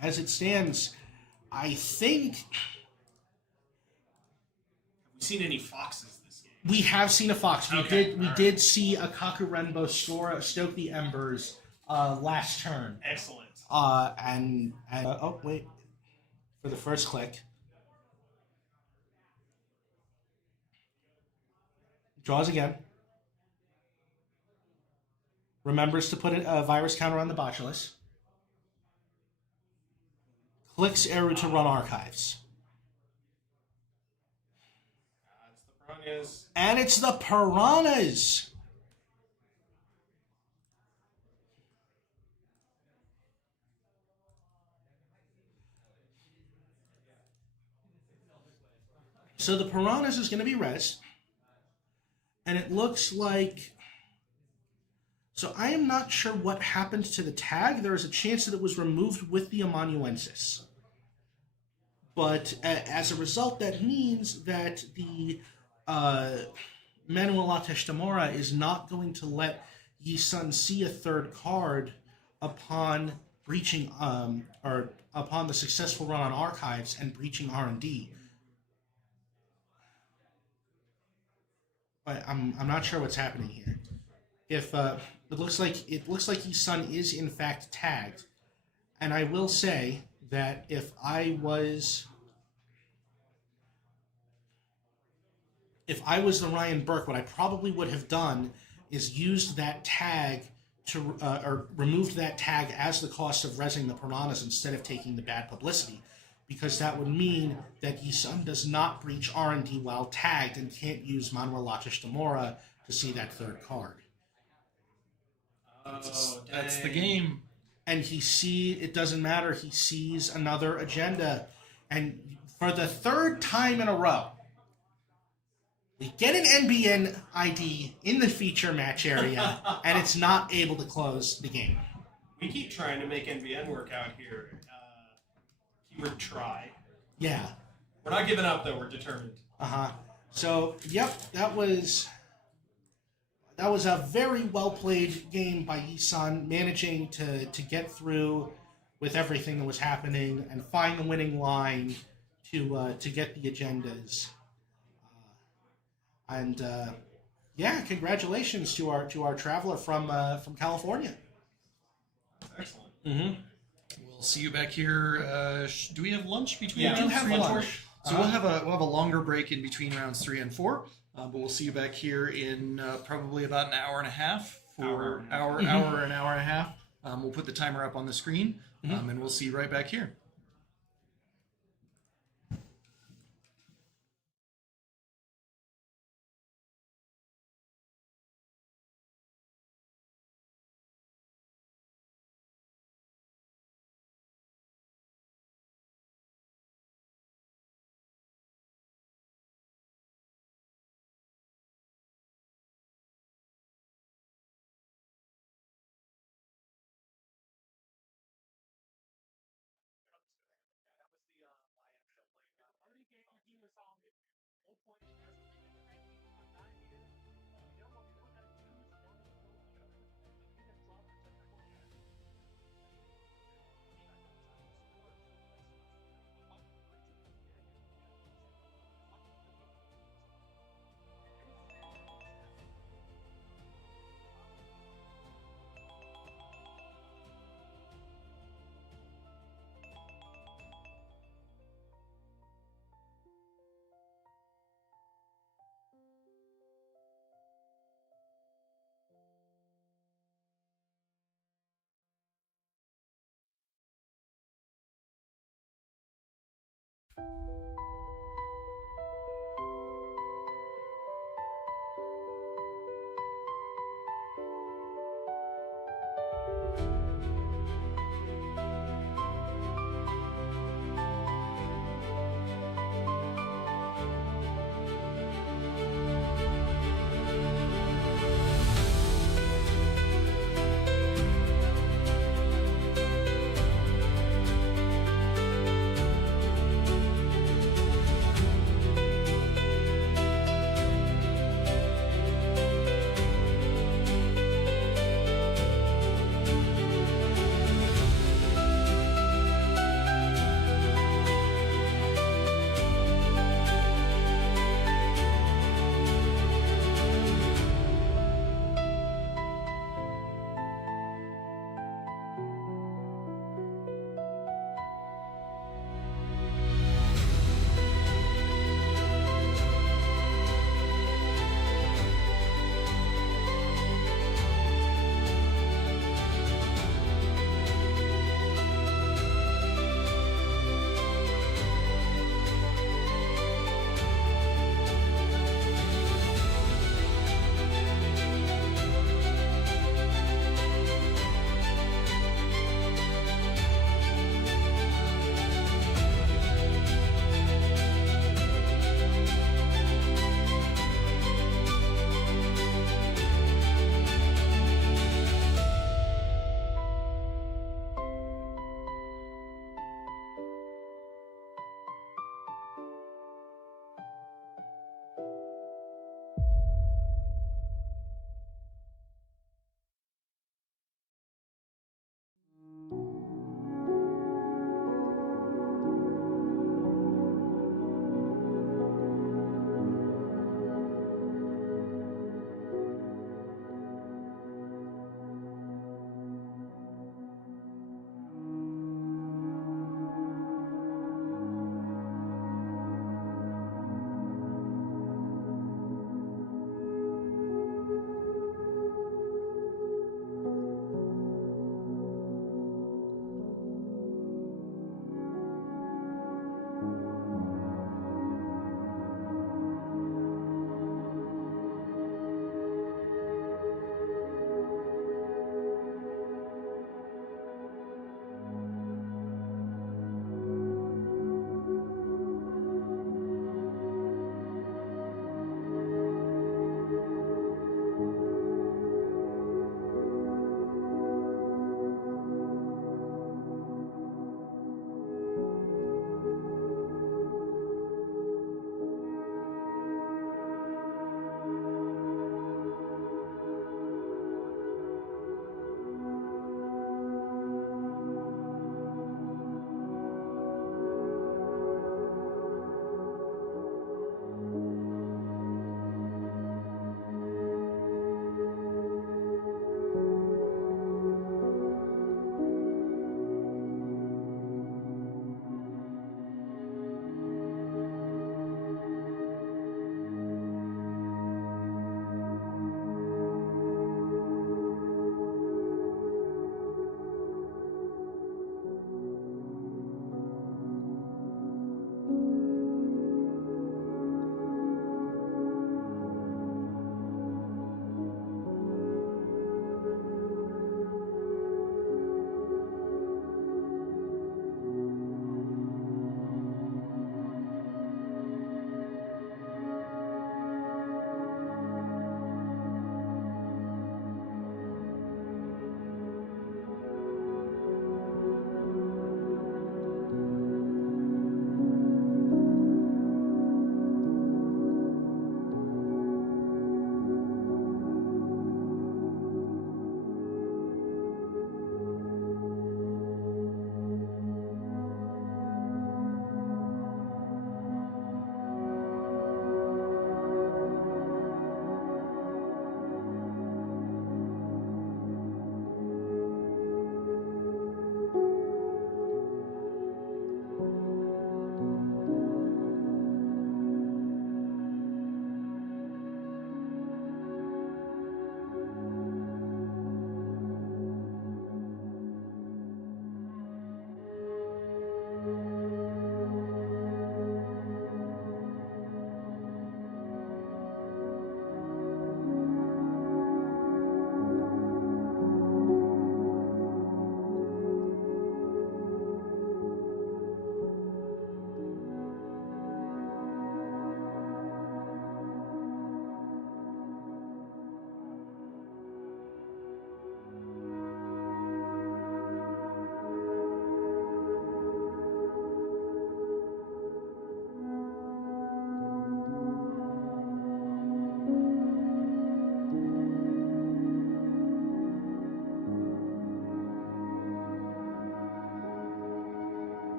as it stands, I think Have we seen any foxes this game? we have seen a fox. We Okay, did see a Kakurenbo stoke the embers last turn. Excellent. Oh wait, for the first click, draws again. Remembers to put a virus counter on the Botulus. Clicks Eru to run archives. It's the Piranhas. And it's the Piranhas! So the Piranhas is going to be res. And it looks like... So I am not sure what happened to the tag. There is a chance that it was removed with the amanuensis. But as a result, that means that the Manuel Latash Demora is not going to let Yi-Sun see a third card upon breaching or upon the successful run on archives and breaching R&D. But I'm not sure what's happening here. If it looks like Yi-Sun is in fact tagged, and I will say that if I was the Ryan Burke, what I probably would have done is used that tag to or removed that tag as the cost of resing the Piranhas instead of taking the bad publicity, because that would mean that Yi-Sun does not breach R&D while tagged and can't use Manuel Latash Demora to see that third card. Oh, that's the game. And it doesn't matter, he sees another agenda. And for the third time in a row, we get an NBN ID in the feature match area, and it's not able to close the game. We keep trying to make NBN work out here. Keyword try. Yeah. We're not giving up, though. We're determined. So, yep, that was a very well-played game by Yi-Sun, managing to get through with everything that was happening and find the winning line to get the agendas. Congratulations to our traveler from California. Excellent. Mm-hmm. We'll see you back here. Do we have lunch between We do rounds have 3 and 4? lunch. So we'll have a longer break in between rounds 3 and 4. But we'll see you back here in probably about an hour and a half for an hour and a half. We'll put the timer up on the screen, and we'll see you right back here.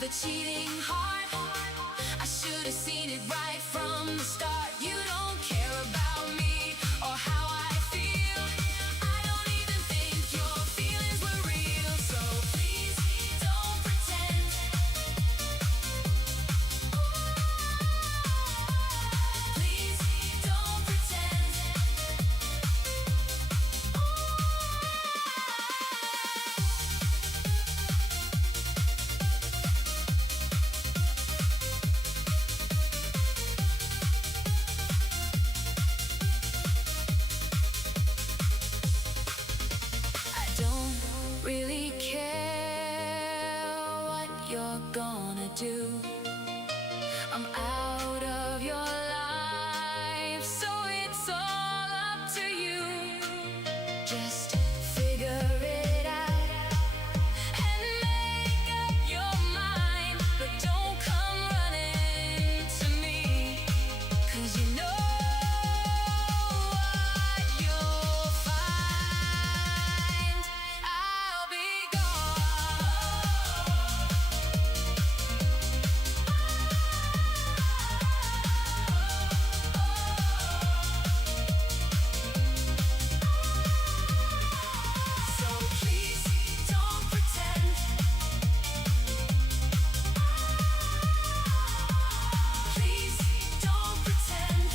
have a cheating heart. I should have seen it right from the start. You don't care about me or how I feel. I don't even think your feelings were real. So please don't pretend. Please don't pretend. I don't really care what you're gonna do. I'm out of your life, so it's all up to you. Just figure it out and make up your mind. But don't come running to me, 'cause you know what you'll find. I'll be so please don't pretend. Please don't pretend.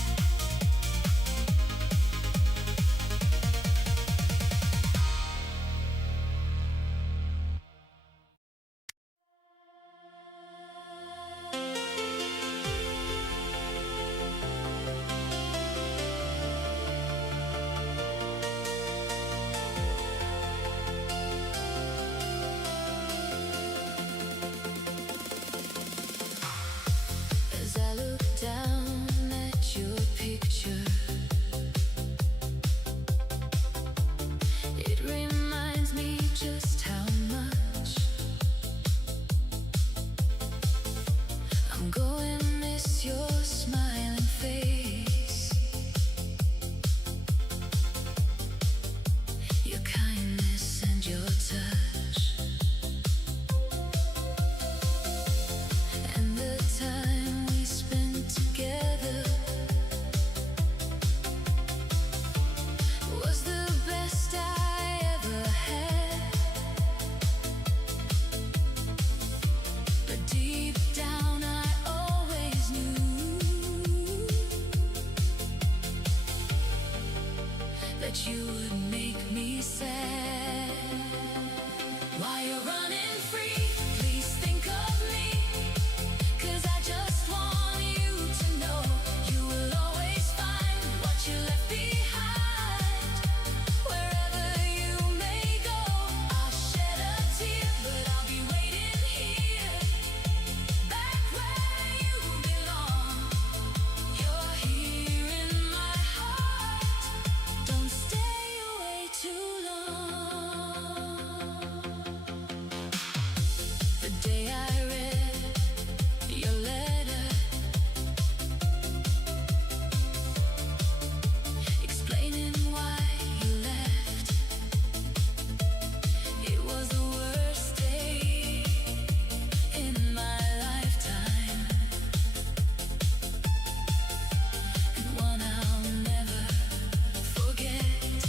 As I look down at your picture, it reminds me just how much I'm going to miss your smiling face, your kindness and your touch, and the time we spent together was the best I ever had. But deep down I always knew that you would make me sad. While you're running free, please think of me, 'cause I just want you to know you will always find what you left behind. Wherever you may go, I'll shed a tear, but I'll be waiting here, back where you belong. You're here in my heart. Don't stay away too long. The day I read your letter, explaining why you left, it was the worst day in my lifetime, and one I'll never forget.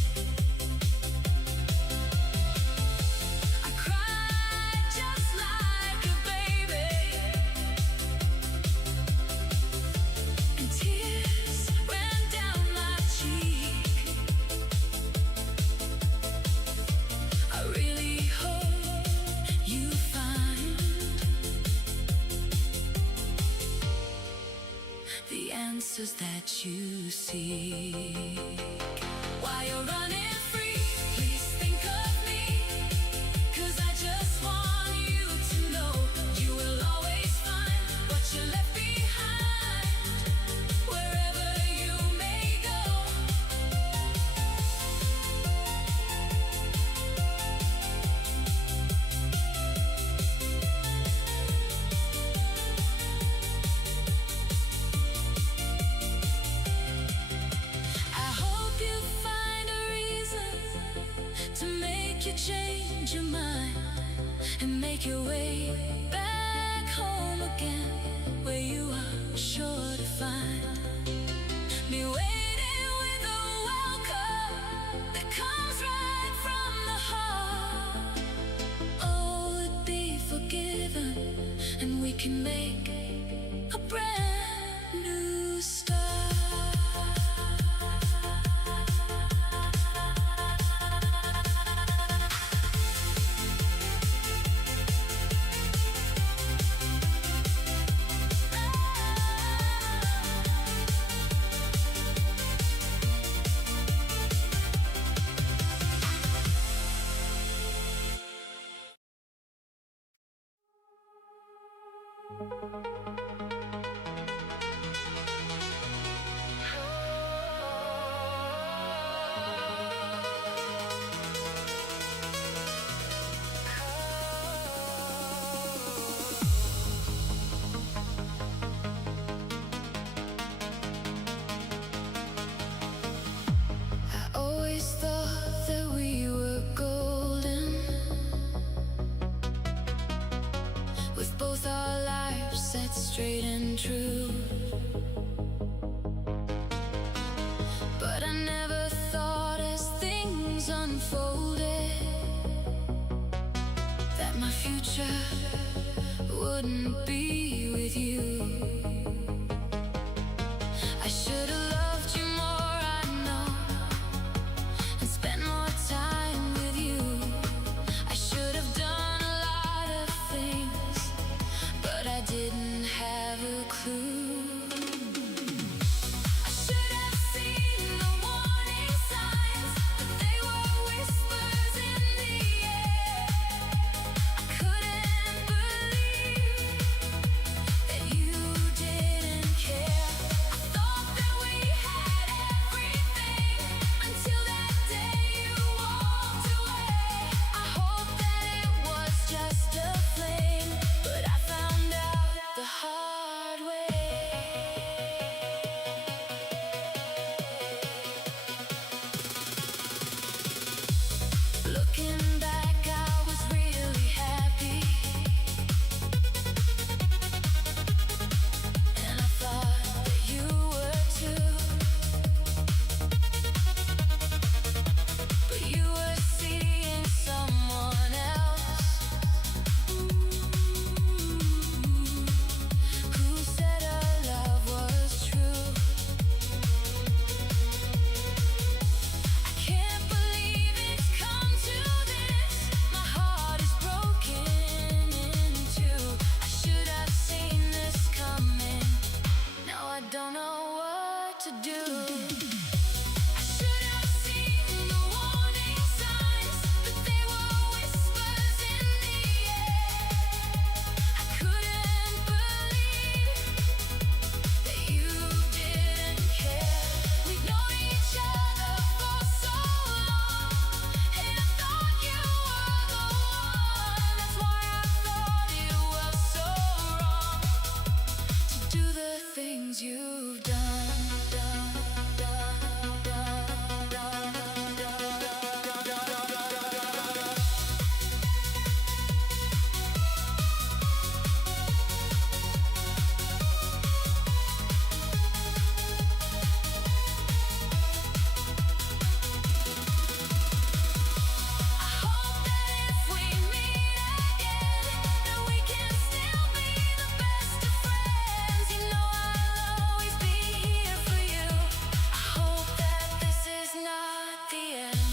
I cried just like a baby, and tears ran down my cheek. I really hope you find the answers that you seek. While you're running free, please think of me, 'cause I just want you to know you will always find what you left behind. Wherever you may go, I hope you find a reason can make a brand new start. I always thought that we were golden, with both our lives set straight and true. But I never thought, as things unfolded, that my future wouldn't be with you. I should have loved you more, I know, and spent more time with you. I should have done a lot of things, but I didn't have a clue. I should have seen the warning signs, but they were whispers in the air. I couldn't believe that you didn't care. I thought that we had everything until that day you walked away. I hoped that it was just a flame, but I found out the hard way. Looking back, I was really happy, and I thought that you were too. But you were seeing someone else, who said our love was true. I can't believe it's come to this. My heart is broken in two. I should have seen this coming. Now I don't know what to do. I should have seen the warning signs, but they were whispers in the air. I couldn't believe that you didn't care. We'd known each other for so long, and I thought you were the one. That's why I thought it was so wrong to do the things you've done. I hope that if we meet again, that we can still be the best of friends. You know I'll always be here for you. I hope that this is not the end.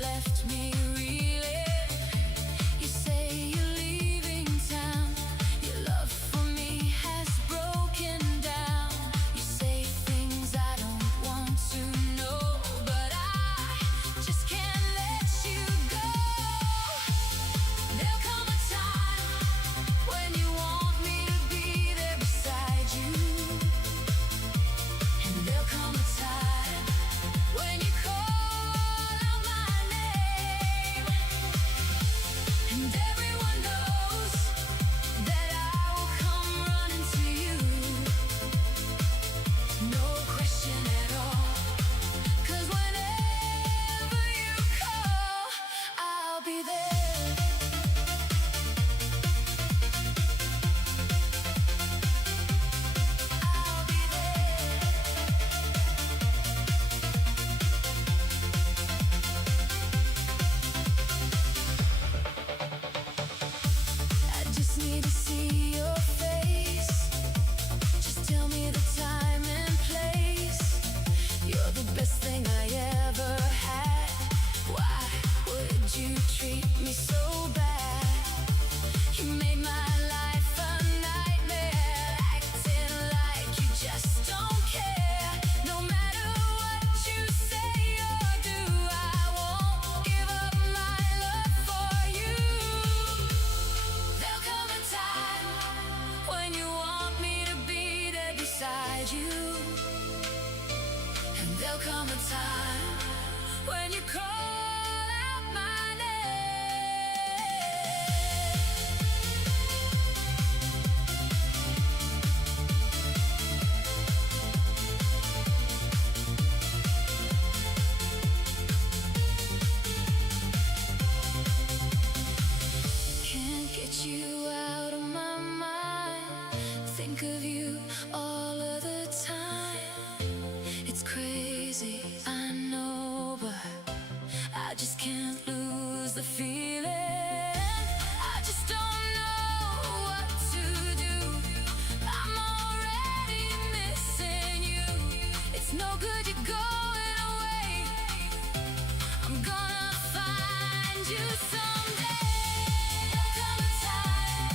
Left me reeling. You say get you out of my mind. Think of you all of the time. It's crazy, I know, but I just can't lose the feeling. I just don't know what to do. I'm already missing you. It's no good you going away. I'm gonna find you someday. There'll come a time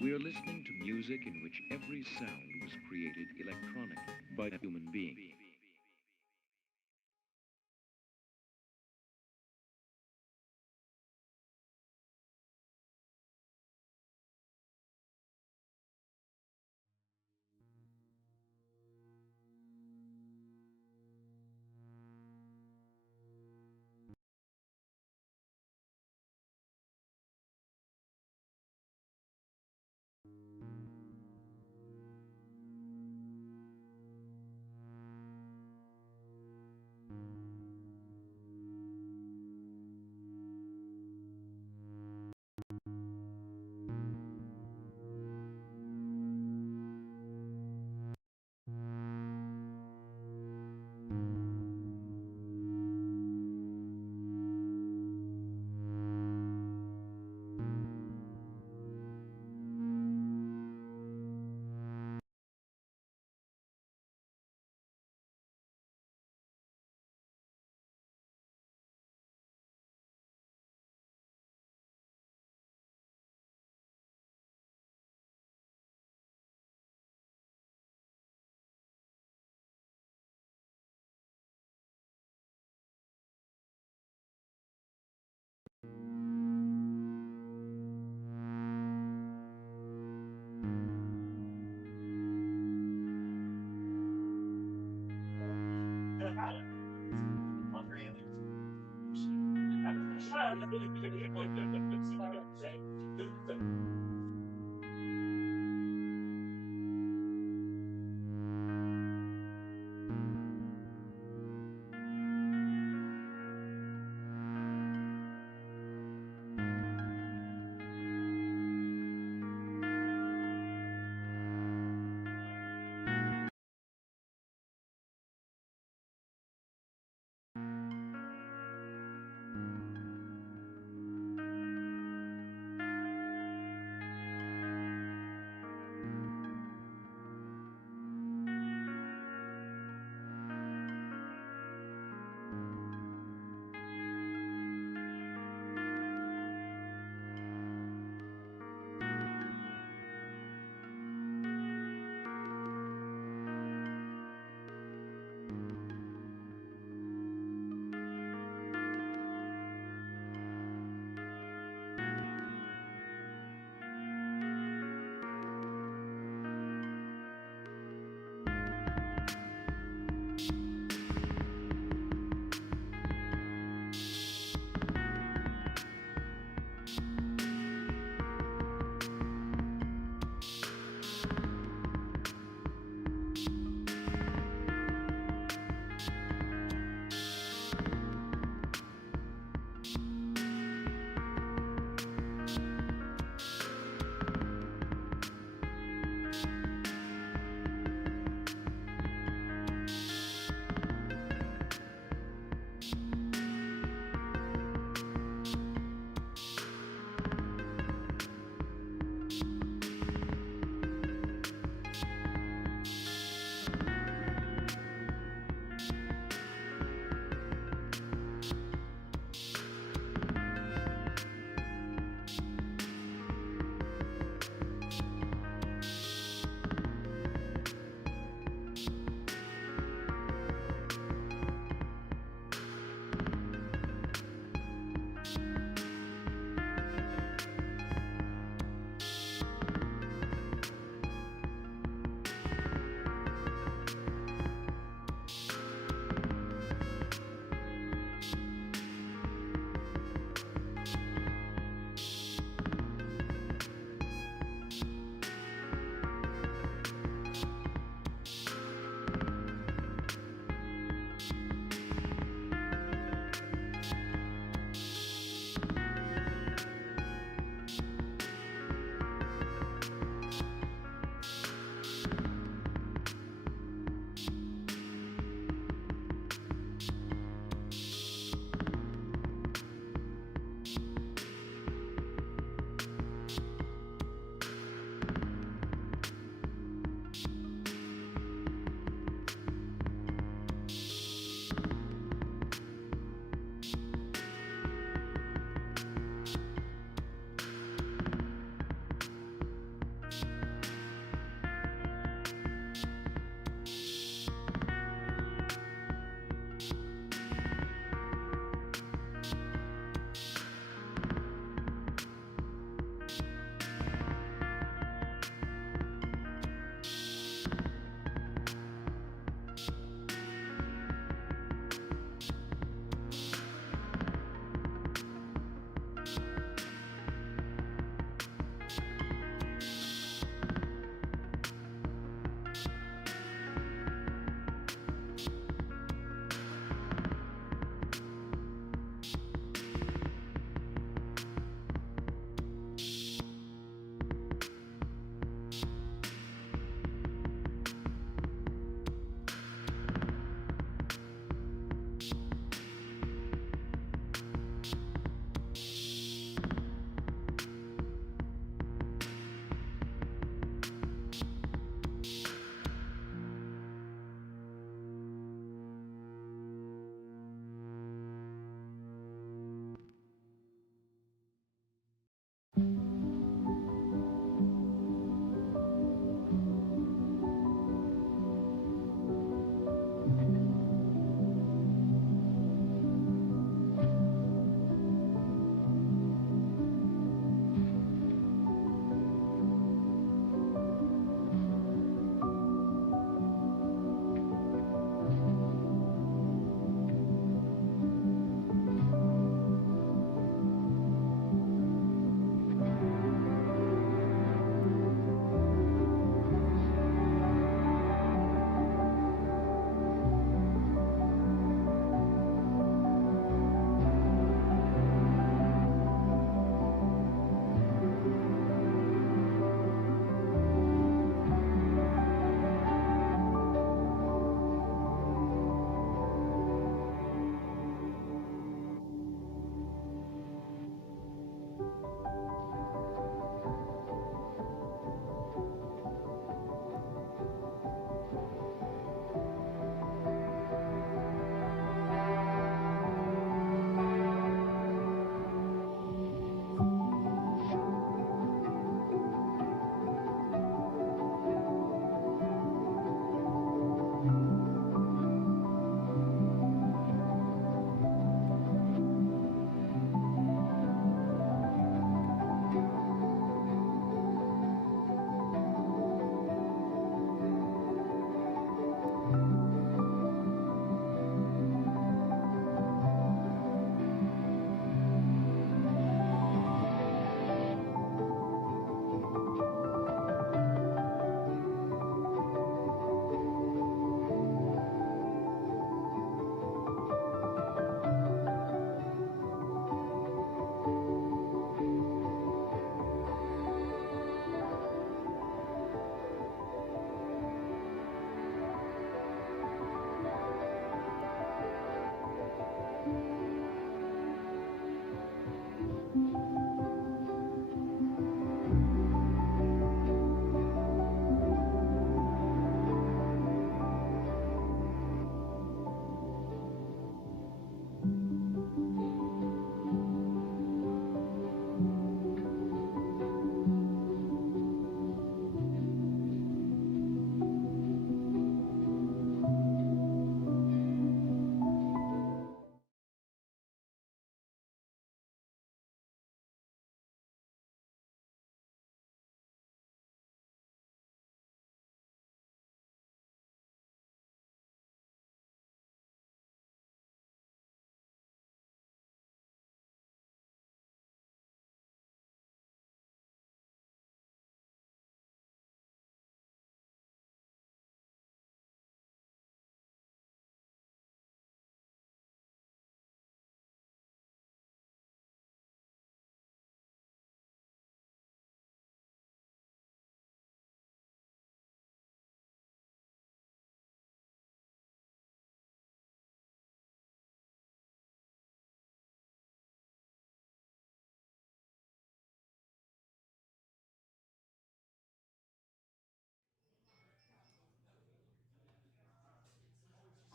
We are listening to music in which every sound was created electronically by a human being.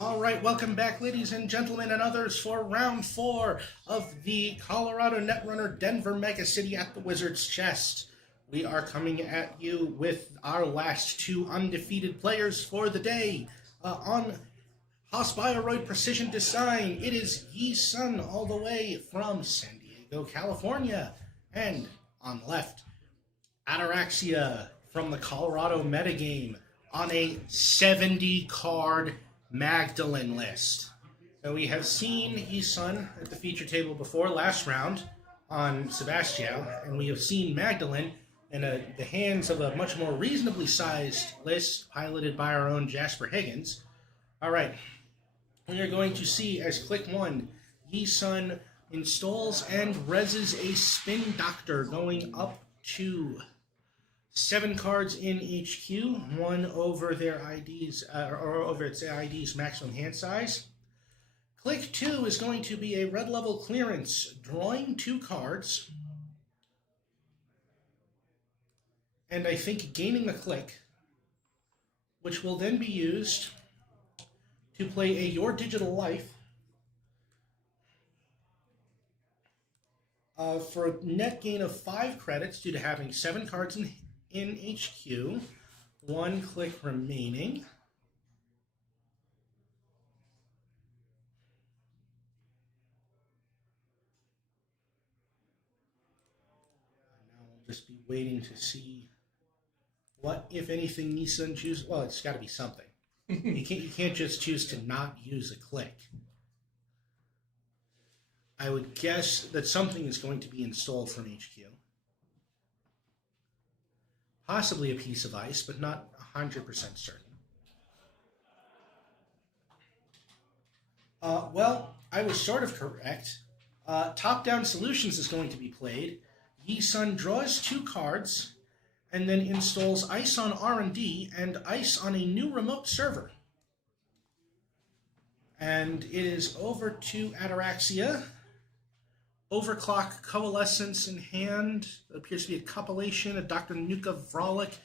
All right, welcome back, ladies and gentlemen, and others, for round 4 of the Colorado Netrunner Denver Megacity at the Wizard's Chest. We are coming at you with our last 2 undefeated players for the day. On Hospiroid Precision Design, it is Yi Sun all the way from San Diego, California. And on the left, Ataraxia from the Colorado Metagame on a 70-card Magdalene list. So we have seen Yi Sun at the feature table before last round on Sebastian, and we have seen Magdalene in the hands of a much more reasonably sized list piloted by our own Jasper Higgins. All right, we are going to see as click 1, Yi Sun installs and reses a Spin Doctor going up to 7 cards in HQ, 1 over their IDs, or over its ID's maximum hand size. Click 2 is going to be a red level clearance, drawing 2 cards, and I think gaining a click, which will then be used to play a Your Digital Life for a net gain of 5 credits due to having 7 cards in HQ, 1 click remaining. Now I'll just be waiting to see what, if anything, Yi Sun chooses. Well, it's got to be something. You can't just choose to not use a click. I would guess that something is going to be installed from HQ. Possibly a piece of ice, but not 100% certain. Well, I was sort of correct. Top-down solutions is going to be played. Yi Sun draws 2 cards, and then installs ice on R&D and ice on a new remote server. And it is over to Ataraxia. Overclock Coalescence in hand. It appears to be a compilation of Dr. Nuka Vrolic.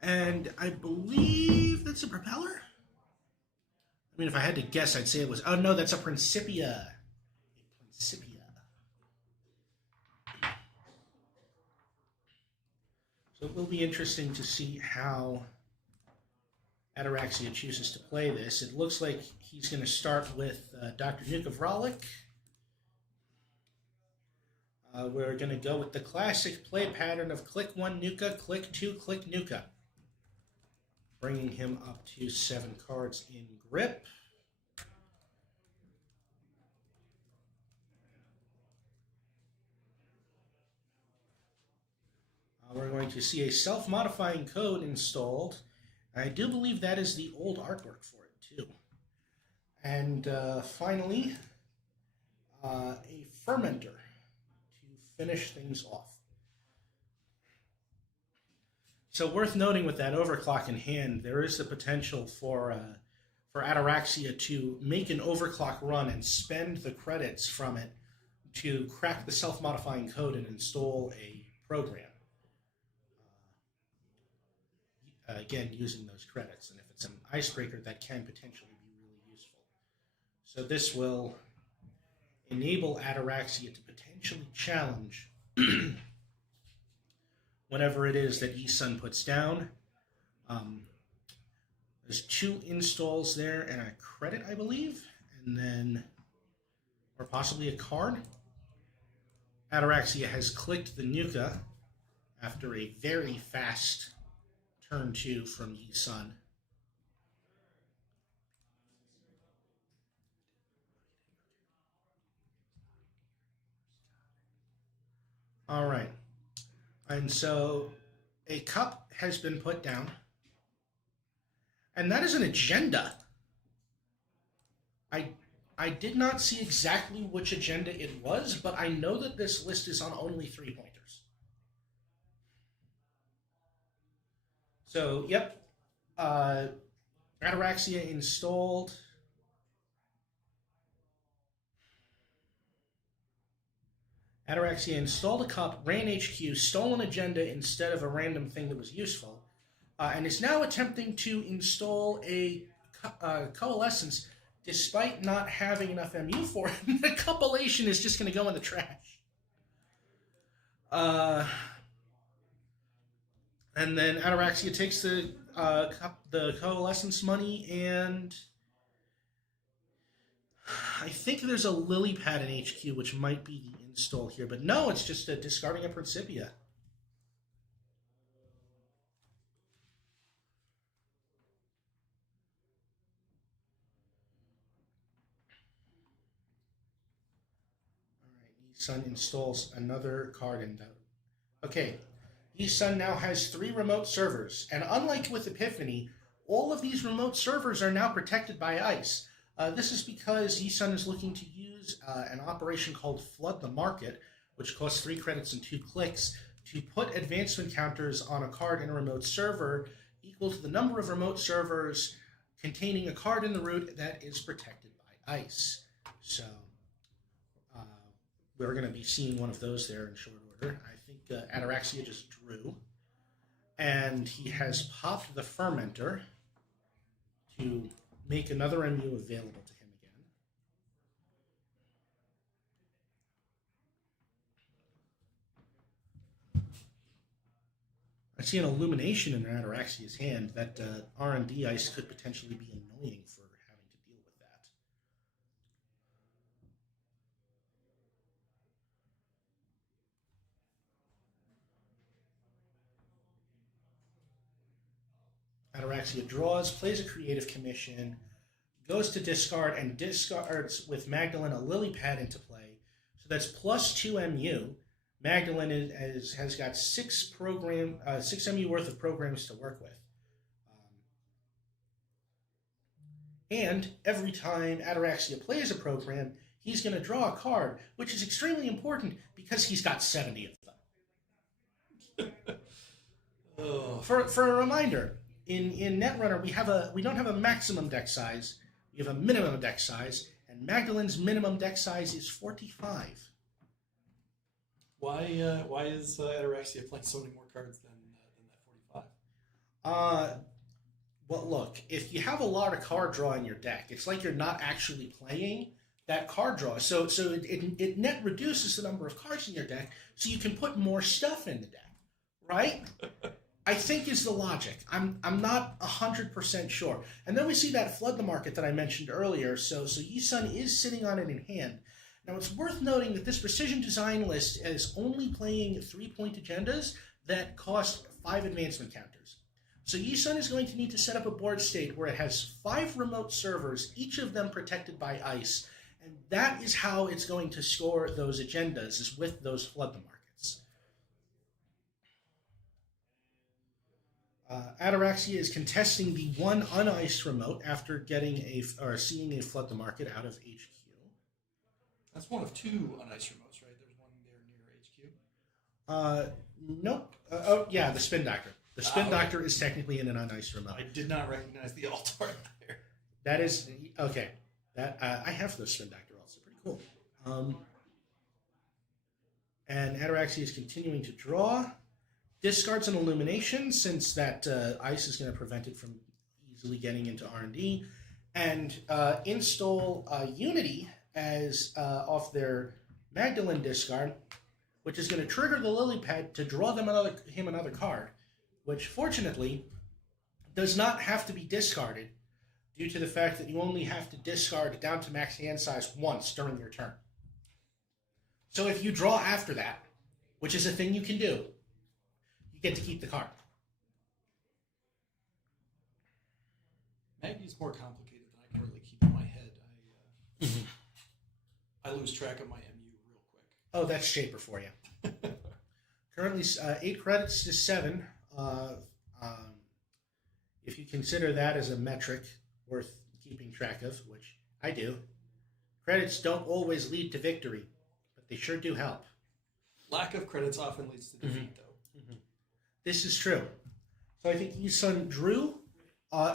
And I believe that's a propeller? I mean, if I had to guess, I'd say it was... Oh, no, that's a Principia. Principia. So it will be interesting to see how Ataraxia chooses to play this. It looks like he's going to start with Dr. Nuka Vrolic. We're going to go with the classic play pattern of click 1 Nuka, click 2, click Nuka. Bringing him up to 7 cards in grip. We're going to see a self-modifying code installed. I do believe that is the old artwork for it, too. And finally, a fermenter finish things off. So worth noting with that overclock in hand, there is the potential for Ataraxia to make an overclock run and spend the credits from it to crack the self-modifying code and install a program. Again, using those credits. And if it's an icebreaker, that can potentially be really useful. So this will enable Ataraxia to potentially challenge whatever it is that Yi Sun puts down. There's 2 installs there and a credit, I believe, and then, or possibly a card. Ataraxia has clicked the Nuka after a very fast turn 2 from Yi Sun. All right. And so a cup has been put down. And that is an agenda. I did not see exactly which agenda it was, but I know that this list is on only 3-pointers. So, yep. Ataraxia installed. Ataraxia installed a cup, ran HQ, stole an agenda instead of a random thing that was useful, and is now attempting to install a coalescence despite not having enough MU for it, the compilation is just going to go in the trash. And then Ataraxia takes the coalescence money, and I think there's a lily pad in HQ, which might be the install here, but no, it's just discarding a Principia. Sun installs another card in that. Okay, Sun now has 3 remote servers, and unlike with Epiphany, all of these remote servers are now protected by ICE. This is because Sun is looking to use an operation called Flood the Market, which costs 3 credits and 2 clicks, to put advancement counters on a card in a remote server equal to the number of remote servers containing a card in the root that is protected by ICE. So we're going to be seeing one of those there in short order. I think Ataraxia just drew. And he has popped the Fermenter to make another MU available to him again. I see an Illumination in Ataraxia's hand. That R&D ice could potentially be annoying for having to deal with that. Ataraxia draws, plays a Creative Commission, goes to discard, and discards with Magdalene a lily pad into play. So that's plus 2 MU. Magdalene has got 6 MU worth of programs to work with. And every time Ataraxia plays a program, he's going to draw a card, which is extremely important because he's got 70 of them. For a reminder, in Netrunner, we don't have a maximum deck size. We have a minimum deck size, and Magdalene's minimum deck size is 45. Why is Ataraxia playing so many more cards than that 45? Well, look, if you have a lot of card draw in your deck, it's like you're not actually playing that card draw. So it net reduces the number of cards in your deck, so you can put more stuff in the deck, right? I think is the logic. I'm not 100% sure. And then we see that Flood the Market that I mentioned earlier. So Yi-Sun is sitting on it in hand. Now it's worth noting that this Precision Design list is only playing 3-point agendas that cost 5 advancement counters. So Yi-Sun is going to need to set up a board state where it has 5 remote servers, each of them protected by ICE. And that is how it's going to score those agendas, is with those Flood the Markets. Ataraxia is contesting the one uniced remote after seeing a Flood the Market out of HQ. That's one of 2 uniced remotes, right? There's one there near HQ. Nope. Oh, yeah, the Spin Doctor. The Spin Doctor is technically in an uniced remote. I did not recognize the alt art there. That is okay. That I have the Spin Doctor also. Pretty cool. And Ataraxia is continuing to draw. Discards an Illumination, since that ice is going to prevent it from easily getting into R&D. And install Unity as off their Magdalene discard, which is going to trigger the lily pad to draw him another card, which fortunately does not have to be discarded due to the fact that you only have to discard down to max hand size once during your turn. So if you draw after that, which is a thing you can do, you get to keep the card. Maggie's more complicated than I can really keep in my head. I lose track of my MU real quick. Oh, that's Shaper for you. Currently 8 credits to 7. If you consider that as a metric worth keeping track of, which I do, credits don't always lead to victory, but they sure do help. Lack of credits often leads to defeat, though. This is true. So I think Yi-Sun drew,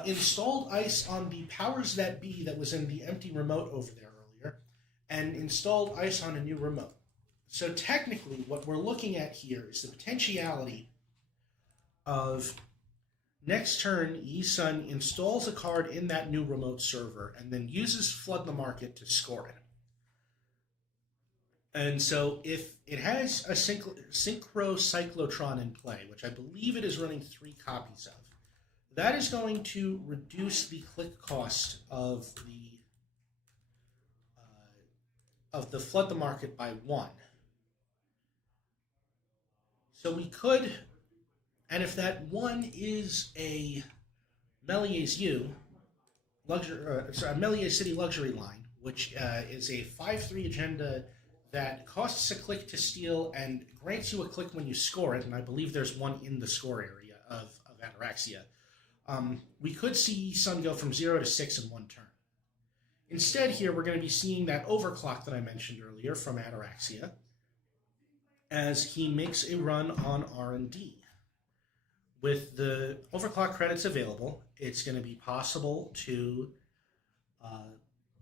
installed ice on the powers that be that was in the empty remote over there earlier, and installed ice on a new remote. So technically, what we're looking at here is the potentiality of Next turn, Yi Sun installs a card in that new remote server and then uses Flood the Market to score it. And so if it has a Synchro Cyclotron in play, which I believe it is running 3 copies of, that is going to reduce the click cost of the Flood the Market by 1. So we could, and if that 1 is a Melié's U, Melié City Luxury Line, which is a 5/3 agenda that costs a click to steal and grants you a click when you score it, and I believe there's one in the score area of Ataraxia. We could see Sun go from 0 to 6 in 1 turn. Instead, here we're going to be seeing that overclock that I mentioned earlier from Ataraxia as he makes a run on R&D. With the overclock credits available, it's going to be possible to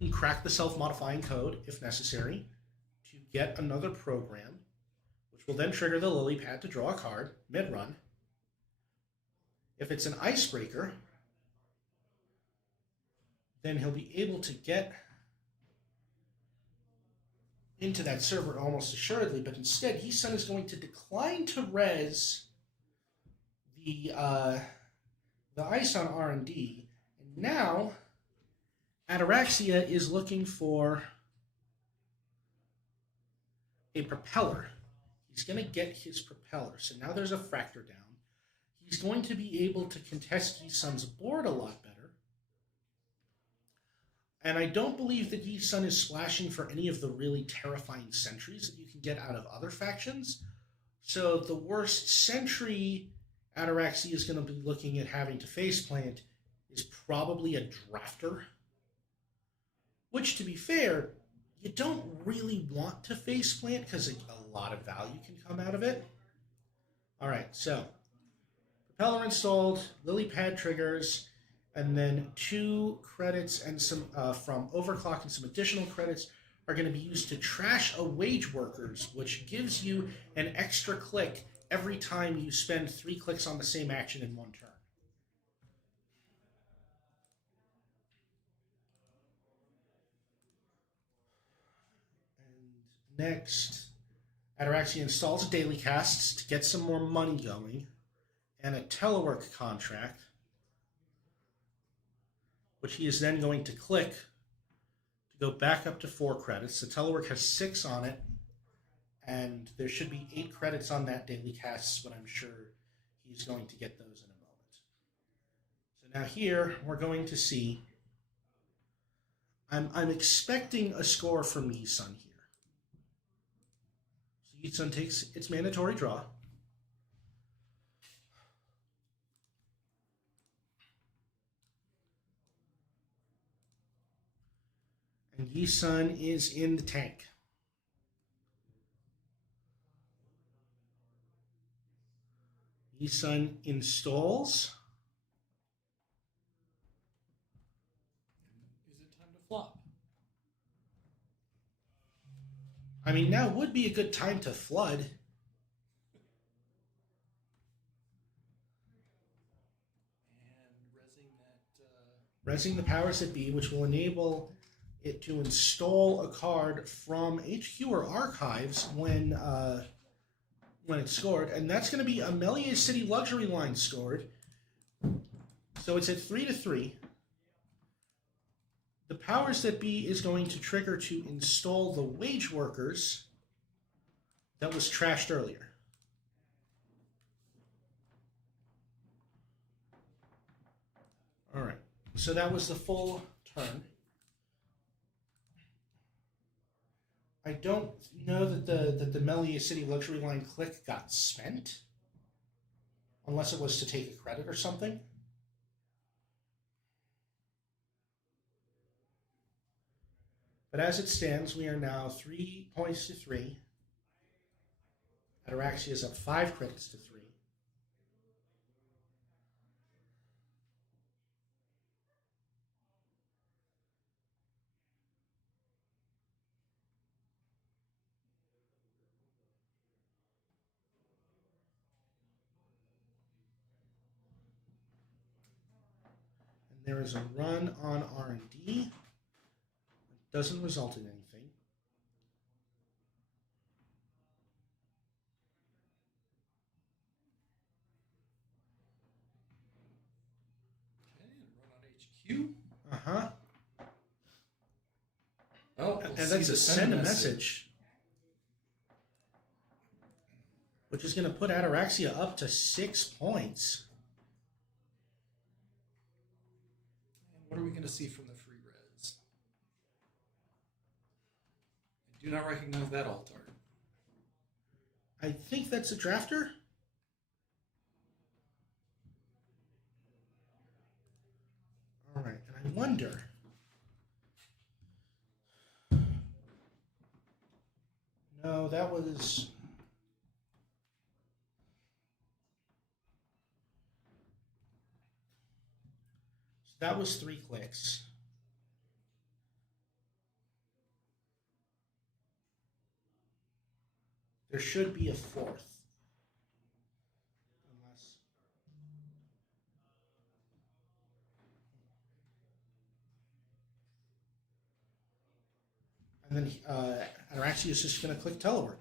crack the self-modifying code if necessary to get another program, which will then trigger the lily pad to draw a card mid-run. If it's an icebreaker, then he'll be able to get into that server almost assuredly, but instead, Yi Sun is going to decline to res the ice on R&D, and now Ataraxia is looking for a propeller. He's going to get his propeller, so now there's a fractor down. He's going to be able to contest Yi Sun's board a lot better. And I don't believe that Yi Sun is splashing for any of the really terrifying sentries that you can get out of other factions. So the worst sentry Ataraxia is going to be looking at having to faceplant is probably a drafter. Which, to be fair, you don't really want to faceplant because a lot of value can come out of it. Alright, so propeller installed, lily pad triggers, and then 2 credits and some from overclock and some additional credits are going to be used to trash a wage workers, which gives you an extra click every time you spend 3 clicks on the same action in 1 turn. And next, Ataraxia installs a daily cast to get some more money going, and a telework contract, which he is then going to click to go back up to 4 credits. The telework has 6 on it, and there should be 8 credits on that daily cast, but I'm sure he's going to get those in a moment. So now here, we're going to see, I'm expecting a score from Yi Sun here. So Yi Sun takes its mandatory draw. And Yi Sun is in the tank. Yi Sun installs. Is it time to flop? I mean, now would be a good time to flood. And Resing the powers that be, which will enable it to install a card from HQ or archives when it's scored, and that's going to be a Melié City Luxury Line scored. So it's at 3-3. The powers that be is going to trigger to install the wage workers that was trashed earlier. All right, so that was the full turn. I don't know that the Melié City Luxury Line click got spent, unless it was to take a credit or something. But as it stands, we are now 3 points to 3. Ataraxia is up 5 credits to 3. There is a run on R&D. Doesn't result in anything. Okay, and run on HQ. Uh-huh. Oh, we'll And see that's the a send a message. Which is going to put Ataraxia up to 6 points. And what are we going to see from the free res? I do not recognize that altar. I think that's a drafter. All right, and I wonder. No, that was. That was 3 clicks. There should be a 4th. Unless. And then Ataraxia is just going to click telework.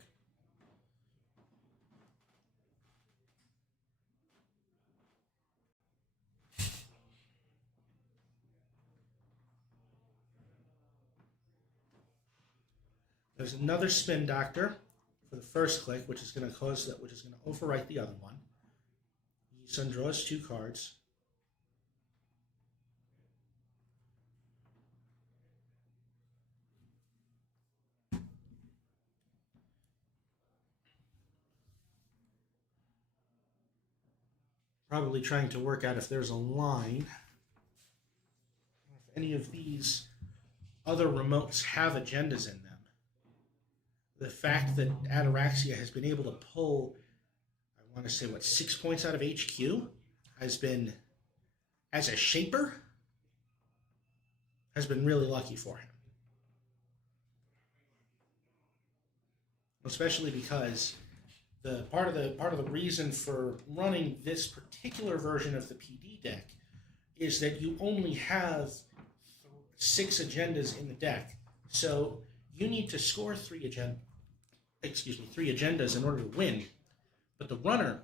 There's another spin doctor for the first click, which is going to cause that, which is going to overwrite the other one. Sun draws 2 cards. Probably trying to work out if there's a line. If any of these other remotes have agendas in them. The fact that Ataraxia has been able to pull, I want to say, 6 points out of HQ has been, as a shaper, has been really lucky for him. Especially because the part of the reason for running this particular version of the PD deck is that you only have 6 agendas in the deck. So you need to score 3 agendas in order to win, but the runner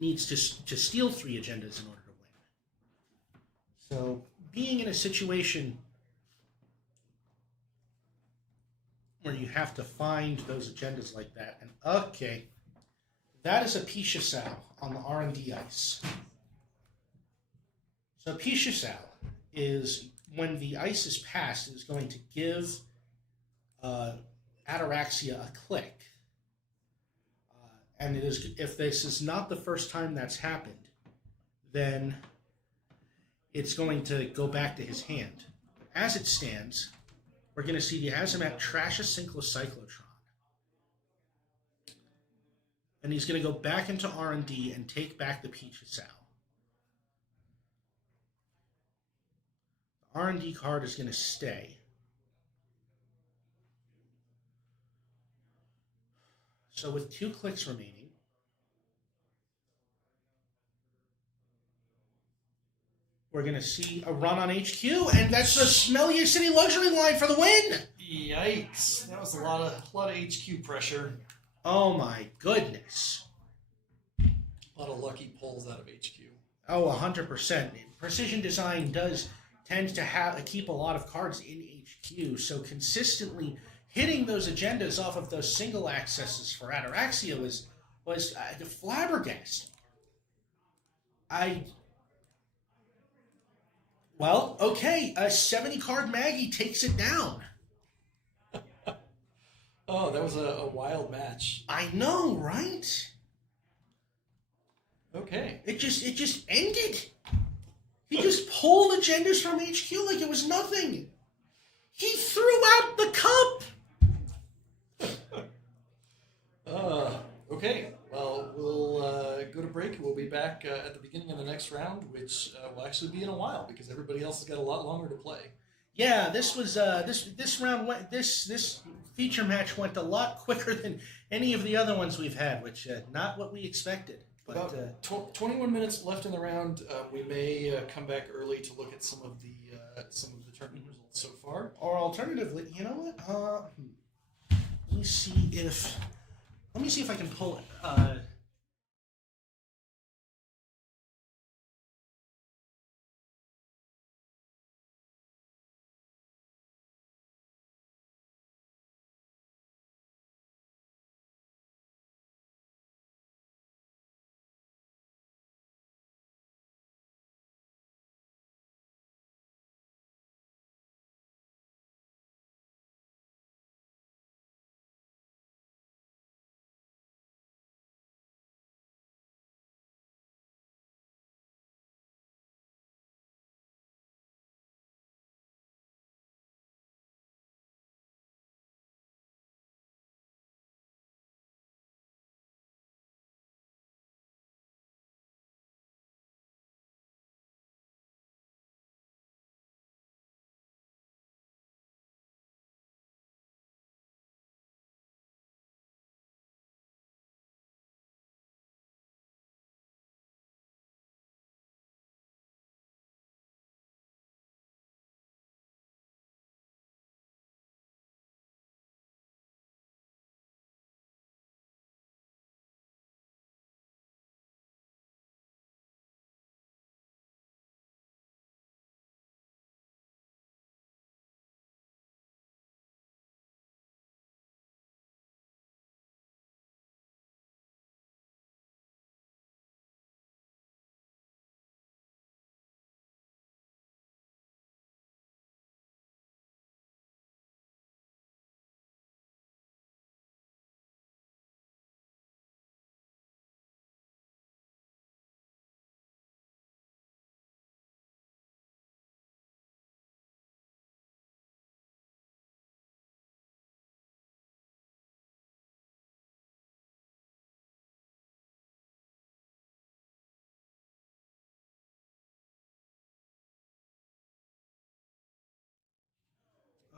needs to steal 3 agendas in order to win. So being in a situation where you have to find those agendas like that, and okay, that is a Pisha Sal on the R&D ice. So Pisha Sal is when the ice is passed, it is going to give Ataraxia a click. And it is, if this is not the first time that's happened, then it's going to go back to his hand. As it stands, we're going to see the Azamat trash a Synclocyclotron. And he's going to go back into R&D and take back the Pisha Sal. The R&D card is going to stay. So with 2 clicks remaining, we're going to see a run on HQ, and that's the Smellier City Luxury line for the win! Yikes. That was a lot of HQ pressure. Oh my goodness. A lot of lucky pulls out of HQ. Oh, 100%. Precision Design does tend to keep a lot of cards in HQ, so consistently hitting those agendas off of those single accesses for Ataraxia was flabbergasting. Well, okay, a 70-card Maggie takes it down. Oh, that was a wild match. I know, right? Okay. It just ended. He just pulled agendas from HQ like it was nothing. He threw out the cup. Okay. Well, we'll go to break. We'll be back at the beginning of the next round, which will actually be in a while because everybody else has got a lot longer to play. Yeah, this was this round went this feature match went a lot quicker than any of the other ones we've had, which not what we expected. About 21 minutes left in the round. We may come back early to look at some of the tournament results so far. Or alternatively, you know what? Let me see if I can pull.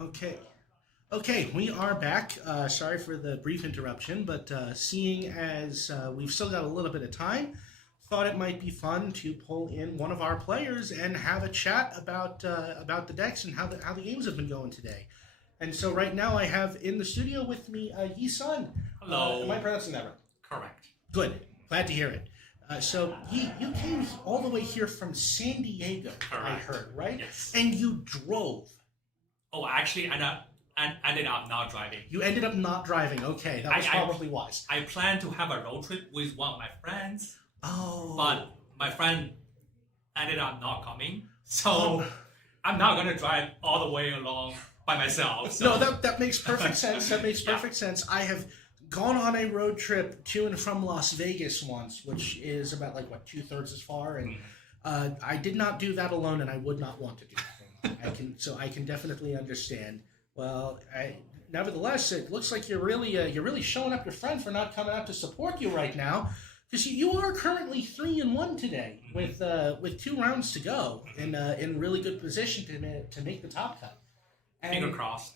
Okay. Okay, we are back. Sorry for the brief interruption, but seeing as we've still got a little bit of time, thought it might be fun to pull in one of our players and have a chat about the decks and how the games have been going today. And so right now I have in the studio with me Yi Sun. Hello. Am I pronouncing that right? Correct. Good. Glad to hear it. So Yi, you came all the way here from San Diego, I Correct. heard, right? Yes. And you drove. Oh, actually, I ended up not driving. You ended up not driving. Okay, that was I- probably wise. I planned to have a road trip with one of my friends, Oh. but my friend ended up not coming. So Oh. I'm not going to drive all the way along by myself. So. No, that makes perfect sense. That makes perfect sense. I have gone on a road trip to and from Las Vegas once, which is about like what 2/3 as far, and I did not do that alone, and I would not want to do that. I can definitely understand. Well, nevertheless, it looks like you're really showing up your friend for not coming out to support you right now, because you are currently 3-1 today with 2 rounds to go in really good position to make the top cut. And, Finger crossed.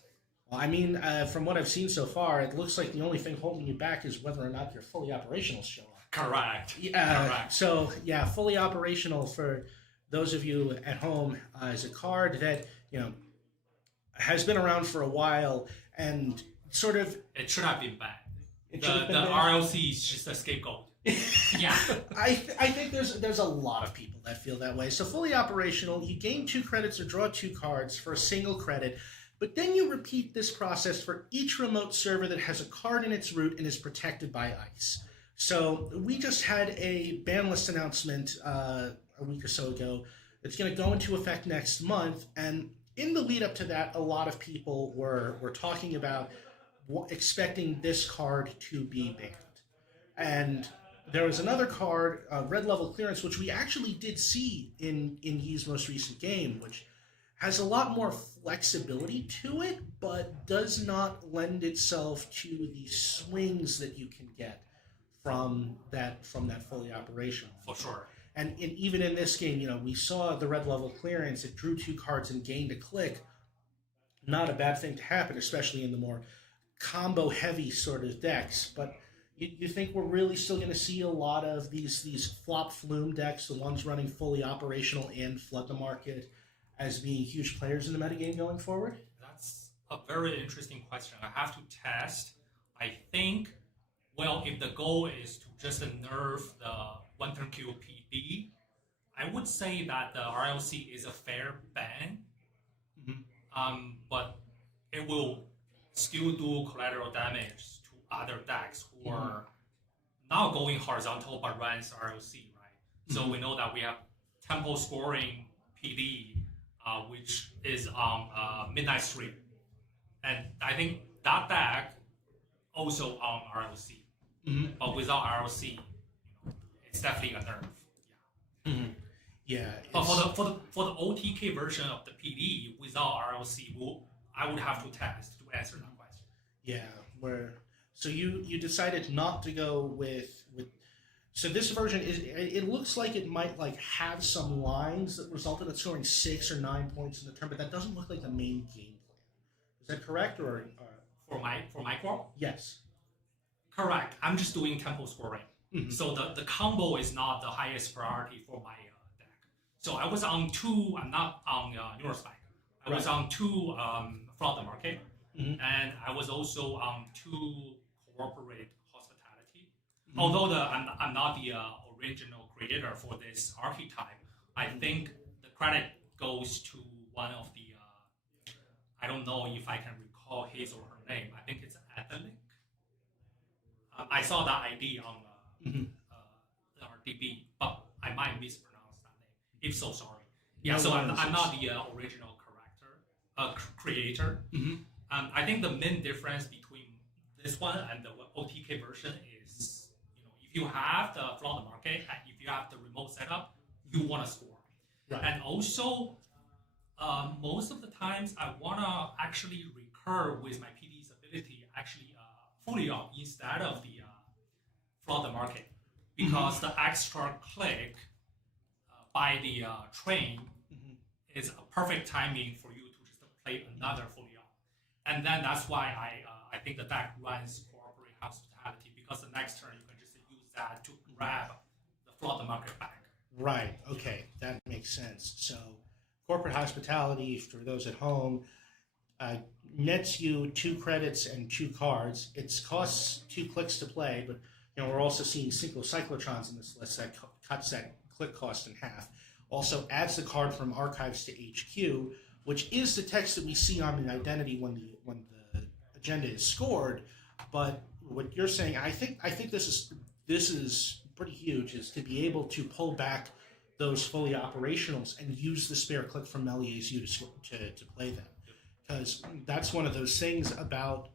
well, I mean, from what I've seen so far, it looks like the only thing holding you back is whether or not you're fully operational show up. Correct. Correct. So, yeah, fully operational for those of you at home is a card that, has been around for a while and sort of... It should have been bad. It The should have been bad. RLC is just a scapegoat. Yeah. I think there's a lot of people that feel that way. So fully operational, you gain 2 credits or draw 2 cards for a single credit, but then you repeat this process for each remote server that has a card in its root and is protected by ice. So we just had a ban list announcement a week or so ago. It's going to go into effect next month, and in the lead up to that, a lot of people were talking about expecting this card to be banned. And there was another card, Red Level Clearance, which we actually did see in Yi's most recent game, which has a lot more flexibility to it, but does not lend itself to the swings that you can get from that fully operational. For sure. And even in this game, we saw the Red Level Clearance. It drew 2 cards and gained a click. Not a bad thing to happen, especially in the more combo-heavy sort of decks. But You think we're really still going to see a lot of these flop flume decks, the ones running fully operational and flood the market, as being huge players in the metagame going forward? That's a very interesting question. I have to test. I think, well, if the goal is to just nerf the one turn kill PD, I would say that the RLC is a fair ban. Mhm. But it will still do collateral damage to other decks who are not going horizontal but runs RLC, right? So we know that we have tempo scoring PD, which is on Midnight Street. And I think that deck also on RLC. But without RLC, it's definitely a nerf. Yeah. But it's- for the OTK version of the PD without RLC, I would have to test to answer that question. Yeah, so you decided not to go with so this version is it looks like it might like have some lines that resulted in scoring 6 or 9 points in the turn, but that doesn't look like the main game plan. Is that correct or For my core, yes? correct. I'm just doing tempo scoring. So the combo is not the highest priority for my deck. So I was on 2. I'm not on Neurospike. I was on 2 Fraud the Market, and I was also on 2 Corporate Hospitality. Although I'm not the original creator for this archetype, I think the credit goes to one of the. I don't know if I can recall his or her name. I think it's Athelic. I saw that ID on RDB, but I might mispronounce that name. If so, sorry. Yeah, No so I'm worries. not the original creator. I think the main difference between this one and the OTK version is, if you have the flood market and if you have the remote setup, you want to score. Right. And also, most of the times I want to actually recur with my PD's ability actually fully on instead of the flood market, because the extra click by the train is a perfect timing for you to just play another fully on. And then that's why I think the deck runs Corporate Hospitality, because the next turn you can just use that to grab the flood market back. Right. Okay, that makes sense. So, corporate hospitality, for those at home, nets you 2 credits and 2 cards. It costs 2 clicks to play, but we're also seeing cyclotrons in this list that cuts that click cost in half. Also adds the card from Archives to HQ, which is the text that we see on the identity when the agenda is scored. But what you're saying, I think this is pretty huge, is to be able to pull back those fully operationals and use the spare click from Melier's U to play them. Because that's one of those things about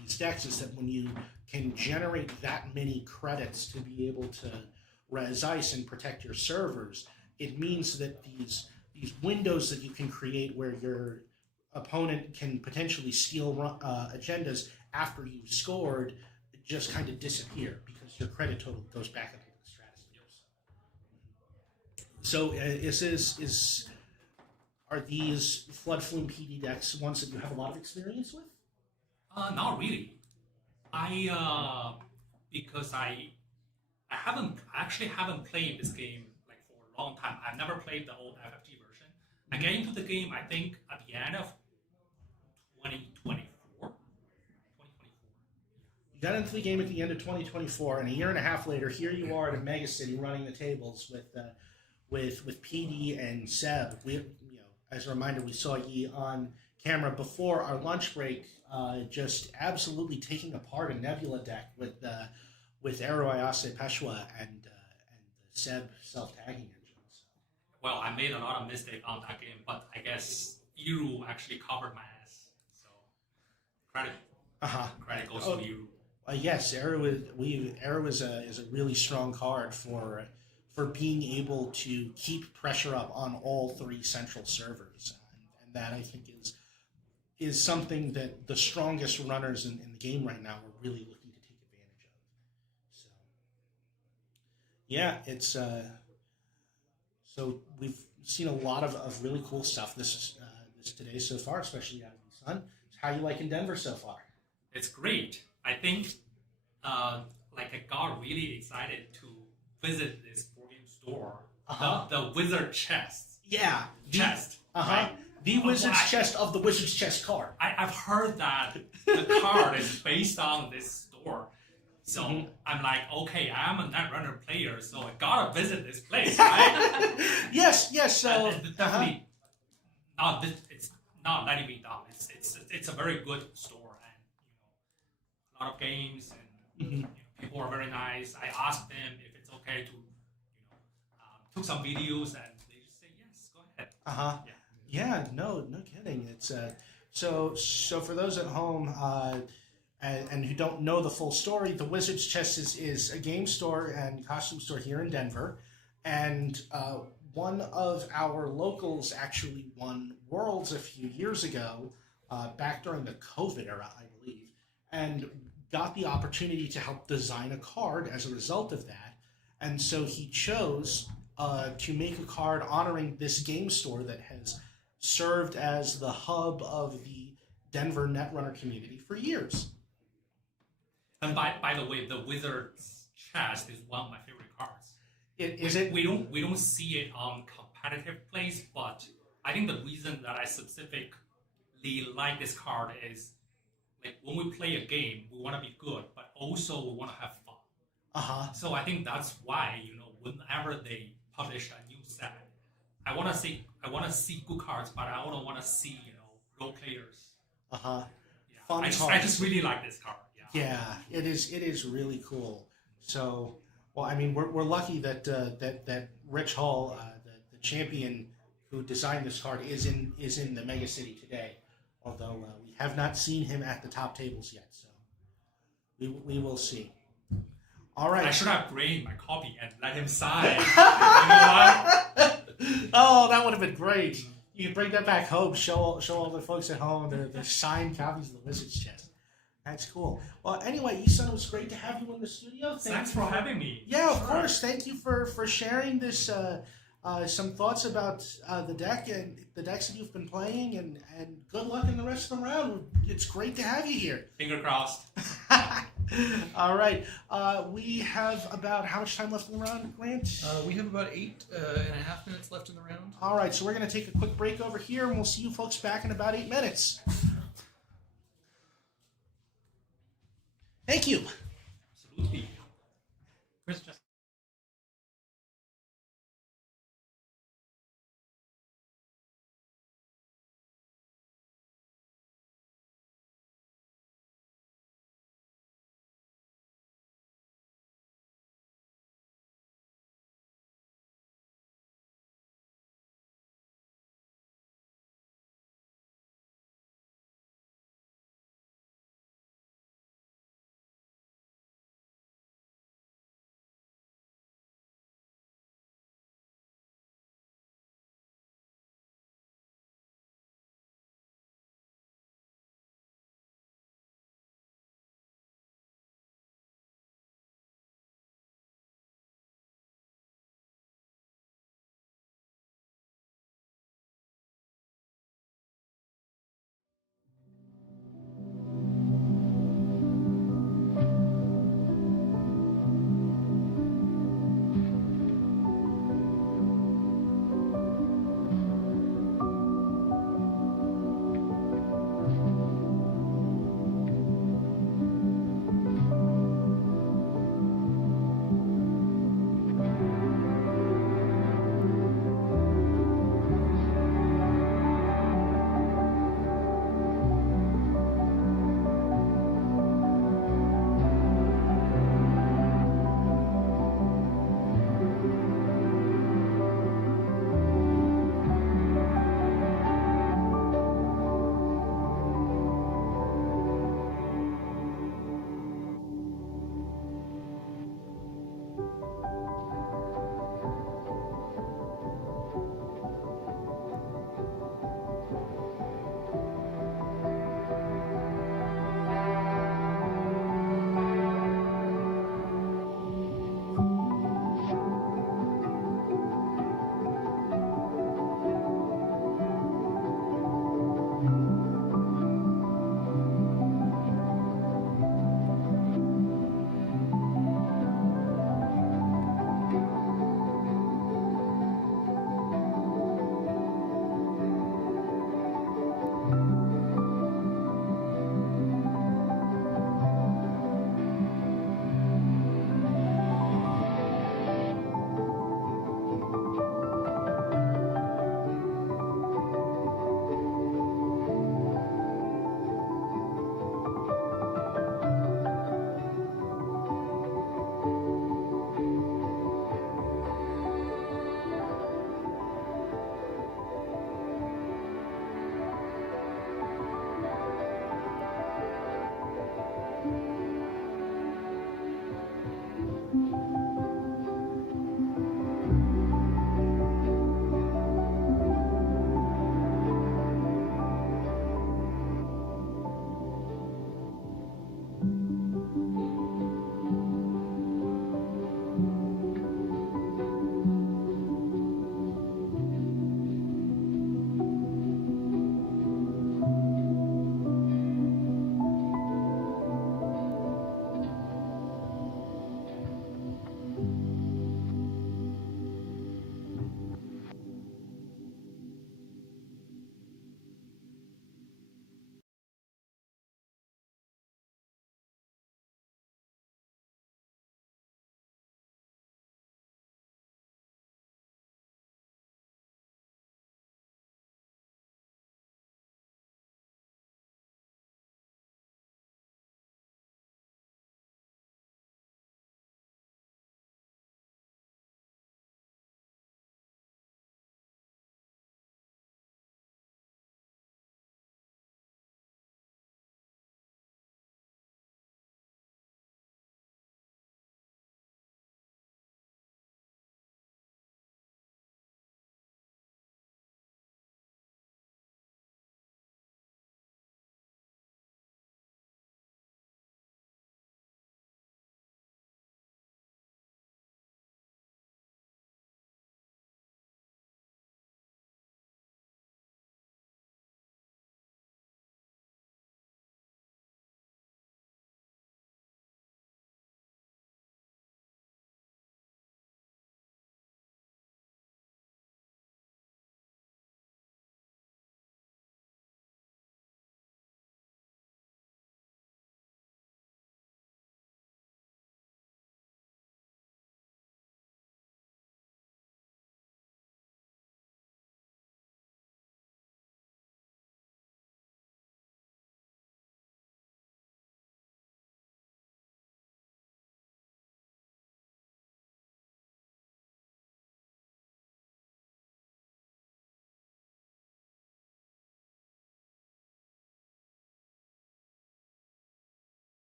these decks, is that when you can generate that many credits to be able to res ice and protect your servers, it means that these windows that you can create where your opponent can potentially steal agendas after you've scored just kind of disappear, because your credit total goes back into the stratosphere. So are these Flood Flume PD decks ones that you have a lot of experience with? Not really. Because I haven't played this game like for a long time. I've never played the old FFG version. I get into the game, I think, at the end of 2024. You got into the game at the end of 2024, and a year and a half later, here you are at Megacity running the tables with PD and Seb. As a reminder, we saw ye on camera before our lunch break, just absolutely taking apart a Nebula deck with Aero Ayase Peshwa and the Seb self-tagging engine. So. Well, I made a lot of mistakes on that game, but I guess Iru actually covered my ass. So credit goes to Iru. Yes, Aero is a really strong card for being able to keep pressure up on all 3 central servers, and that I think is something that the strongest runners in the game right now are really looking to take advantage of. So, yeah, it's so we've seen a lot of really cool stuff this today so far, especially out of the sun. How you liking Denver so far? It's great. I think, like I got really excited to visit this board game store. Uh-huh. The Wizard Chest. Yeah. Chest. Uh-huh. Right? The Wizard's Chest of the Wizard's Chest card. I've heard that the card is based on this store. So Mhm. I'm like, okay, I'm a Netrunner player, so I gotta visit this place, right? Yes. So And definitely not this, it's not letting me down. It's a very good store, and a lot of games, and Mhm. people are very nice. I asked them if it's okay to took some videos, and they just say yes, go ahead. Uh-huh. Yeah, no kidding. It's so for those at home and who don't know the full story, the Wizard's Chest is a game store and costume store here in Denver, and one of our locals actually won Worlds a few years ago, back during the COVID era, I believe, and got the opportunity to help design a card as a result of that, and so he chose to make a card honoring this game store that has served as the hub of the Denver Netrunner community for years. And by the way, the Wizard's Chest is one of my favorite cards. Is it? We don't see it on competitive plays, but I think the reason that I specifically like this card is like when we play a game, we want to be good, but also we want to have fun. Uh-huh. So I think that's why whenever they publish a new set, I want to see good cards, but I also want to see role players. Uh-huh. Yeah, Fun I cards. just really like this card. Yeah, it is really cool. So, well, I mean, we're lucky that that Rich Hall, the champion who designed this card, is in the Megacity today. Although we have not seen him at the top tables yet, so we will see. All right. I should have graded my copy and let him sign. You know what? Oh, that would have been great. You can bring that back home. Show all the folks at home the signed copies of the Wizard's Chest. That's cool. Well, anyway, Isan, it was great to have you in the studio. Thanks for having me. Yeah, of course. Thank you for sharing this some thoughts about the deck and the decks that you've been playing, and good luck in the rest of the round. It's great to have you here. Finger crossed. All right. We have about how much time left in the round, Grant? We have about 8.5 minutes left in the round. All right, so we're going to take a quick break over here, and we'll see you folks back in about 8 minutes. Thank you. Absolutely. Chris just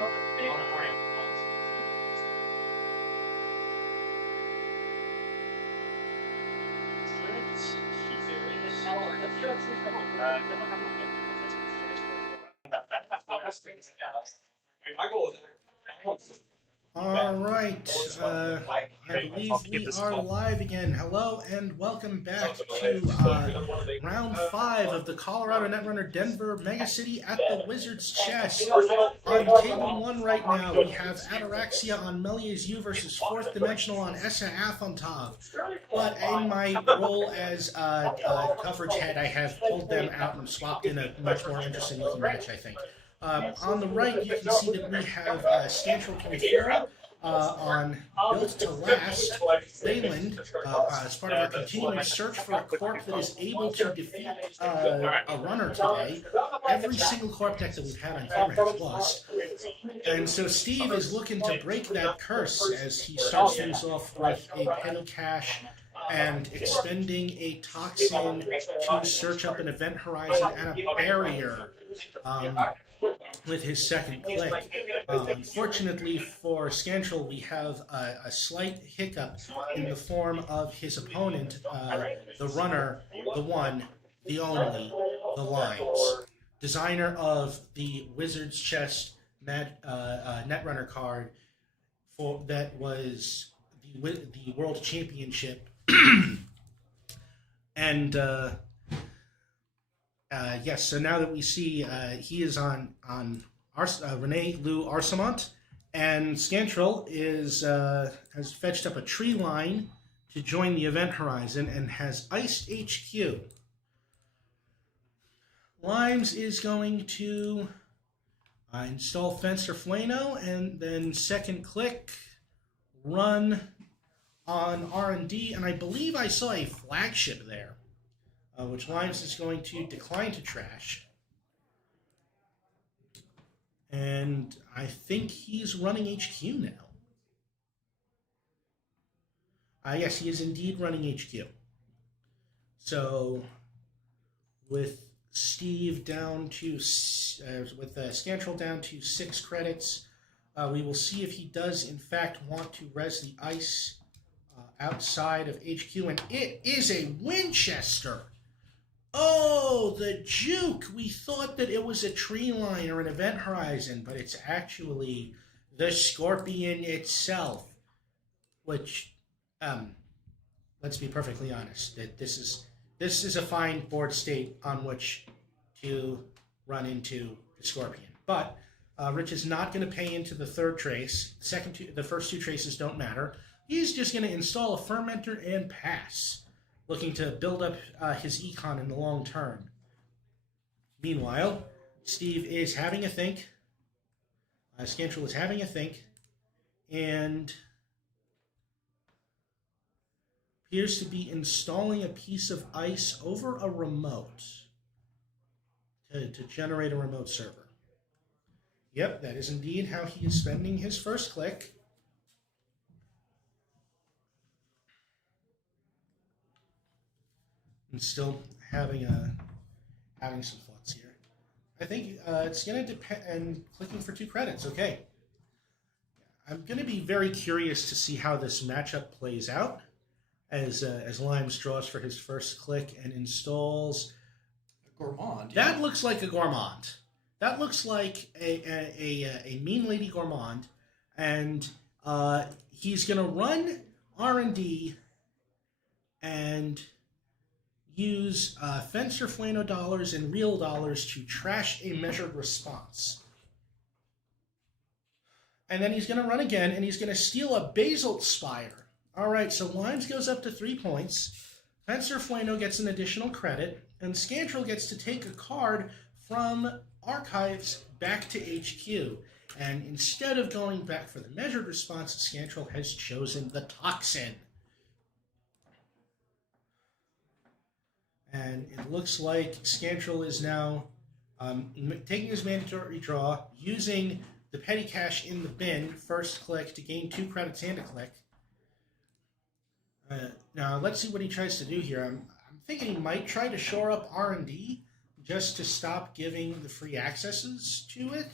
My goal is. All right. I believe we are live again. Hello and welcome back to round 5 of the Colorado Netrunner Denver Megacity at the Wizard's Chest. On table 1 right now, we have Ataraxia on Melia's U versus Fourth Dimensional on Essa Afontov. But in my role as coverage head, I have pulled them out and swapped in a much more interesting looking match, I think. On the right, you can see that we have Stanchel Conifera on Built to Last, Leyland, as part of our continuing search for a corp that is able to defeat a runner today. Every single corp deck that we've had on camera has lost. And so Steve is looking to break that curse as he starts things off with a petty cash and expending a toxin to search up an event horizon and a barrier. With his second click. Unfortunately for Scantrell, we have a slight hiccup in the form of his opponent, the runner, the one, the only, the Lines. Designer of the Wizard's Chest Netrunner card that was the World Championship. And yes, so now that we see he is on Rene Lou Arsamont, and Scantrell has fetched up a tree line to join the event horizon and has iced HQ. Limes is going to install Fencer Flano and then second click run on R&D, and I believe I saw a flagship there. Which Limes is going to decline to trash. And I think he's running HQ now. Yes, he is indeed running HQ. So, with Steve down to, with Scantrell down to 6 credits, we will see if he does in fact want to res the ice outside of HQ. And it is a Winchester! Oh, the juke! We thought that it was a tree line or an event horizon, but it's actually the Scorpion itself. Which, let's be perfectly honest, that this is a fine board state on which to run into the Scorpion. But Rich is not going to pay into the third trace. The first 2 traces don't matter. He's just going to install a Fermenter and pass, looking to build up his econ in the long term. Meanwhile, Steve is having a think. Scantrell is having a think, and appears to be installing a piece of ice over a remote to generate a remote server. Yep, that is indeed how he is spending his first click. And still having some thoughts here. I think it's going to depend, and clicking for 2 credits, okay. I'm going to be very curious to see how this matchup plays out as Limes draws for his first click and installs A Gourmand. That looks like a Gourmand. That looks like a mean lady Gourmand, and he's going to run R&D and use Fencer Flano dollars and real dollars to trash a measured response. And then he's going to run again, and he's going to steal a Basalt Spire. All right, so Limes goes up to 3 points. Fencer Flano gets an additional credit, and Scantrell gets to take a card from Archives back to HQ. And instead of going back for the measured response, Scantrell has chosen the Toxin. And it looks like Scantrell is now taking his mandatory draw, using the petty cash in the bin, first click, to gain 2 credits and a click. Now, let's see what he tries to do here. I'm thinking he might try to shore up R&D just to stop giving the free accesses to it.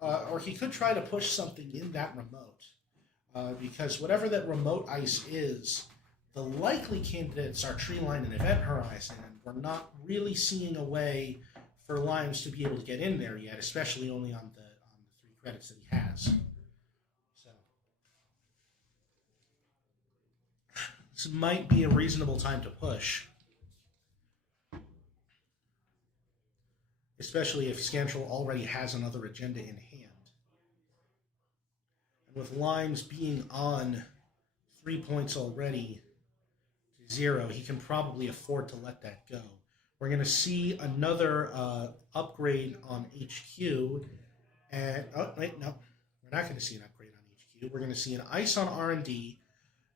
or he could try to push something in that remote. Because whatever that remote ice is, the likely candidates are Treeline and Event Horizon, and we're not really seeing a way for Limes to be able to get in there yet, especially only on the 3 credits that he has. So this might be a reasonable time to push, especially if Scantrell already has another agenda in hand. And with Limes being on 3 points already to 0, he can probably afford to let that go. We're going to see another upgrade on HQ. And, oh, wait, no. We're not going to see an upgrade on HQ. We're going to see an ice on R&D.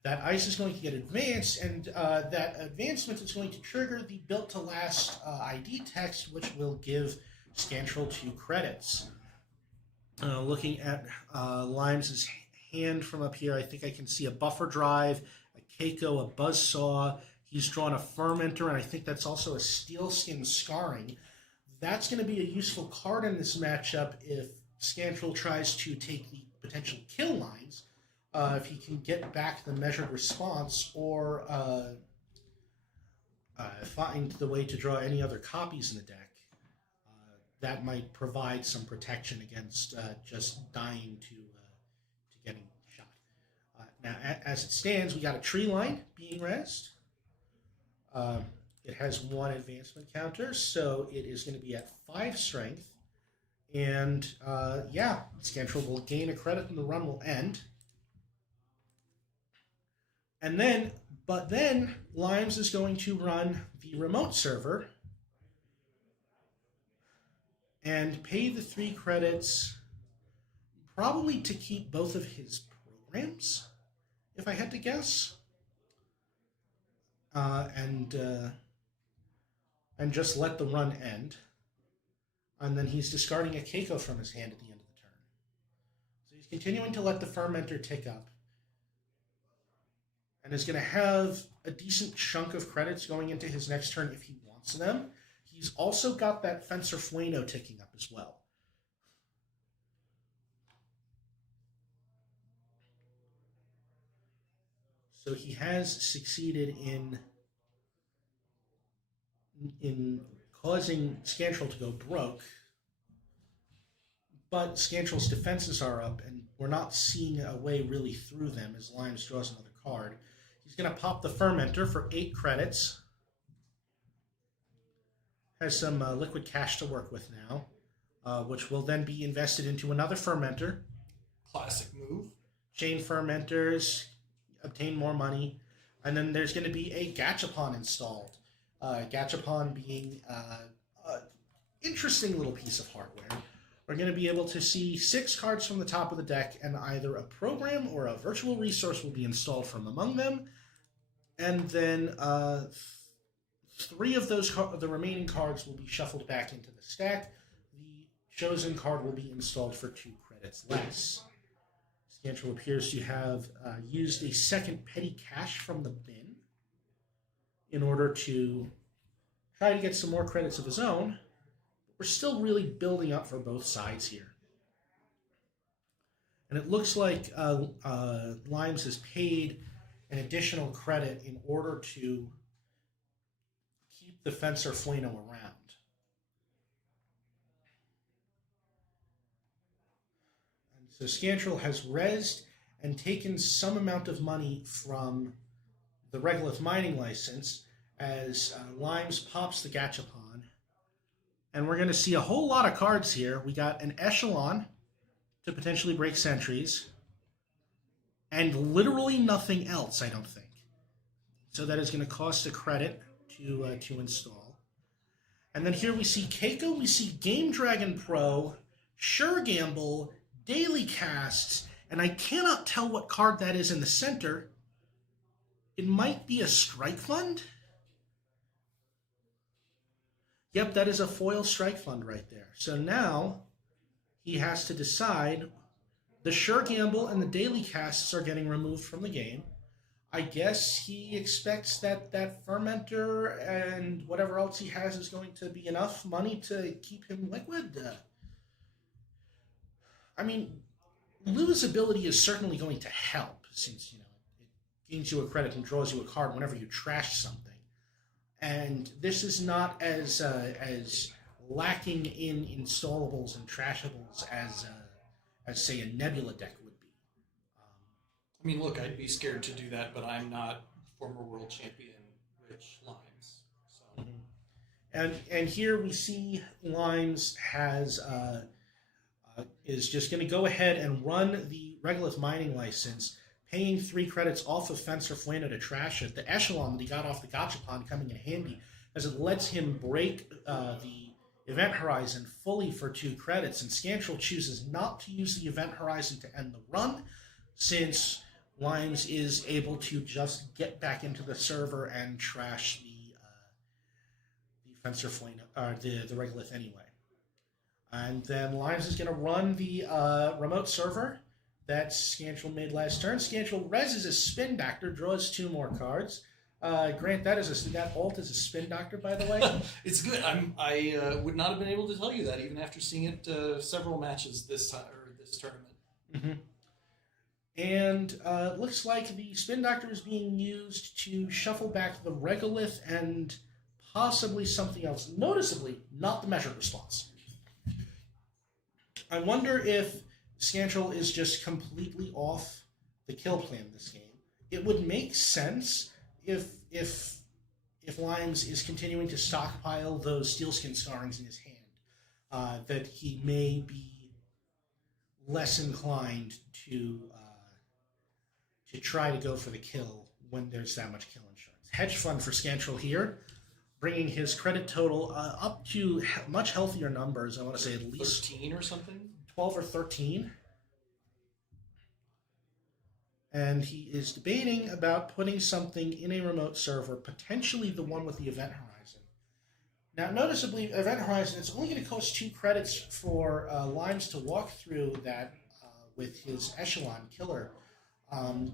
That ice is going to get advanced, and that advancement is going to trigger the built to last ID text, which will give Scantrell 2 credits. Looking at Limes' hand from up here, I think I can see a buffer drive, a Keiko, a buzzsaw. He's drawn a fermenter, and I think that's also a steel skin scarring. That's going to be a useful card in this matchup if Scantrell tries to take the potential kill lines. If he can get back the measured response, or find the way to draw any other copies in the deck, that might provide some protection against just dying to getting shot. Now, as it stands, we got a tree line being rezzed. It has 1 advancement counter, so it is going to be at 5 strength. And yeah, Scantrell will gain a credit and the run will end. And then, but then, Limes is going to run the remote server and pay the 3 credits, probably to keep both of his programs, if I had to guess. And just let the run end. And then he's discarding a Keiko from his hand at the end of the turn. So he's continuing to let the fermenter tick up. And is going to have a decent chunk of credits going into his next turn if he wants them. He's also got that Fencer Fueno ticking up as well. So he has succeeded in causing Scantrell to go broke, but Scantrell's defenses are up, and we're not seeing a way really through them as Limes draws another card. He's going to pop the Fermenter for 8 credits. Has some liquid cash to work with now, which will then be invested into another Fermenter. Classic move. Chain Fermenters, obtain more money. And then there's going to be a Gachapon installed. Gachapon being an interesting little piece of hardware. We're going to be able to see 6 cards from the top of the deck, and either a program or a virtual resource will be installed from among them. And then 3 of those the remaining cards will be shuffled back into the stack. The chosen card will be installed for 2 credits less. Scantrell appears to have used a second petty cash from the bin in order to try to get some more credits of his own. We're still really building up for both sides here. And it looks like Limes has paid an additional credit in order to keep the Fencer Fueno around. And so Scantrell has rezzed and taken some amount of money from the Regolith mining license as Limes pops the Gachapon. And we're going to see a whole lot of cards here. We got an Echelon to potentially break sentries, and literally nothing else, I don't think. So that is going to cost a credit to install. And then here we see Keiko, we see Game Dragon Pro, Sure Gamble, Daily Casts, and I cannot tell what card that is in the center. It might be a Strike Fund? Yep, that is a foil Strike Fund right there. So now he has to decide. The Sure Gamble and the Daily Casts are getting removed from the game. I guess he expects that that Fermenter and whatever else he has is going to be enough money to keep him liquid. I mean, Lu's ability is certainly going to help, since it gains you a credit and draws you a card whenever you trash something. And this is not as lacking in installables and trashables as say a Nebula deck would be. I mean, look, I'd be scared to do that, but I'm not former world champion Rich Limes. So. And here we see Limes is just going to go ahead and run the Regolith mining license, paying 3 credits off of Fencer Fueno to trash it. The Echelon that he got off the Gachapon coming in handy, as it lets him break the Event Horizon fully for 2 credits, and Scantrell chooses not to use the Event Horizon to end the run, since Limes is able to just get back into the server and trash the Fencer Fueno, the Regolith anyway. And then Limes is going to run the remote server that Scantrell made last turn. Scantrell reses a Spin Doctor, draws 2 more cards. Grant, that alt is a Spin Doctor, by the way. It's good. I would not have been able to tell you that even after seeing it several matches this time or this tournament. Mm-hmm. And looks like the Spin Doctor is being used to shuffle back the Regolith and possibly something else. Noticeably, not the measured response. I wonder if Scantrell is just completely off the kill plan this game. It would make sense if Limes is continuing to stockpile those Steelskin Scarrings in his hand, that he may be less inclined to try to go for the kill when there's that much kill insurance. Hedge fund for Scantrell here, bringing his credit total up to much healthier numbers. I want to say at least 13 or something? 12 or 13. And he is debating about putting something in a remote server, potentially the one with the Event Horizon. Now, noticeably, Event Horizon, it's only going to cost 2 credits for Limes to walk through that with his Echelon Killer.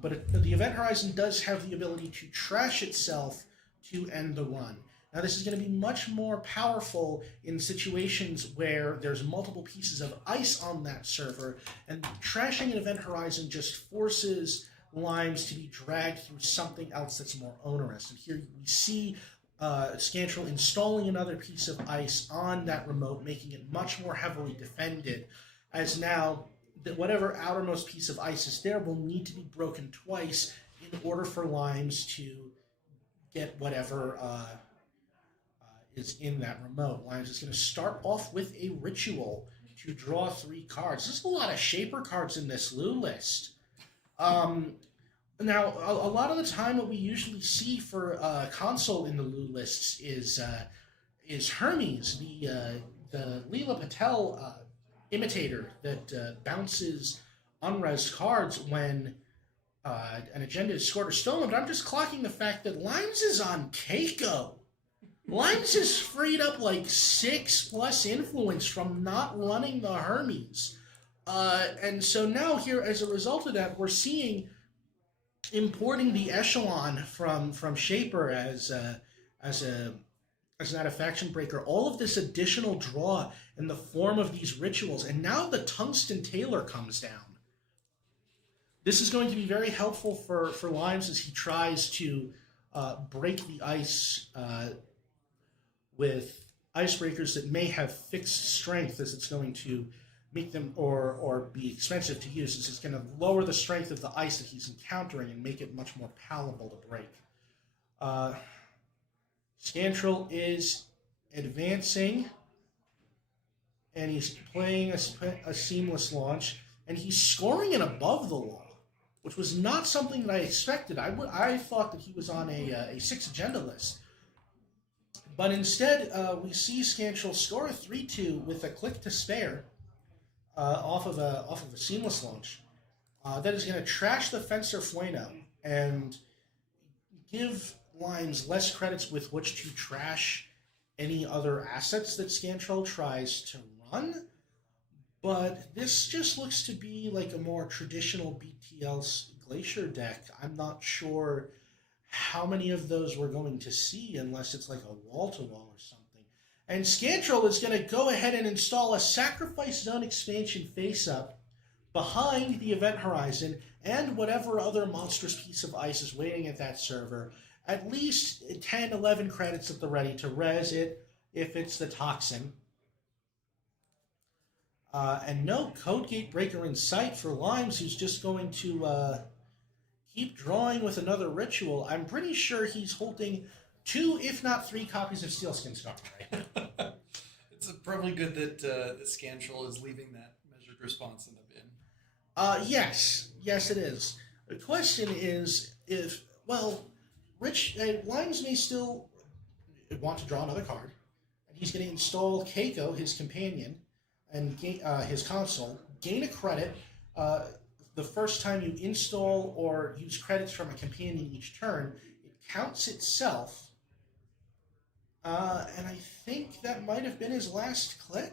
But the Event Horizon does have the ability to trash itself to end the run. Now, this is going to be much more powerful in situations where there's multiple pieces of ice on that server, and trashing an Event Horizon just forces Limes to be dragged through something else that's more onerous. And here we see Scantrell installing another piece of ice on that remote, making it much more heavily defended, as now whatever outermost piece of ice is there will need to be broken twice in order for Limes to get whatever is in that remote. Limes is going to start off with a Ritual to draw 3 cards. There's a lot of Shaper cards in this Lu list. Now, a lot of the time what we usually see for console in the Lu lists is Hermes, the Leela Patel imitator that bounces unres cards when an agenda is scored or stolen. But I'm just clocking the fact that Limes is on Keiko. Limes has freed up like 6+ influence from not running the Hermes. And so now here, as a result of that, we're seeing importing the Echelon from Shaper as an Faction Breaker, all of this additional draw in the form of these rituals, and now the Tungsten Tailor comes down. This is going to be very helpful for Limes as he tries to break the ice with icebreakers that may have fixed strength, as it's going to make them or be expensive to use, as it's going to lower the strength of the ice that he's encountering and make it much more palatable to break. Scantrell is advancing, and he's playing a seamless launch, and he's scoring an above the law, which was not something that I expected. I thought that he was on a 6 agenda list. But instead, we see Scantrell score a 3-2 with a click to spare off of a seamless launch. That is going to trash the Fencer Fueno and give Limes less credits with which to trash any other assets that Scantrell tries to run. But this just looks to be like a more traditional BTL Glacier deck. I'm not sure how many of those we're going to see unless it's like a wall-to-wall or something. And Scantrell is going to go ahead and install a Sacrifice Zone expansion face-up behind the event horizon and whatever other monstrous piece of ice is waiting at that server, at least 10, 11 credits at the ready to res it if it's the toxin. And no code gate breaker in sight for Limes, who's just going to keep drawing with another ritual. I'm pretty sure he's holding 2, if not 3 copies of Steelskin Scar. It's probably good that Scantrell is leaving that measured response in the bin. Yes, it is. The question is if, well, Limes may still want to draw another card, and he's going to install Keiko, his companion, and his console, gain a credit the first time you install or use credits from a companion each turn. It counts itself, and I think that might have been his last click.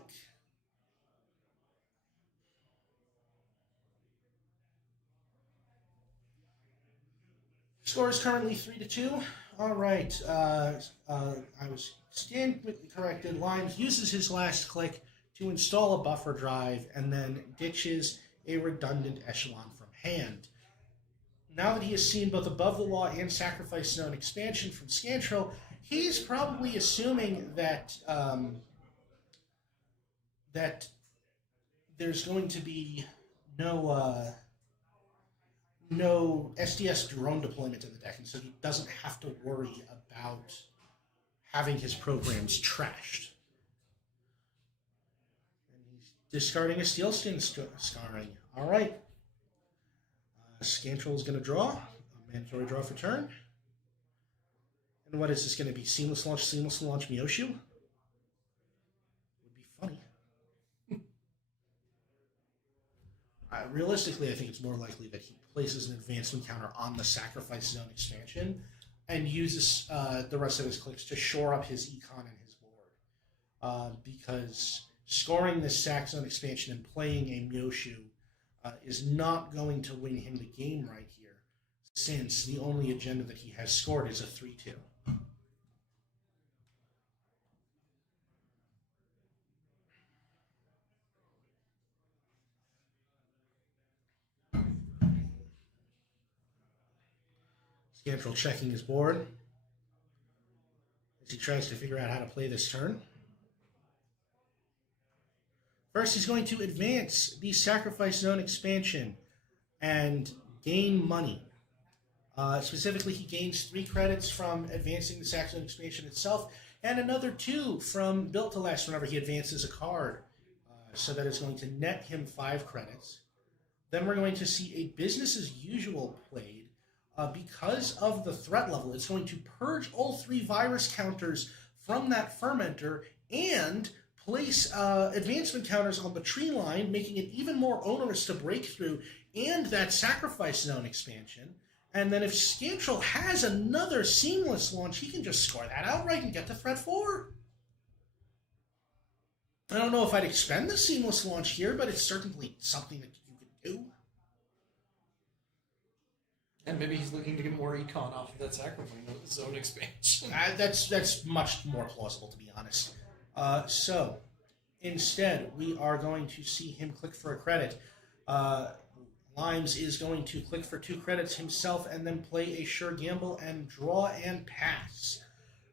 Score is currently 3-2. All right. I was stand corrected. Limes uses his last click to install a buffer drive and then ditches a redundant echelon from hand. Now that he has seen both Above the Law and Sacrifice Zone expansion from Scantrell, he's probably assuming that that there's going to be no SDS drone deployment in the deck, and so he doesn't have to worry about having his programs trashed. And he's discarding a Steelskin Scarring. All right. Scantrell is going to draw. A mandatory draw for turn. And what is this going to be? Seamless Launch Mioshu? Would be funny. Realistically, I think it's more likely that he places an advancement counter on the Sacrifice Zone expansion and uses the rest of his clicks to shore up his econ and his board. Because scoring this Sac Zone expansion and playing a Mioshu is not going to win him the game right here, since the only agenda that he has scored is a 3-2. Scantrell checking his board as he tries to figure out how to play this turn. First, he's going to advance the Sacrifice Zone expansion and gain money. Specifically, he gains 3 credits from advancing the Sac Zone expansion itself, and another 2 from Built to Last whenever he advances a card. So that is going to net him 5 credits. Then we're going to see a Business as Usual played. Because of the threat level, it's going to purge all 3 virus counters from that fermenter and place advancement counters on the tree line, making it even more onerous to break through, and that Sacrifice Zone expansion. And then if Scantrell has another Seamless Launch, he can just score that outright and get to threat 4. I don't know if I'd expend the Seamless Launch here, but it's certainly something that you could do. And maybe he's looking to get more econ off of that Sacrifice Zone expansion. That's much more plausible, to be honest. So, instead, we are going to see him click for a credit. Limes is going to click for 2 credits himself and then play a Sure Gamble and draw and pass.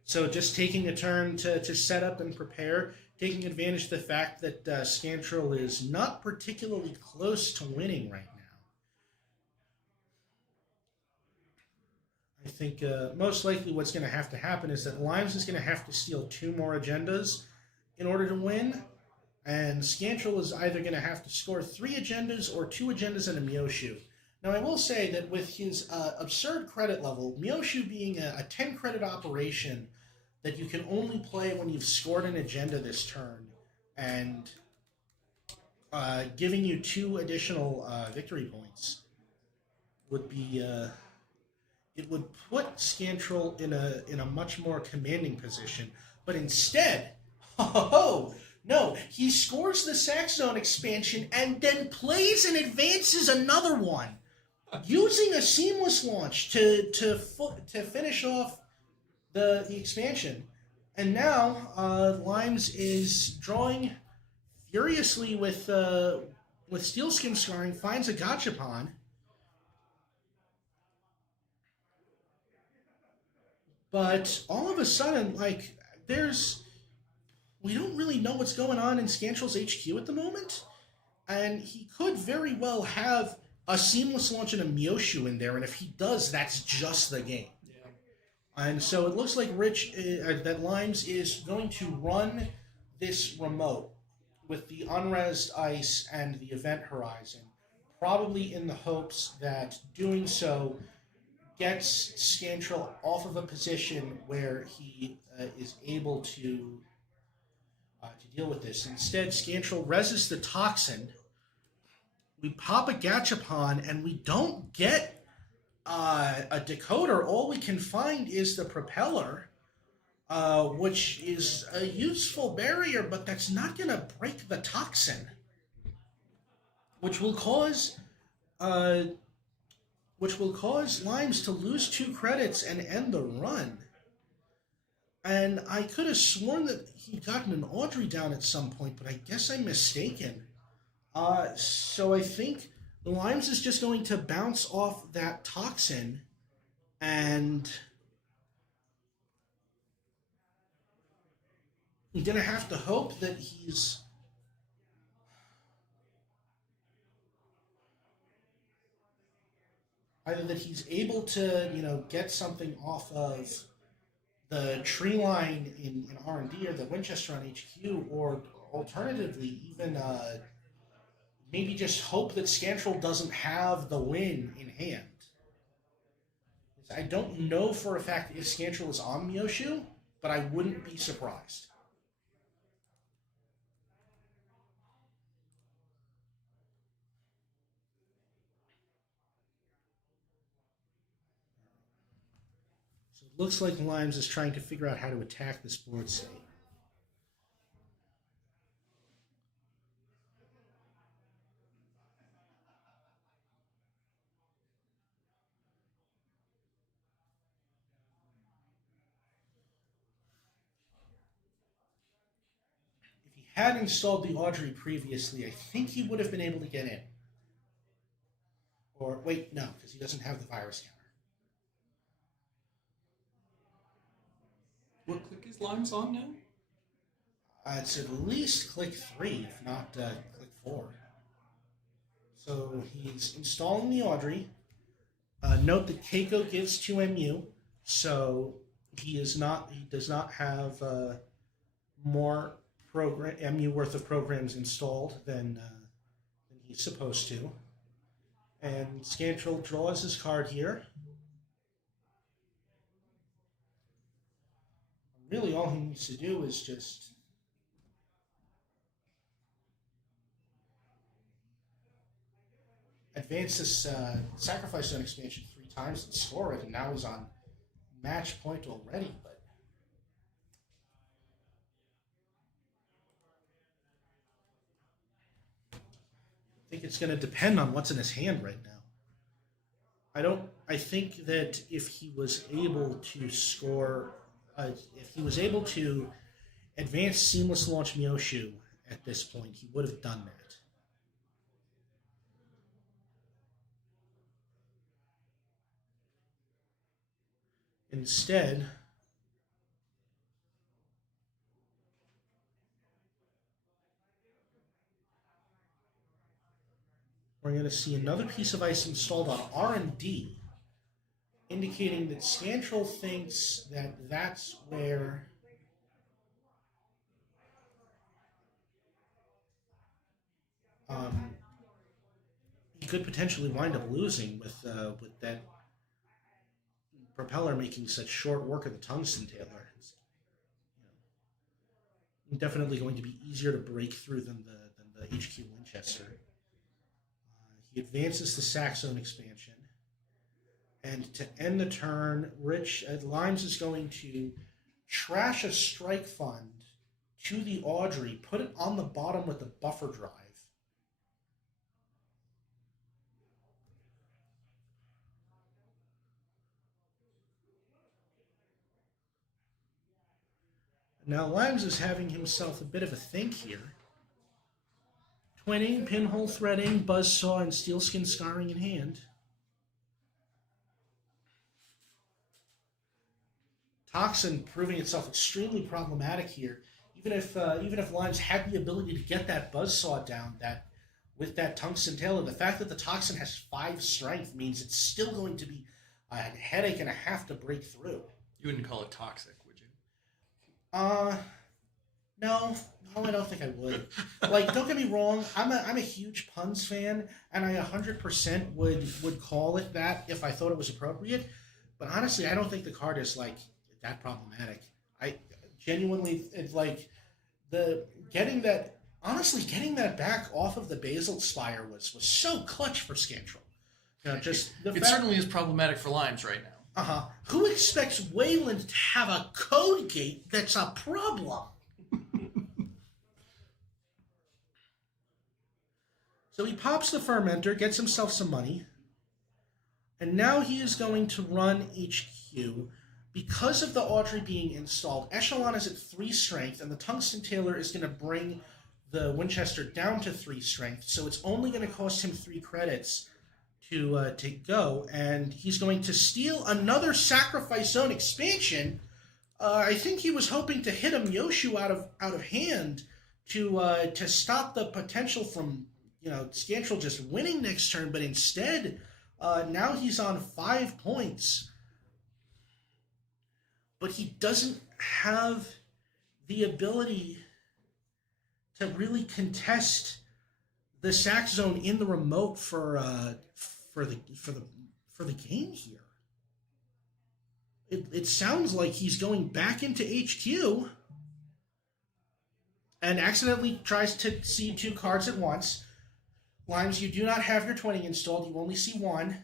So just taking a turn to set up and prepare, taking advantage of the fact that Scantrell is not particularly close to winning right now. I think most likely what's going to have to happen is that Limes is going to have to steal 2 more agendas in order to win, and Scantrell is either going to have to score 3 agendas or 2 agendas and a Mioshu. Now, I will say that with his absurd credit level, Mioshu being a 10-credit operation that you can only play when you've scored an agenda this turn, and giving you 2 additional victory points would be... it would put Scantrell in a much more commanding position. But instead, no, he scores the Sac Zone expansion and then plays and advances another one, using a Seamless Launch to finish off the expansion. And now Limes is drawing furiously with with steel skin scarring, finds a gachapon. But all of a sudden, like, we don't really know what's going on in Scantrell's HQ at the moment. And he could very well have a seamless launch and a Myoshu in there. And if he does, that's just the game. Yeah. And so it looks like that Limes is going to run this remote with the unresed ice and the event horizon, probably in the hopes that doing so gets Scantrell off of a position where he is able to deal with this. Instead, Scantrell reses the toxin. We pop a Gachapon, and we don't get a decoder. All we can find is the propeller, which is a useful barrier, but that's not going to break the toxin, which will cause Limes to lose 2 credits and end the run. And I could have sworn that he'd gotten an Audrey down at some point, but I guess I'm mistaken. So I think Limes is just going to bounce off that toxin, and you're going to have to hope that he's either that he's able to, get something off of the tree line in R&D or the Winchester on HQ, or alternatively, even maybe just hope that Scantrell doesn't have the win in hand. I don't know for a fact if Scantrell is on Myoshu, but I wouldn't be surprised. So it looks like Limes is trying to figure out how to attack this board state. If he had installed the Audrey previously, I think he would have been able to get in. Or, wait, no, because he doesn't have the virus counter. What click is Limes on now? It's at least click 3, if not click 4. So he's installing the Audrey. Note that Keiko gives 2 MU, so he does not have more MU worth of programs installed than he's supposed to. And Scantrell draws his card here. Really, all he needs to do is just advance this Sacrifice Zone expansion 3 times and score it, and now he's on match point already. But I think it's going to depend on what's in his hand right now. I think that if he was able to score, if he was able to advance Seamless Launch Myoshu at this point, he would have done that. Instead, we're going to see another piece of ice installed on R&D, indicating that Scantrell thinks that that's where he could potentially wind up losing with that propeller making such short work of the tungsten tailor. It's, definitely going to be easier to break through than the HQ Winchester. He advances the Saxon expansion, and to end the turn, Limes is going to trash a strike fund to the Audrey, put it on the bottom with the buffer drive. Now Limes is having himself a bit of a think here. Twinning, pinhole threading, buzzsaw, and steelskin scarring in hand. Toxin proving itself extremely problematic here. Even if Limes had the ability to get that buzzsaw down, that with that tungsten tailor, the fact that the Toxin has 5 strength means it's still going to be a headache and a half to break through. You wouldn't call it toxic, would you? No, I don't think I would. Like, don't get me wrong, I'm a huge puns fan, and I 100% would call it that if I thought it was appropriate. But honestly, I don't think the card is like that problematic. I genuinely, it's like getting that back off of the Basalt Spire was so clutch for Scantrell. You know, just it certainly is problematic for Limes right now. Who expects Wayland to have a code gate that's a problem? So he pops the fermenter, gets himself some money, and now he is going to run HQ. Because of the Audrey being installed, Echelon is at 3 strength, and the Tungsten Tailor is going to bring the Winchester down to 3 strength, so it's only going to cost him 3 credits to go, and he's going to steal another Sacrifice Zone expansion. I think he was hoping to hit a Myoshu out of hand to stop the potential from Scantrell just winning next turn, but instead now he's on 5 points. But he doesn't have the ability to really contest the sack zone in the remote for the game here. It sounds like he's going back into HQ and accidentally tries to see 2 cards at once. Limes, you do not have your twinning installed. You only see 1.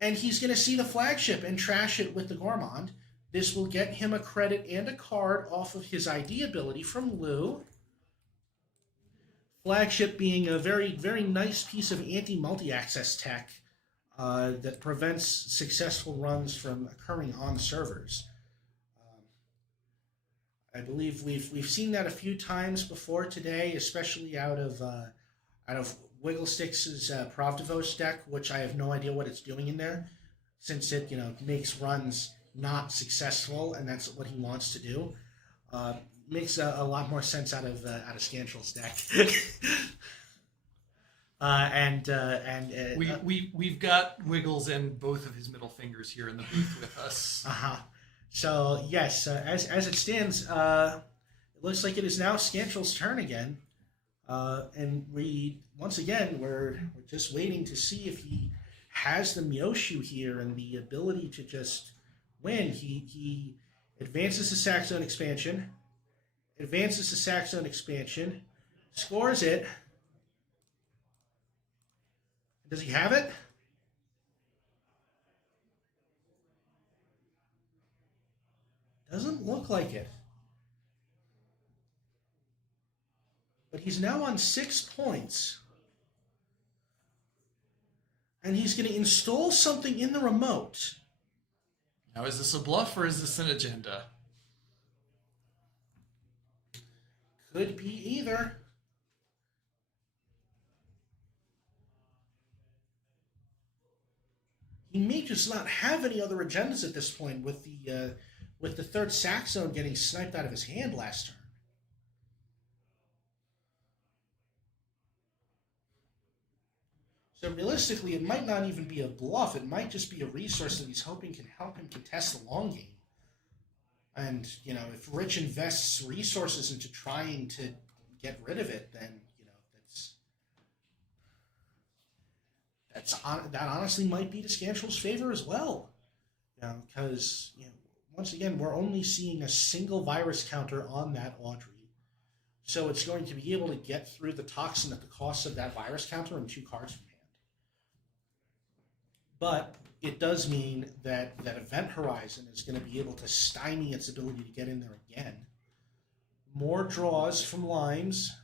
And he's going to see the flagship and trash it with the Gourmand. This will get him a credit and a card off of his ID ability from Lou. Flagship being a very, very nice piece of anti-multi-access tech that prevents successful runs from occurring on servers. I believe we've seen that a few times before today, especially out of Wigglesticks's Provdivos deck, which I have no idea what it's doing in there, since it makes runs not successful, and that's what he wants to do. Makes a lot more sense out of Scantrell's deck. We've got Wiggles and both of his middle fingers here in the booth with us. So yes, as it stands, it looks like it is now Scantrell's turn again, and we're just waiting to see if he has the Myoshu here and the ability to just win. He advances the Sack Zone expansion, scores it. Does he have it? Doesn't look like it. But he's now on 6 points. And he's going to install something in the remote. Now, is this a bluff or is this an agenda? Could be either. He may just not have any other agendas at this point with the third sack zone getting sniped out of his hand last turn. So realistically, it might not even be a bluff. It might just be a resource that he's hoping can help him contest the long game. And, if Rich invests resources into trying to get rid of it, then, that honestly might be to Scantrell's favor as well. Because, once again, we're only seeing a single virus counter on that Audrey. So it's going to be able to get through the toxin at the cost of that virus counter and 2 cards from hand. But it does mean that Event Horizon is going to be able to stymie its ability to get in there again. More draws from Limes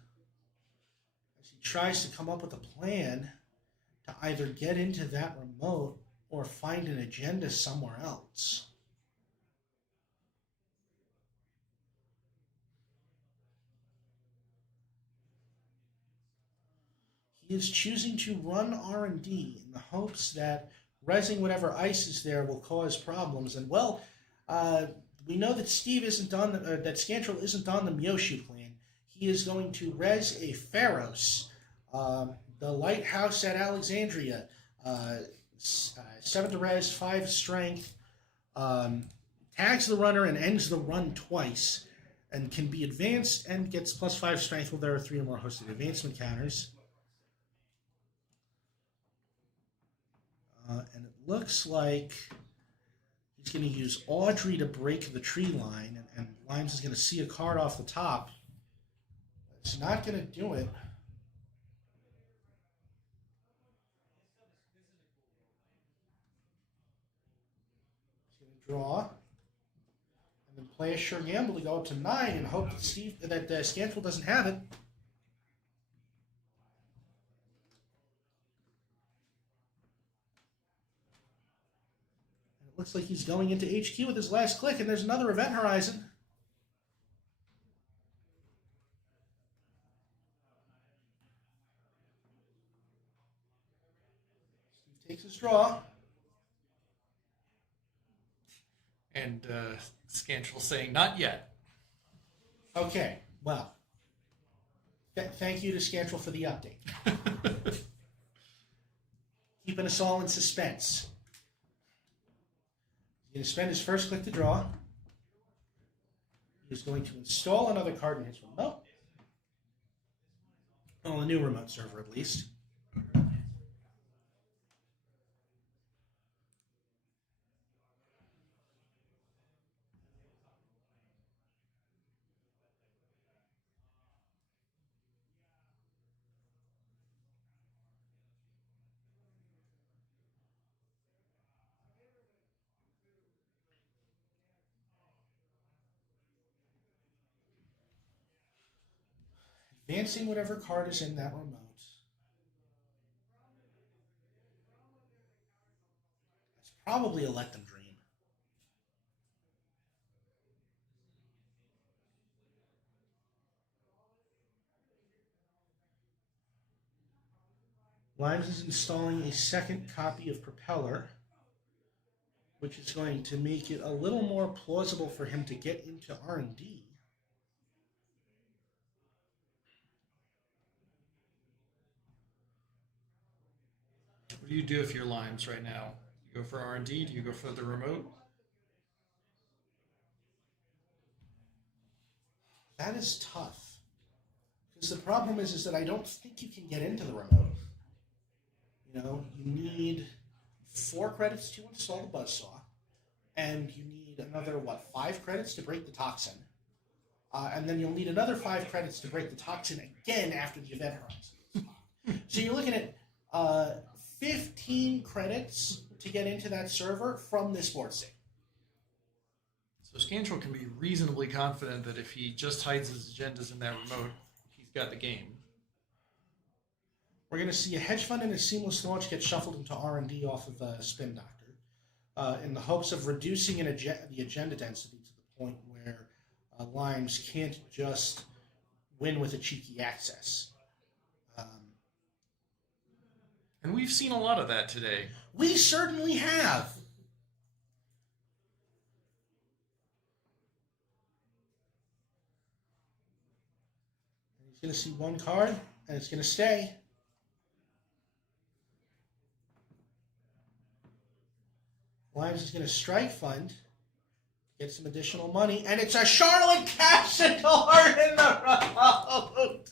as he tries to come up with a plan to either get into that remote or find an agenda somewhere else. He is choosing to run R&D in the hopes that resing whatever ice is there will cause problems. And well, we know that Steve isn't on that Scantrell isn't on the Myoshu plan. He is going to res a Pharos, the lighthouse at Alexandria, 7 to res, 5 strength, tags the runner and ends the run twice, and can be advanced and gets +5 strength while there are 3 or more hosted advancement counters. And it looks like he's going to use Audrey to break the tree line, and Limes is going to see a card off the top. It's not going to do it. He's going to draw, and then play a sure gamble to go up to 9 and hope that Scantrell doesn't have it. Looks like he's going into HQ with his last click, and there's another event horizon. Steve takes his draw. And Scantrell saying, not yet. Okay, well, thank you to Scantrell for the update. Keeping us all in suspense. He's going to spend his first click to draw. He's going to install another card in his remote. On a new remote server, at least. Advancing whatever card is in that remote. It's probably a Let Them Dream. Limes is installing a second copy of Propeller, which is going to make it a little more plausible for him to get into R&D. What do you do if you're Limes right now? You go for R&D? Do you go for the remote? That is tough. Because the problem is that I don't think you can get into the remote. You know, you need 4 credits to install the buzzsaw, and you need another, 5 credits to break the toxin. And then you'll need another 5 credits to break the toxin again after the event horizon. So you're looking at 15 credits to get into that server from this board state. So Scantrell can be reasonably confident that if he just hides his agendas in that remote, he's got the game. We're going to see a hedge fund and a seamless launch get shuffled into R&D off of Spin Doctor in the hopes of reducing the agenda density to the point where Limes can't just win with a cheeky access. And we've seen a lot of that today. We certainly have. He's going to see 1 card, and it's going to stay. Limes is going to strike fund, get some additional money, and it's a Charlotte Cassador in the remote.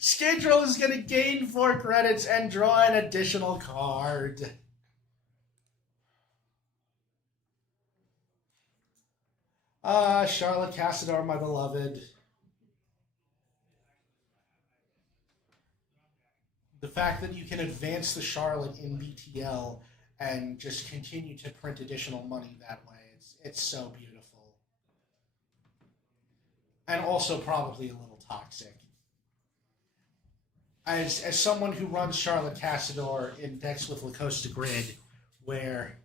Scantrell is going to gain 4 credits and draw an additional card. Charlotte Cassador, my beloved. The fact that you can advance the Charlotte in BTL and just continue to print additional money that way, it's so beautiful. And also probably a little toxic. As someone who runs Charlotte Cassador in decks with La Costa Grid, where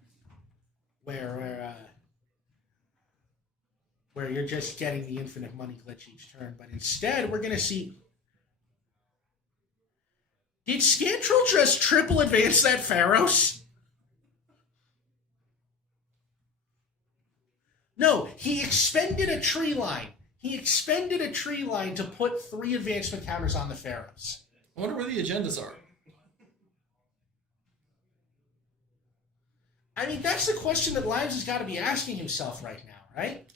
you're just getting the infinite money glitch each turn, but instead we're going to see Did Scantrell just triple advance that Pharos? No, he expended a tree line. He expended a tree line to put 3 advancement counters on the Pharos. I wonder where the agendas are. I mean, that's the question that Limes has got to be asking himself right now, right?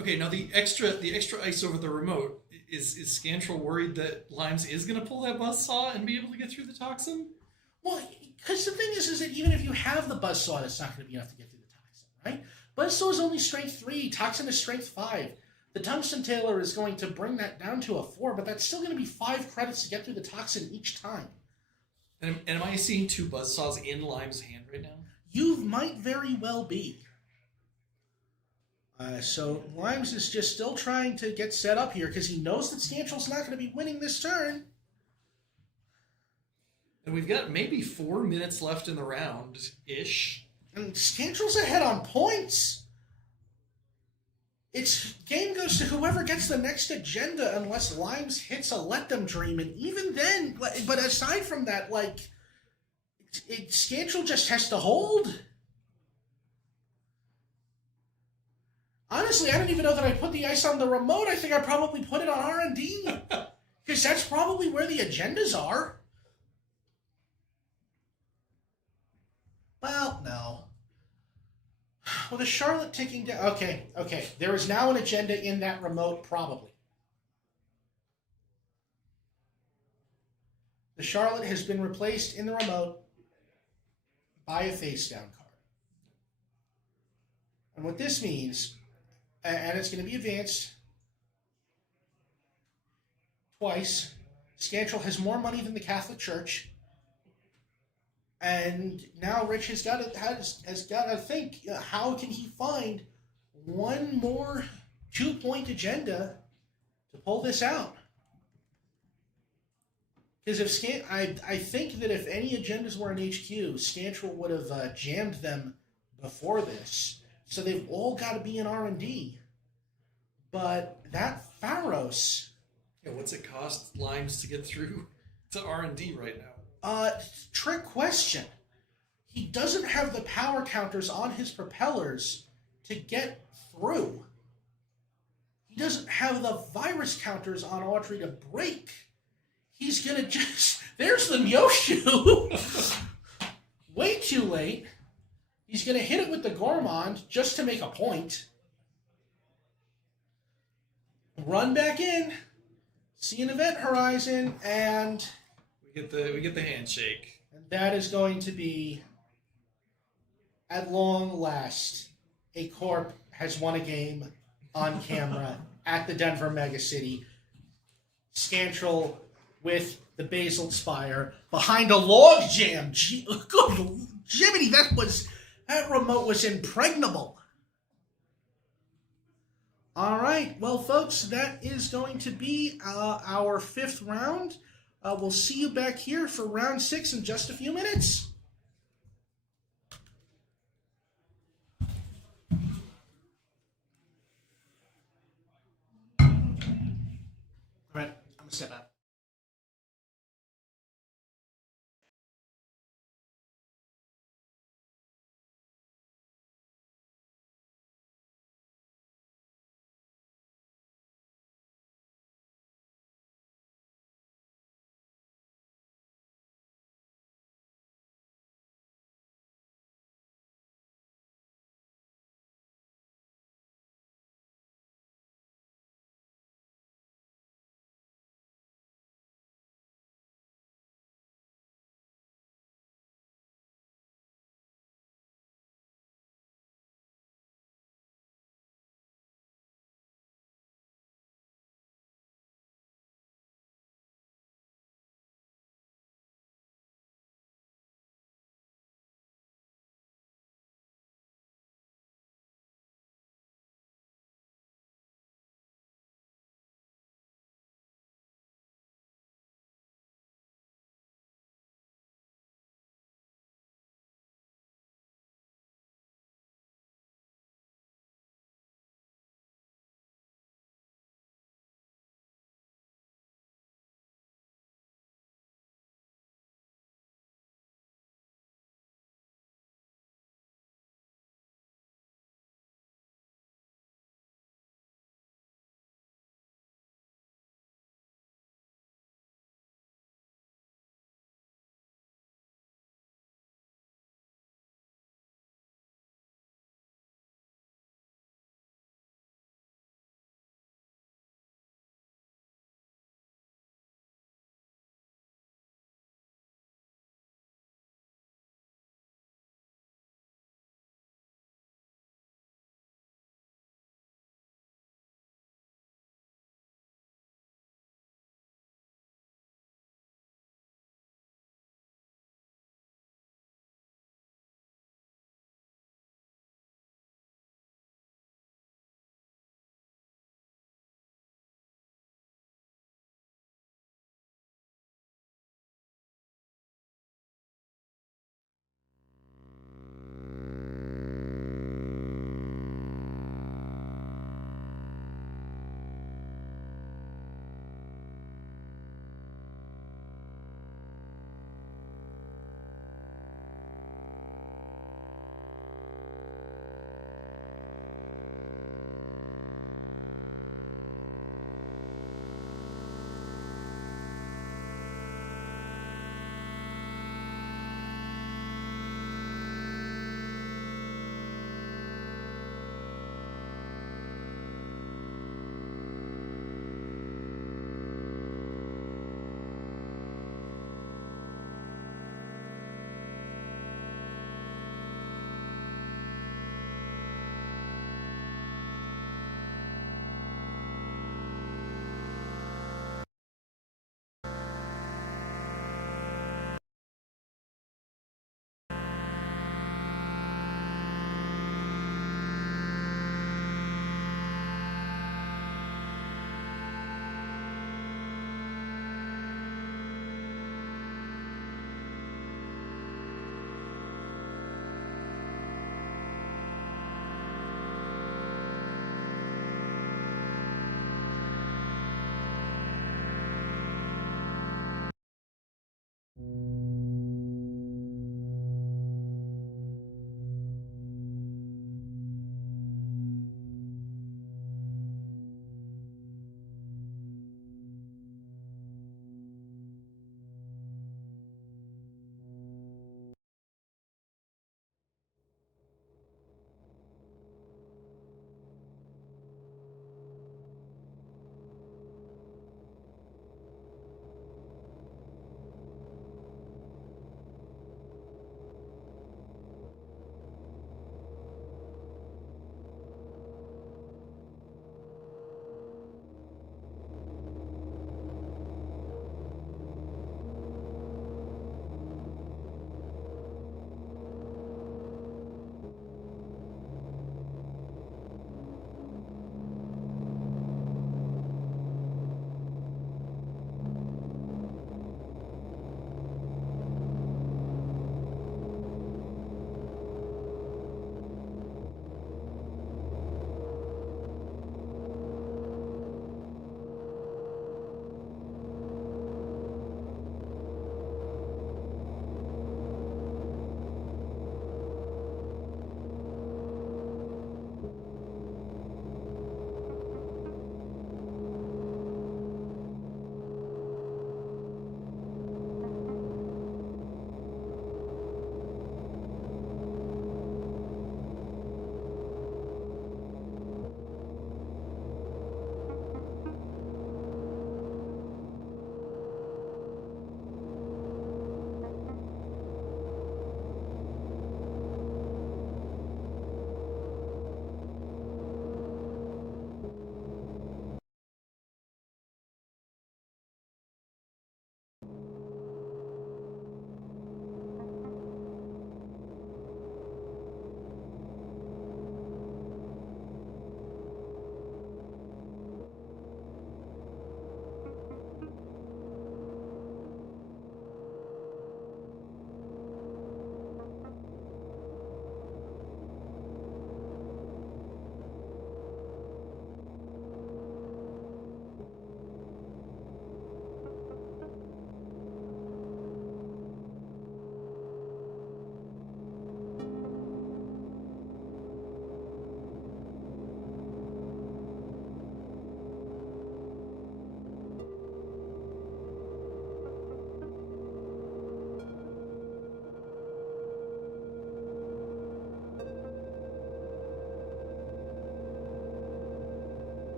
Okay, now the extra ice over the remote, is Scantrell worried that Limes is going to pull that buzzsaw and be able to get through the toxin? Well, because the thing is that even if you have the buzzsaw, that's not going to be enough to get through the toxin, right? Buzzsaw is only strength 3, toxin is strength 5. The tungsten tailor is going to bring that down to a 4, but that's still going to be 5 credits to get through the toxin each time. And am I seeing 2 buzzsaws in Lime's hand right now? You might very well be. So Limes is just still trying to get set up here because he knows that Scantrell's not going to be winning this turn. And we've got maybe 4 minutes left in the round-ish. And Scantrell's ahead on points. It's game goes to whoever gets the next agenda unless Limes hits a Let Them Dream. And even then, but aside from that, Scantrell just has to hold. Honestly, I don't even know that I put the ice on the remote. I think I probably put it on R&D. Because that's probably where the agendas are. Well, no. Well, the Charlotte ticking down. Okay. There is now an agenda in that remote, probably. The Charlotte has been replaced in the remote by a face down card. And what this means, and it's going to be advanced twice. Scantrell has more money than the Catholic Church. And now Rich has got to think, how can he find one more 2-point agenda to pull this out? Because I think that if any agendas were in HQ, Scantrell would have jammed them before this. So they've all got to be in R&D. But that Pharos... Yeah, what's it cost Limes to get through to R&D right now? Trick question. He doesn't have the power counters on his propellers to get through. He doesn't have the virus counters on Audrey to break. He's gonna just... There's the Myoshu! Way too late. He's gonna hit it with the Gourmand just to make a point. Run back in. See an event horizon, and... We get the handshake. And that is going to be, at long last, a Corp has won a game on camera at the Denver Megacity. Scantrell with the Basalt Spire behind a log jam. Good Jiminy, that remote was impregnable. All right, well, folks, that is going to be our 5th round. We'll see you back here for round 6 in just a few minutes. All right, I'm going to step out.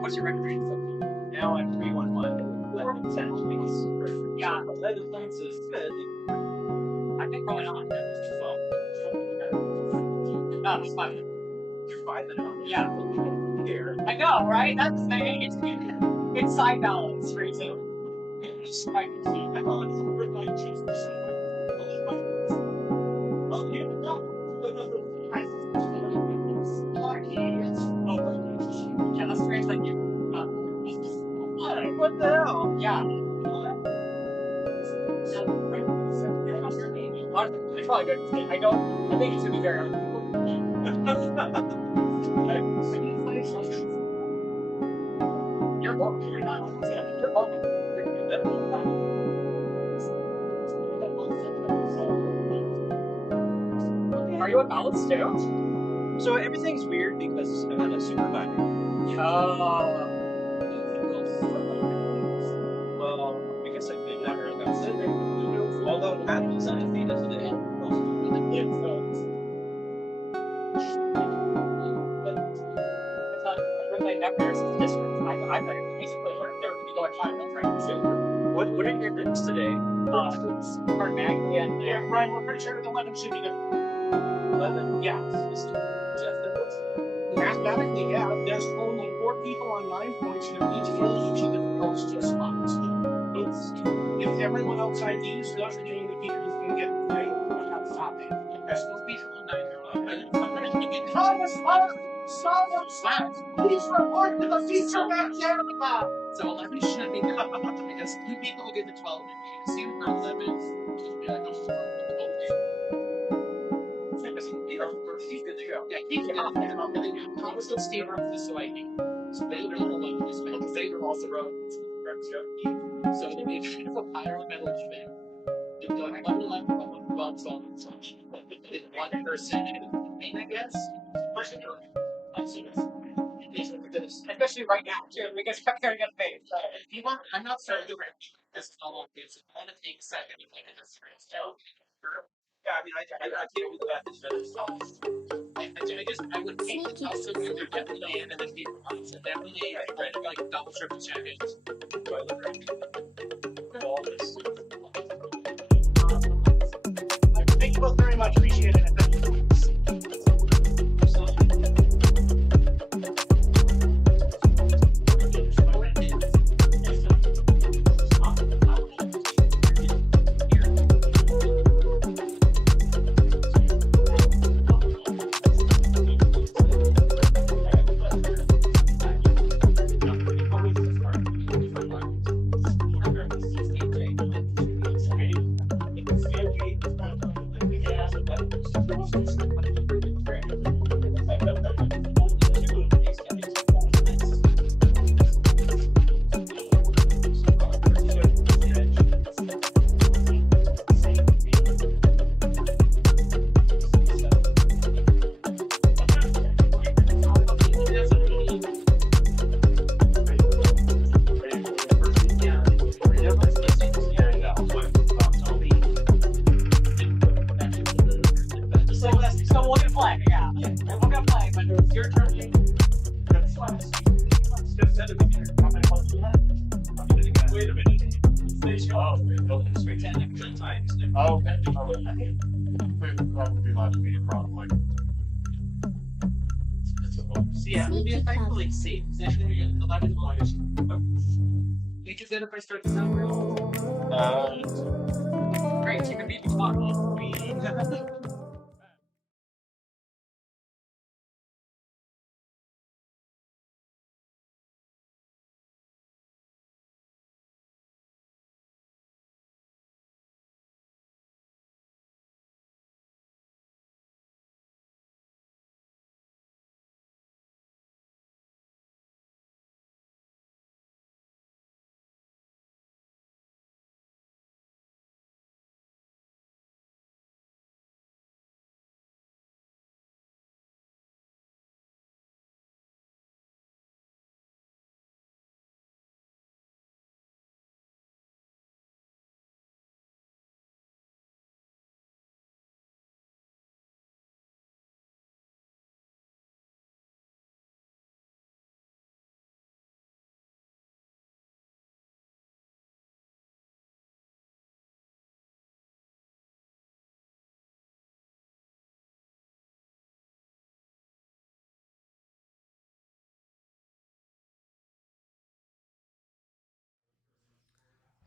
What's your record rating? Now I'm 3-1-1. 11 points. Yeah, 11 points is good. I think going on. No, it's fine. You're 5-0. Yeah. Here. I know, right? That's the thing. It's side balance for you. It's like, I thought it was over 19%. Oh, you know. Yeah, that's strange. Like, what the hell? Yeah. It's probably good. I think it's gonna be very uncomfortable. You're welcome. You're not. You're welcome. Are you a balance too? So everything's weird because I'm on a supervisor. Well, I guess I could never have considered it. Although it happens undefeated today. What are your picks today? Hard mag and yeah, Ryan, we're pretty sure the 11 should be good. 11? Yeah. Mathematically, yeah. There's only 4 people on 9 points, and each kills each of the girls just spots. If everyone else IDs doesn't do the people who's going to get played, we're not stopping. There's no people on 9. Stop! Please report to the feature mechanic! So 11 should be good because 2 people will get the 12. If you see the 11, it'll be like a 4. He's good to go. Yeah, he's good. I was going to stay around this so I can. So they don't know this man. They were also wrote. So they made a higher level thing. They've done 11, 12, and such. Did one person, I guess. Especially right now, too, because kept hearing it face. If you want, I'm not starting to rich. This is all it's going to take a second. Yeah, I mean, I can't do the math. It's better. I would hate to tell someone they're definitely in and then be wrong. So definitely, I try to like double triple check it. Do I look right? All this. Thank you both very much. Appreciate it. So we'll get flag, yeah. We'll get flag, but it's your turn. Wait a minute. Oh, we're straight 10 extra times. Oh, okay. That would be my immediate problem. Like, So yeah, we'll be thankfully safe. Essentially, we're going to 11 points. Did you get if I start the number? Great, you can beat the clock.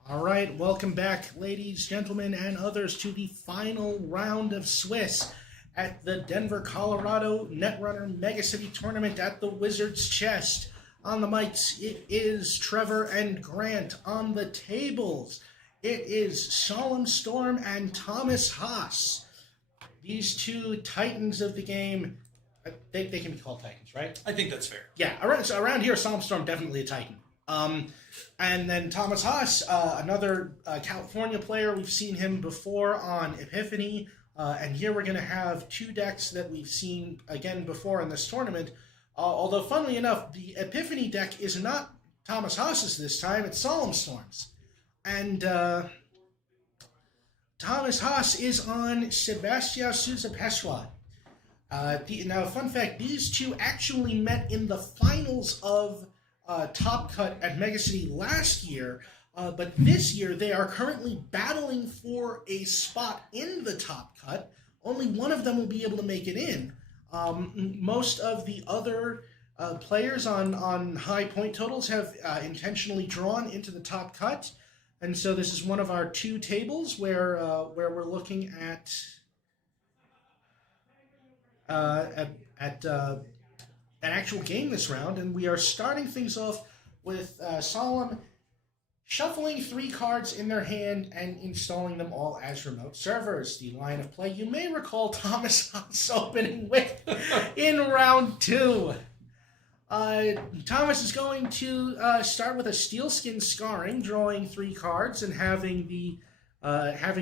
All right, welcome back, ladies, gentlemen, and others, to the final round of Swiss at the Denver, Colorado Netrunner Megacity Tournament at the Wizard's Chest. On the mics, it is Trevor and Grant. On the tables, it is Solemn Storm and Thomas Haas. These two titans of the game, they can be called titans, right? I think that's fair. Yeah, around here, Solemn Storm definitely a titan. And then Thomas Haas, another California player. We've seen him before on Epiphany. And here we're going to have two decks that we've seen again before in this tournament. Although, funnily enough, the Epiphany deck is not Thomas Haas's this time. It's Solemn Storm's. And Thomas Haas is on Sebastião Souza Pessoa. Now, fun fact, these two actually met in the finals of Top Cut at Megacity last year, but this year they are currently battling for a spot in the Top Cut. Only one of them will be able to make it in. Most of the other players on high point totals have intentionally drawn into the Top Cut, and so this is one of our two tables where we're looking at an actual game this round, and we are starting things off with Solemn shuffling 3 cards in their hand and installing them all as remote servers. The line of play you may recall Thomas Haas opening with in round 2. Thomas is going to start with a Steelskin Scarring, drawing 3 cards and having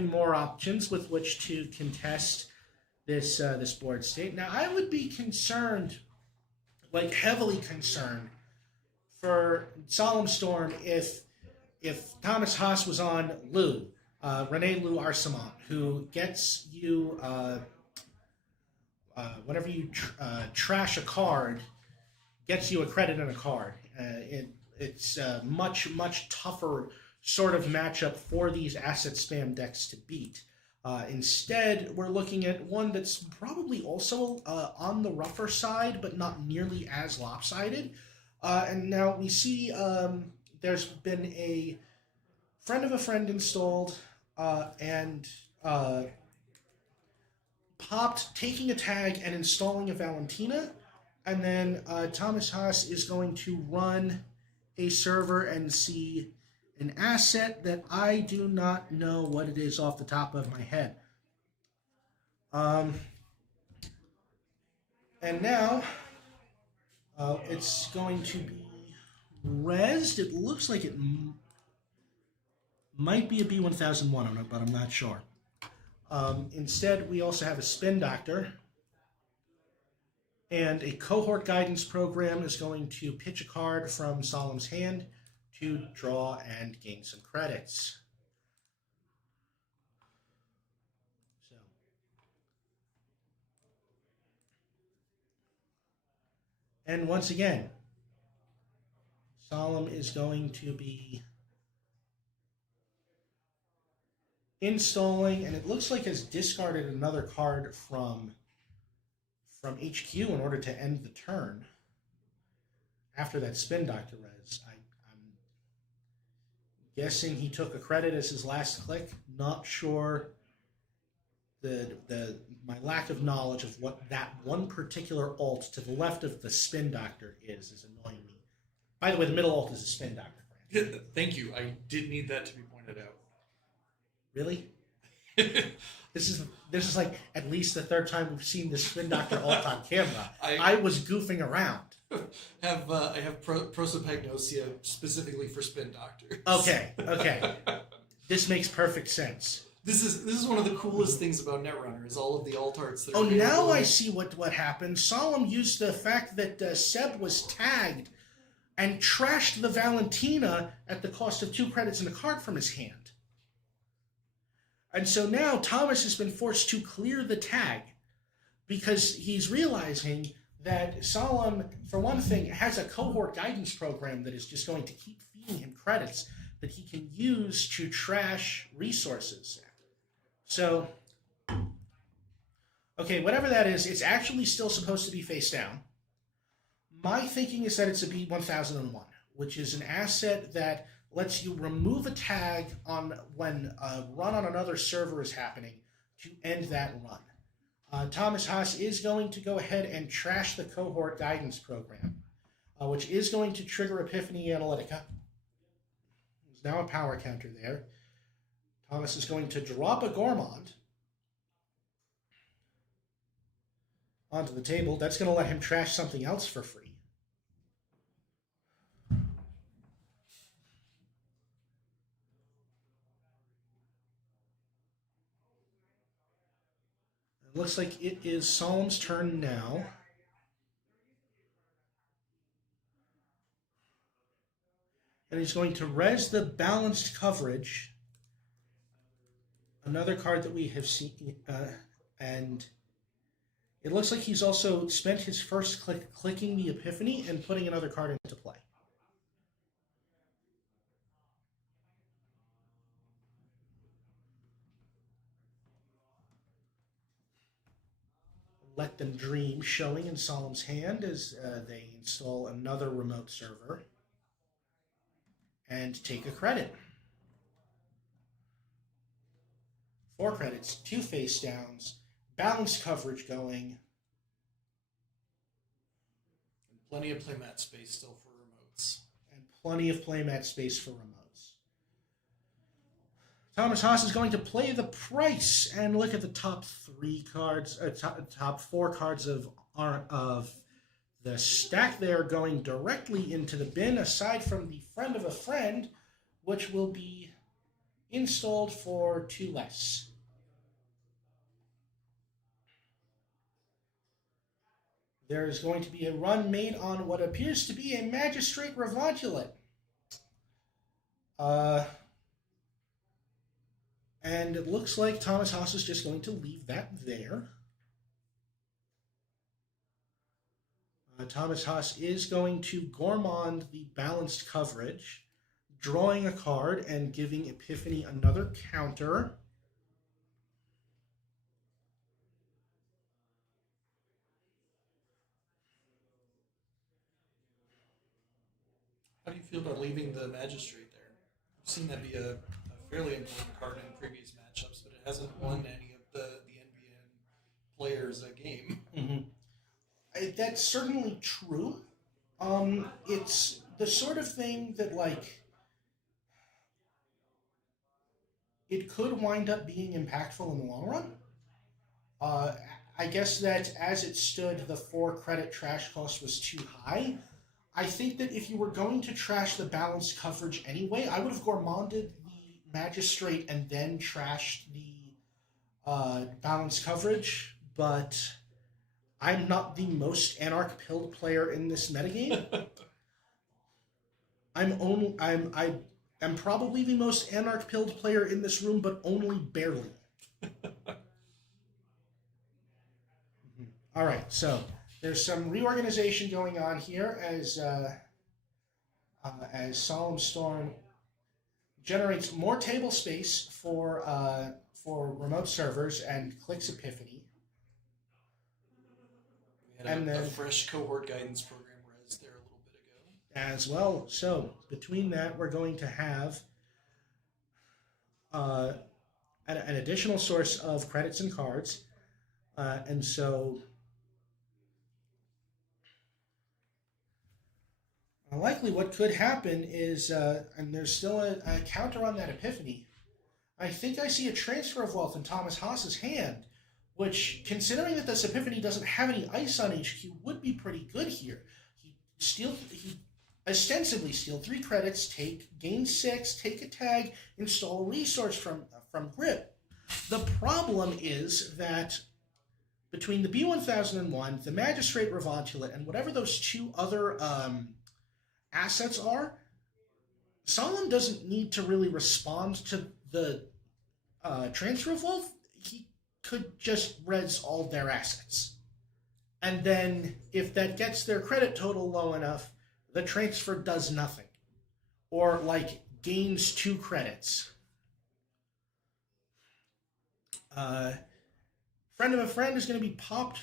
more options with which to contest this board state. Now, I would be concerned, like heavily concerned, for Solemn Storm if Thomas Haas was on Lou. Rene Lou Arsamont, who gets you whenever you trash a card, gets you a credit and a card. It's a much tougher sort of matchup for these asset spam decks to beat. Instead, we're looking at one that's probably also on the rougher side, but not nearly as lopsided. And now we see there's been a friend of a friend installed and popped, taking a tag and installing a Valentina. And then Thomas Haas is going to run a server and see an asset that I do not know what it is off the top of my head. And now it's going to be rezzed. It looks like it might be a B1001, but I'm not sure. Instead, we also have a Spin Doctor. And a cohort guidance program is going to pitch a card from Solemn's hand to draw and gain some credits. So, and once again, Solemn is going to be installing, and it looks like has discarded another card from HQ in order to end the turn after that Spin Doctor res. I'm guessing he took a credit as his last click. Not sure. My lack of knowledge of what that one particular alt to the left of the Spin Doctor is annoying me. By the way, the middle alt is a Spin Doctor. Thank you. I did need that to be pointed out. Really? This is like at least the third time we've seen the Spin Doctor alt on camera. I was goofing around. I have prosopagnosia specifically for Spin Doctor. Okay. This makes perfect sense. This is one of the coolest things about Netrunner is all of the alt arts that are now available. I see what happened. Solemn used the fact that Seb was tagged and trashed the Valentina at the cost of 2 credits and a card from his hand. And so now Thomas has been forced to clear the tag because he's realizing that Solemn, for one thing, has a cohort guidance program that is just going to keep feeding him credits that he can use to trash resources. So, okay, whatever that is, it's actually still supposed to be face down. My thinking is that it's a B1001, which is an asset that lets you remove a tag on when a run on another server is happening to end that run. Thomas Haas is going to go ahead and trash the cohort guidance program, which is going to trigger Epiphany Analytica. There's now a power counter there. Thomas is going to drop a Gourmand onto the table. That's going to let him trash something else for free. It looks like it is Solemn's turn now. And he's going to res the balanced coverage. Another card that we have seen. And it looks like he's also spent his first click clicking the Epiphany and putting another card into play. Let Them Dream showing in Solemn's hand as they install another remote server and take a credit. 4 credits, 2 face downs, balanced coverage going. And plenty of playmat space still for remotes. And plenty of playmat space for remotes. Thomas Haas is going to play the price and look at the top 3 cards, top 4 cards of the stack there going directly into the bin, aside from the friend of a friend, which will be installed for 2 less. There is going to be a run made on what appears to be a Magistrate Revontulate. And it looks like Thomas Haas is just going to leave that there. Thomas Haas is going to gourmand the balanced coverage, drawing a card and giving Epiphany another counter. How do you feel about leaving the Magistrate there? I've seen that be a fairly important card in previous matchups, but it hasn't won any of the NBN players a game. That's certainly true. It's the sort of thing that, like, it could wind up being impactful in the long run. I guess that as it stood, the 4 credit trash cost was too high. I think that if you were going to trash the balanced coverage anyway, I would have gourmanded the Magistrate and then trashed the balanced coverage, but I'm not the most Anarch Pilled player in this metagame. I'm probably the most Anarch Pilled player in this room, but only barely. All right, so there's some reorganization going on here as Solemn Storm generates more table space for remote servers and clicks Epiphany. We had a fresh cohort guidance program res there a little bit ago. As well, so between that, we're going to have an additional source of credits and cards, and so likely what could happen is, and there's still a counter on that Epiphany, I think I see a transfer of wealth in Thomas Haas's hand, which, considering that this Epiphany doesn't have any ice on HQ, would be pretty good here. He ostensibly steal 3 credits, gain 6, take a tag, install a resource from Grip. The problem is that between the B1001, the Magistrate Revontulate, and whatever those 2 other assets are, Solemn doesn't need to really respond to the transfer of wealth. He could just res all their assets. And then, if that gets their credit total low enough, the transfer does nothing. Or, like, gains 2 credits. Friend of a Friend is going to be popped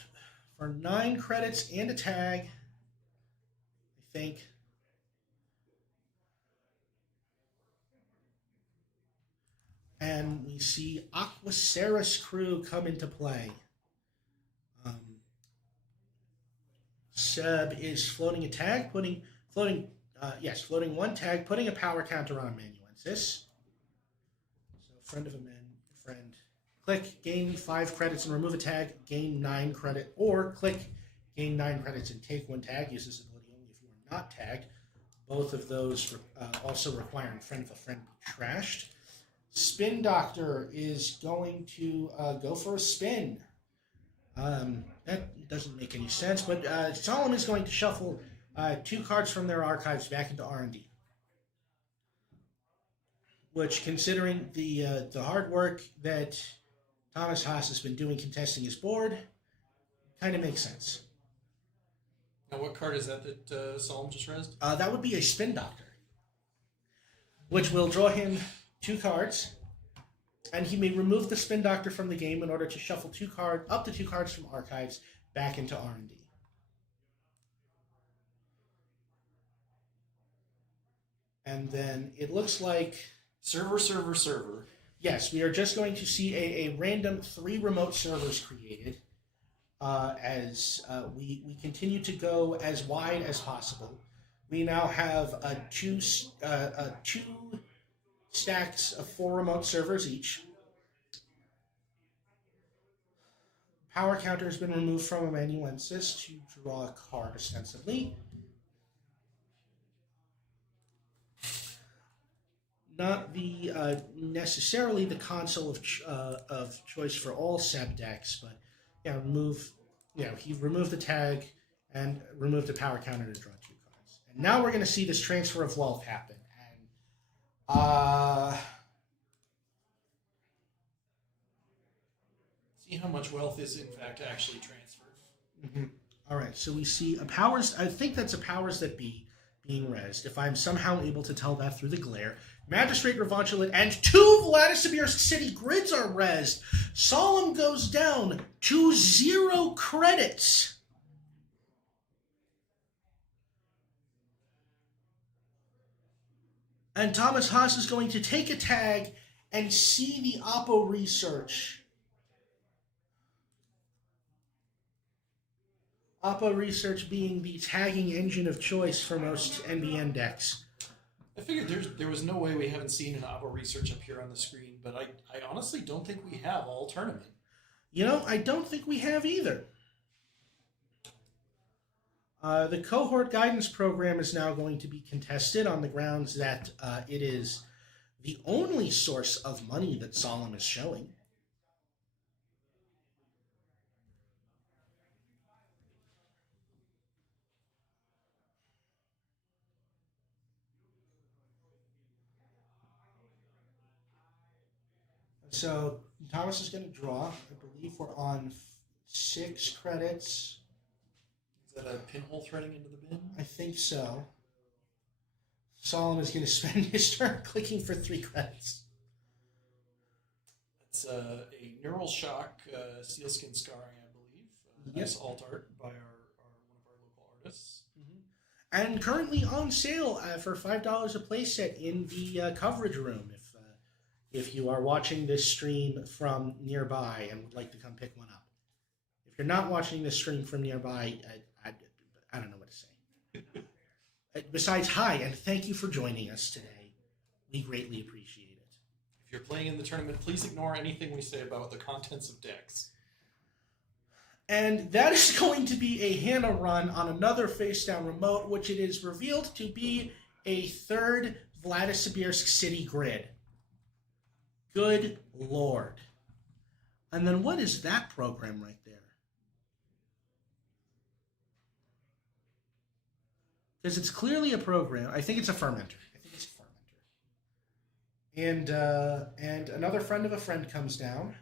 for 9 credits and a tag, I think. And we see Aquaceras Crew come into play. Seb is floating a tag, floating 1 tag, putting a power counter on Amanuensis. So friend of a friend. Click, gain 5 credits and remove a tag, gain 9 credit, or click, gain 9 credits and take 1 tag. Use this ability only if you are not tagged. Both of those also requiring friend of a friend be trashed. Spin Doctor is going to go for a spin. That doesn't make any sense, but Solemn is going to shuffle 2 cards from their archives back into R&D. Which, considering the hard work that Thomas Haas has been doing contesting his board, kind of makes sense. Now, what card is that Solemn just raised? That would be a Spin Doctor, which will draw him 2 cards, and he may remove the Spin Doctor from the game in order to shuffle up to 2 cards from archives back into R&D. And then it looks like Server. Yes, we are just going to see a random 3 remote servers created as we continue to go as wide as possible. We now have 2 stacks of 4 remote servers each. Power counter has been removed from Amanuensis to draw a card, ostensibly. Not the necessarily the console of choice for all Seb decks, but he removed the tag and removed the power counter to draw 2 cards. And now we're going to see this transfer of wealth happen. And See how much wealth is in fact actually transferred. All right, so we see a powers. I think that's a powers that be being rezzed. If I'm somehow able to tell that through the glare, Magistrate Revanchulet and 2 Vladisibirsk City grids are rezzed. Solemn goes down to 0 credits. And Thomas Haas is going to take a tag and see the Oppo research. Oppo research being the tagging engine of choice for most NBN decks. I figured there was no way we haven't seen an Oppo research up here on the screen, but I honestly don't think we have all tournament. You know, I don't think we have either. The cohort guidance program is now going to be contested on the grounds that it is the only source of money that Solemn is showing. So Thomas is going to draw. I believe we're on 6 credits. Is that a pinhole threading into the bin? I think so. Solemn is going to spend his turn clicking for 3 credits. It's a neural shock sealskin scarring, I believe. Nice alt art by one of our local artists. And currently on sale for $5 a playset in the coverage room. If you are watching this stream from nearby and would like to come pick one up. If you're not watching this stream from nearby, I don't know what to say. Besides, hi, and thank you for joining us today. We greatly appreciate it. If you're playing in the tournament, please ignore anything we say about the contents of decks. And that is going to be a Hannah run on another face-down remote, which it is revealed to be a 3rd Vladisibirsk City grid. Good Lord. And then what is that program right there? Because it's clearly a program. I think it's a fermenter. And another friend of a friend comes down.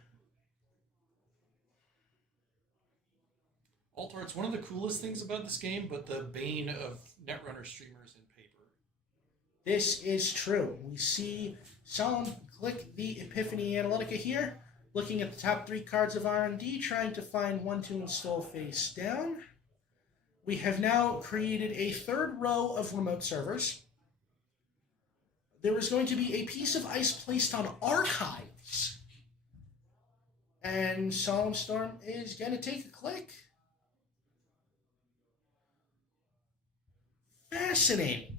Alt art's one of the coolest things about this game, but the bane of Netrunner streamers in paper. This is true. We see Solemn click the Epiphany Analytica here, looking at the top 3 cards of R&D, trying to find one to install face down. We have now created a 3rd row of remote servers. There is going to be a piece of ice placed on archives. And Solemn Storm is going to take a click. Fascinating.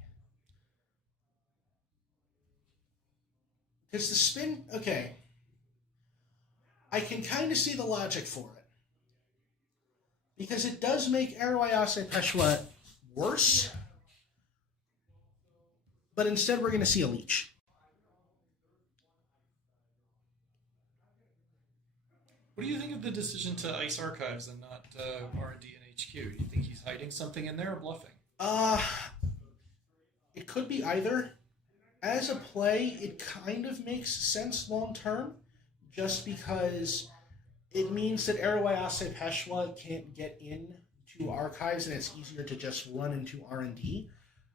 Because the spin, okay. I can kind of see the logic for it. Because it does make Arawayase Peshwa worse. But instead we're going to see a leech. What do you think of the decision to ice archives and not R&D and HQ? Do you think he's hiding something in there or bluffing? It could be either. As a play, it kind of makes sense long term, just because it means that Arawayase Peshwa can't get into archives, and it's easier to just run into R&D.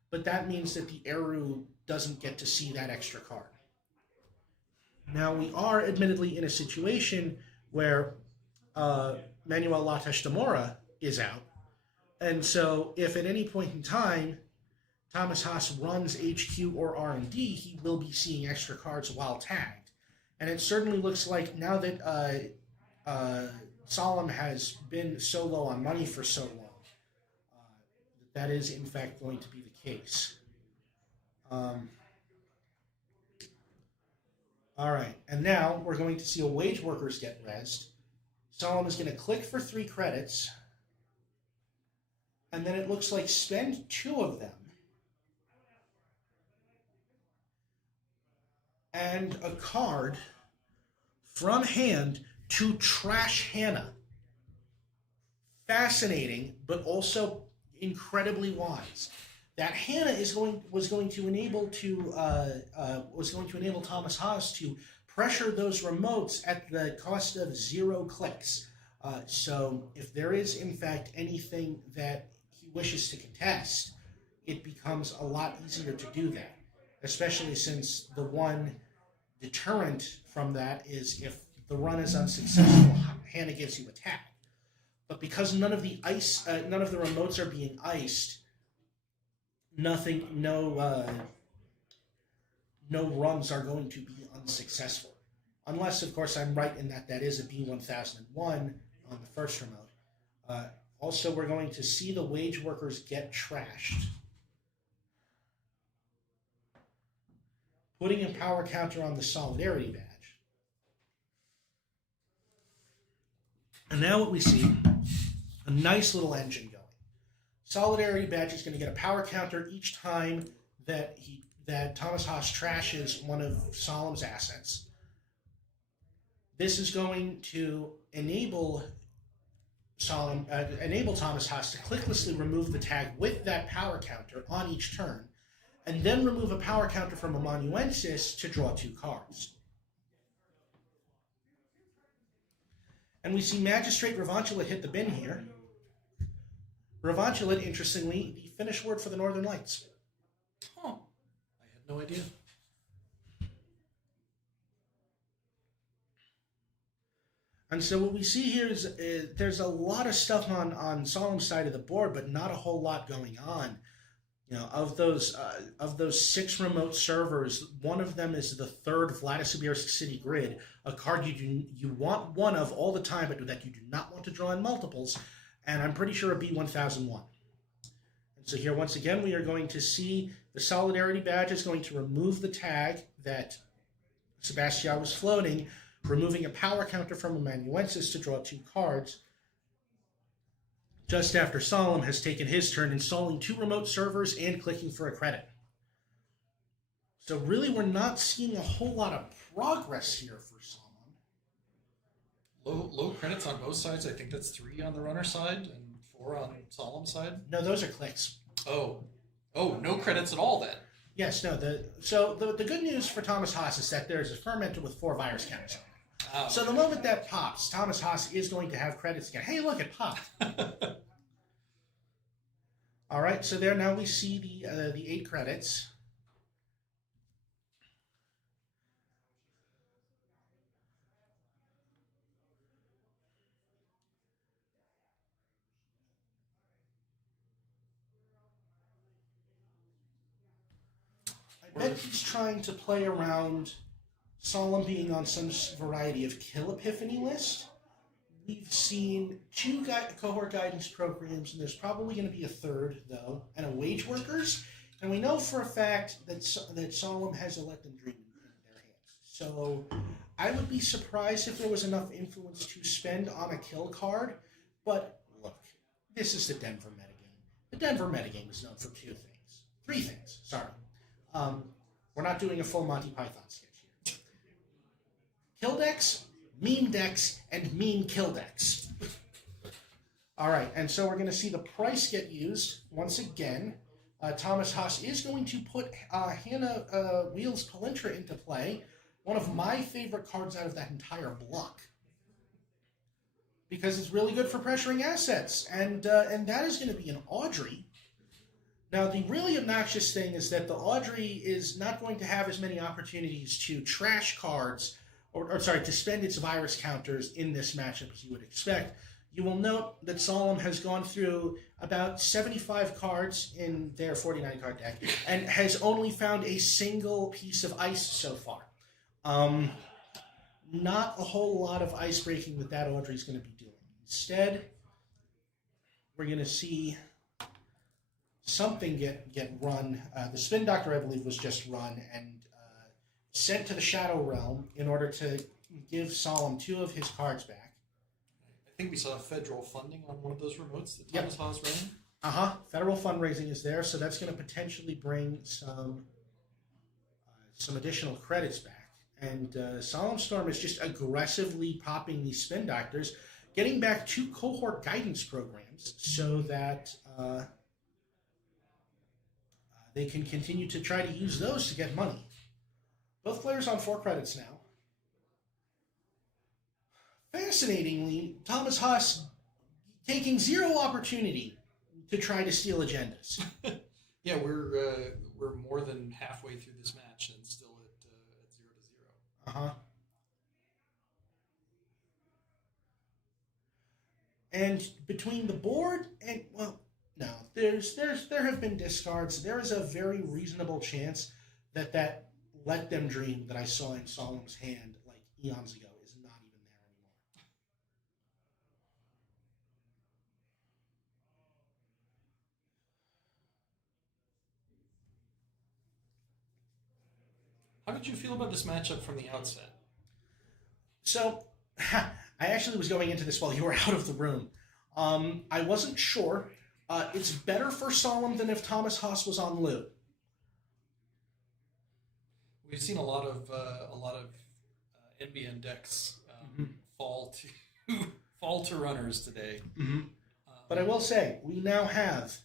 But that means that the Eru doesn't get to see that extra card. Now, we are admittedly in a situation where Manuel Latesh Demora is out. And so if at any point in time Thomas Haas runs HQ or R&D, he will be seeing extra cards while tagged. And it certainly looks like now that Solemn has been so low on money for so long, that is in fact going to be the case. All right, and now we're going to see a wage workers get rezzed. Solemn is going to click for 3 credits, and then it looks like spend 2 of them, and a card from hand to trash Hannah. Fascinating, but also incredibly wise. That Hannah was going to enable Thomas Haas to pressure those remotes at the cost of 0 clicks. So if there is, in fact, anything that he wishes to contest, it becomes a lot easier to do that, especially since the one deterrent from that is if the run is unsuccessful, Hannah gives you a tag. But because none of the remotes are being iced, no runs are going to be unsuccessful. Unless, of course, I'm right in that is a B1001 on the first remote. Also, we're going to see the wage workers get trashed. Putting a power counter on the Solidarity badge. And now what we see, a nice little engine going. Solidarity badge is going to get a power counter each time that Thomas Haas trashes one of Solemn's assets. This is going to enable Thomas Haas to clicklessly remove the tag with that power counter on each turn, and then remove a power counter from Amanuensis to draw 2 cards. And we see Magistrate Revanchulet hit the bin here. Revanchulet, interestingly, the Finnish word for the Northern Lights. Huh. I had no idea. And so what we see here is there's a lot of stuff on Solemn's side of the board, but not a whole lot going on. You know, of those 6 remote servers, one of them is the 3rd Vladisibirsk City Grid, a card you want one of all the time, but that you do not want to draw in multiples, and I'm pretty sure a B1001. And so here, once again, we are going to see the Solidarity badge is going to remove the tag that Sebastian was floating, removing a power counter from Amanuensis to draw 2 cards, just after Solemn has taken his turn, installing 2 remote servers and clicking for a credit. So really, we're not seeing a whole lot of progress here for Solemn. Low credits on both sides. I think that's 3 on the runner side and 4 on Solemn side. No, those are clicks. Oh, no credits at all then. Yes, no. The good news for Thomas Haas is that there's a fermenter with 4 virus counters on it. Oh, So the moment that pops, Thomas Haas is going to have credits again. Hey, look, it popped. All right, so there now we see the 8 credits. I bet he's trying to play around Solemn being on some variety of kill epiphany list. We've seen 2 cohort guidance programs, and there's probably going to be a 3rd, though, and a wage workers. And we know for a fact that Solemn has a Let Them Dream in their hands. So I would be surprised if there was enough influence to spend on a kill card. But look, this is the Denver metagame. The Denver metagame is known for 3 things. Sorry. We're not doing a full Monty Python sketch here. Kill decks, meme decks, and meme kill decks. All right, and so we're going to see the price get used once again. Thomas Haas is going to put Hannah Wheels Palintra into play, one of my favorite cards out of that entire block, because it's really good for pressuring assets, and that is going to be an Audrey. Now, the really obnoxious thing is that the Audrey is not going to have as many opportunities to trash cards, to spend its virus counters in this matchup as you would expect. You will note that Solemn has gone through about 75 cards in their 49-card deck and has only found a single piece of ice so far. Not a whole lot of ice breaking that Audrey is going to be doing. Instead, we're going to see something get run. The Spin Doctor, I believe, was just run and sent to the Shadow Realm in order to give Solemn 2 of his cards back. I think we saw federal funding on one of those remotes that Thomas Haas ran. Federal fundraising is there, so that's going to potentially bring some additional credits back. And Solemn Storm is just aggressively popping these Spin Doctors, getting back 2 cohort guidance programs so that they can continue to try to use those to get money. Both players on 4 credits now. Fascinatingly, Thomas Haas taking zero opportunity to try to steal agendas. Yeah, we're more than halfway through this match and still at 0-0. Uh-huh. And between the board and, well, no, there have been discards. There is a very reasonable chance that Let Them Dream that I saw in Solemn's hand like eons ago is not even there anymore. How did you feel about this matchup from the outset? So, I actually was going into this while you were out of the room. I wasn't sure. It's better for Solemn than if Thomas Haas was on Lou. We've seen a lot of NBN decks fall to runners today. But I will say, we now have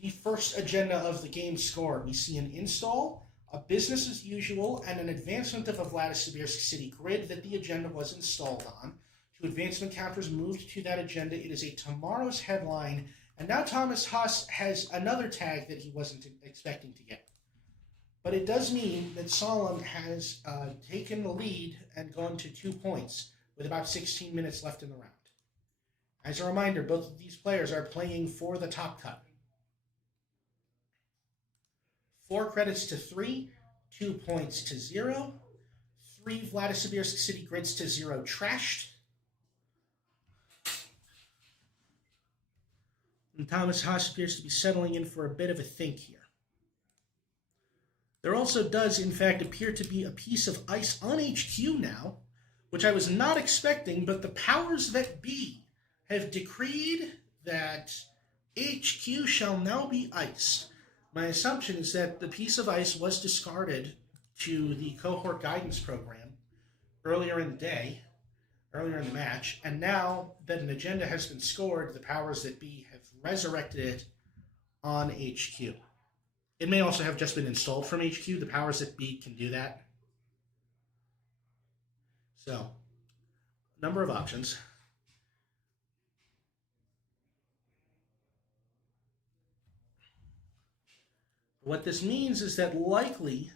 the first agenda of the game scored. We see an install, a business as usual, and an advancement of a Vladislavsky City grid that the agenda was installed on. Two advancement counters moved to that agenda. It is a tomorrow's headline, and now Thomas Haas has another tag that he wasn't expecting to get. But it does mean that Solemn has taken the lead and gone to 2 points with about 16 minutes left in the round. As a reminder, both of these players are playing for the top cut. 4 credits to 3, 2 points to 0, 3 Vladislavsky City grids to 0 trashed. And Thomas Haas appears to be settling in for a bit of a think here. There also does, in fact, appear to be a piece of ice on HQ now, which I was not expecting, but the powers that be have decreed that HQ shall now be ice. My assumption is that the piece of ice was discarded to the cohort guidance program earlier in the day, earlier in the match, and now that an agenda has been scored, the powers that be have resurrected it on HQ. It may also have just been installed from HQ. The powers that be can do that. So, number of options. What this means is that likely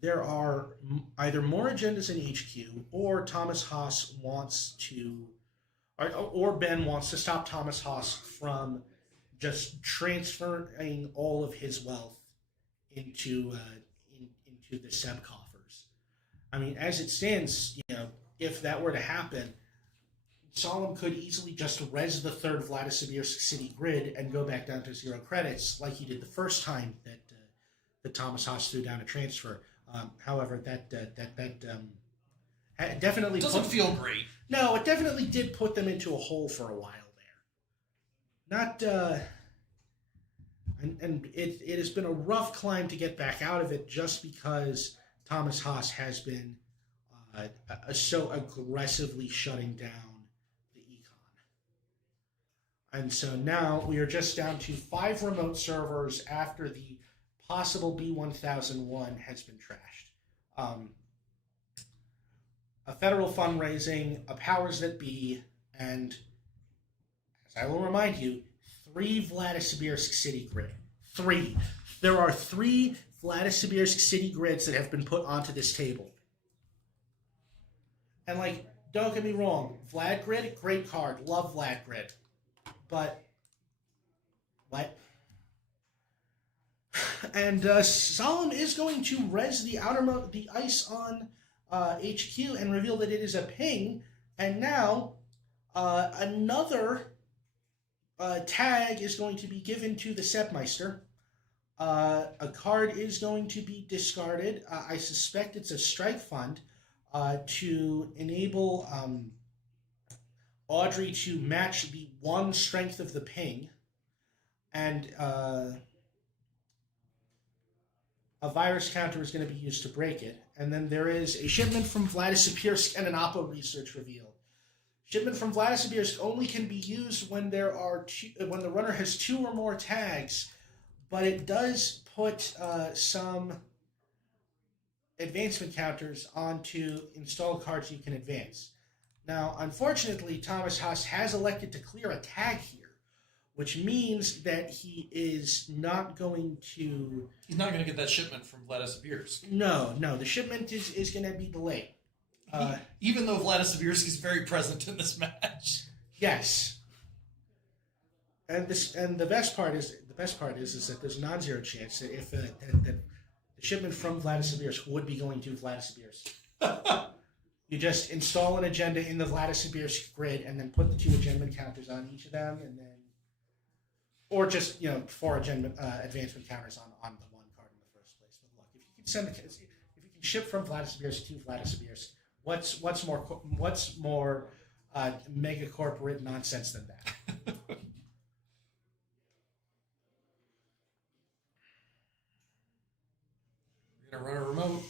there are either more agendas in HQ, or Thomas Haas wants to, or Ben wants to stop Thomas Haas from just transferring all of his wealth into the sub coffers. I mean, as it stands, if that were to happen, Solemn could easily just res the third Vladislavsky City grid and go back down to 0 credits, like he did the first time that Thomas Haas threw down a transfer. However, that definitely doesn't feel great. No, it definitely did put them into a hole for a while there. Not, and it has been a rough climb to get back out of it, just because Thomas Haas has been so aggressively shutting down the econ. And so now we are just down to 5 remote servers after the possible B1001 has been trashed. A federal fundraising, a powers that be, and as I will remind you, 3 Vladislavsky City grid. 3. There are 3 Vladislavsky City grids that have been put onto this table. And, don't get me wrong, Vlad grid, great card. Love Vlad grid. But, what? And Solemn is going to res the ice on HQ and reveal that it is a ping. And now, another tag is going to be given to the Sepmeister. A card is going to be discarded. I suspect it's a strike fund to enable Audrey to match the 1 strength of the ping. And a virus counter is going to be used to break it. And then there is a shipment from Vladislavsky and an Oppo research revealed. Shipment from Vladislavsky only can be used when there are when the runner has 2 or more tags, but it does put some advancement counters onto installed cards you can advance. Now, unfortunately, Thomas Haas has elected to clear a tag here, which means that he is not going to. He's not going to get that shipment from Vladislavsky. No, the shipment is going to be delayed. Even though Vladislavsky is very present in this match. Yes. And the best part is that there's a non-zero chance that if that the shipment from Vladislavsky would be going to Vladislavsky. You just install an agenda in the Vladislavsky grid and then put the 2 agenda counters on each of them, and then, or just 4 agenda advancement counters on the one card in the first place. But look, if you can ship from Vladislavsky to Vladislavsky, what's more mega corporate nonsense than that? We're gonna run a remote.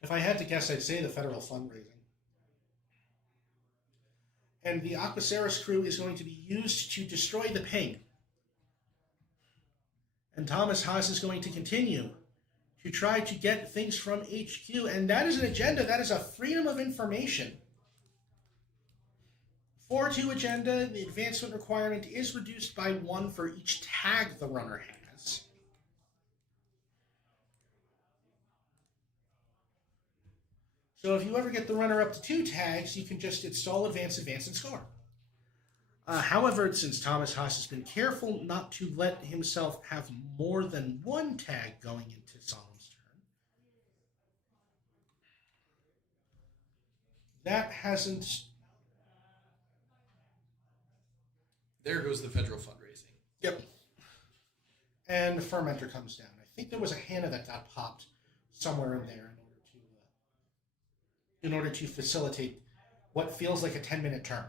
If I had to guess, I'd say the federal fundraising. And the Aquaceros crew is going to be used to destroy the ping. And Thomas Haas is going to continue to try to get things from HQ. And that is an agenda. That is a freedom of information. 4-2 agenda, the advancement requirement is reduced by 1 for each tag the runner has. So if you ever get the runner up to 2 tags, you can just install advance, and score. However, since Thomas Haas has been careful not to let himself have more than 1 tag going into Solemn's turn, that hasn't... There goes the federal fundraising. Yep. And the fermenter comes down. I think there was a Hannah that got popped somewhere in there in order to facilitate what feels like a 10-minute turn.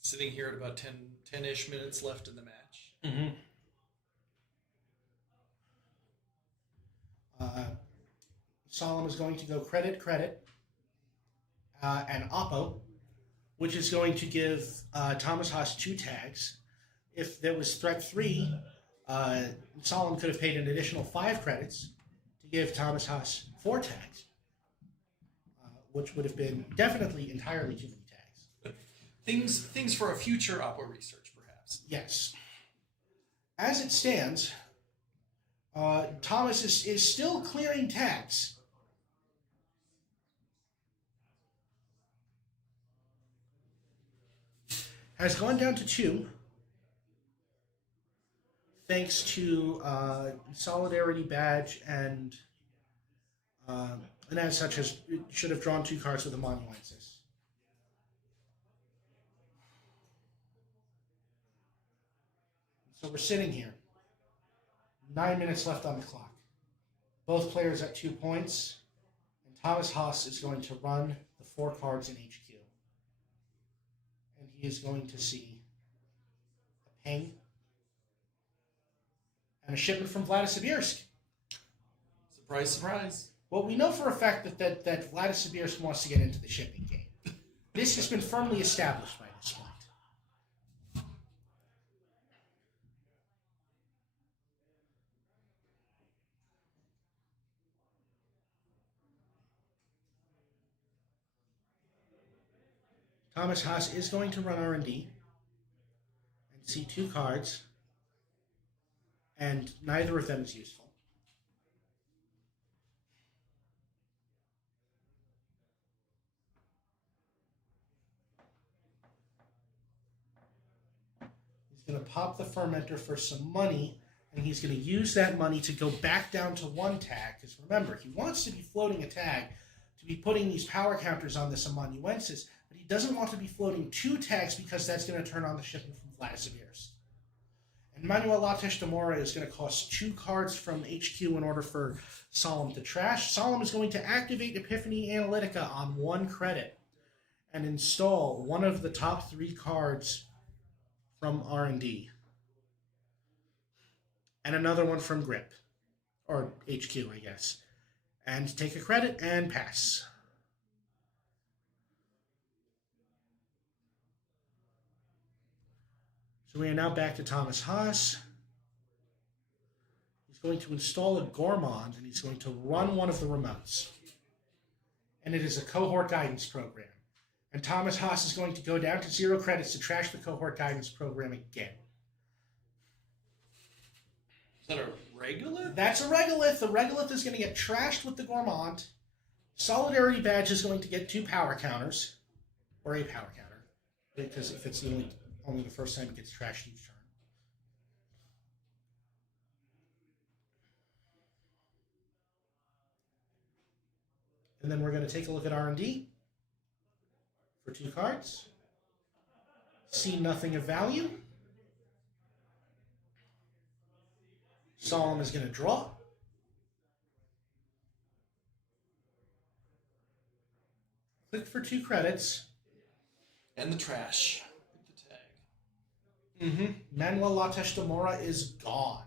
Sitting here at about 10-ish minutes left in the match. Solemn is going to go credit, and Oppo, which is going to give Thomas Haas 2 tags. If there was threat 3, Solemn could have paid an additional 5 credits to give Thomas Haas 4 tags, which would have been definitely entirely too many tags. Things for a future Oppo research, perhaps. Yes. As it stands, Thomas is still clearing tags. Has gone down to 2, thanks to Solidarity Badge and as such should have drawn 2 cards with Amanuensis. So we're sitting here. 9 minutes left on the clock. Both players at 2 points. And Thomas Haas is going to run the 4 cards in HQ. And he is going to see a ping and a shipment from Vladislavsky. Surprise, surprise. Well, we know for a fact that Vladislavsky wants to get into the shipping game. This has been firmly established by this point. Thomas Haas is going to run R&D and see 2 cards, and neither of them is useful. He's going to pop the fermenter for some money, and he's going to use that money to go back down to 1 tag, because remember, he wants to be floating a tag to be putting these power counters on this Amanuensis, but he doesn't want to be floating 2 tags because that's going to turn on the shipment from Vladislavsky. And Manuel Lattes de Mora is going to cost 2 cards from HQ in order for Solemn to trash. Solemn is going to activate Epiphany Analytica on 1 credit and install one of the top 3 cards from R&D. And another one from Grip. Or HQ, I guess. And take a credit and pass. So we are now back to Thomas Haas. He's going to install a Gourmand, and he's going to run one of the remotes. And it is a cohort guidance program. And Thomas Haas is going to go down to 0 credits to trash the cohort guidance program again. Is that a regolith? That's a regolith. The regolith is going to get trashed with the Gourmand. Solidarity Badge is going to get 2 power counters, or a power counter, because if it's only the first time it gets trashed each turn. And then we're going to take a look at R&D for 2 cards. See nothing of value. Solemn is going to draw. Click for 2 credits. And the trash. With the tag. Manuel Latesh de Mora is gone.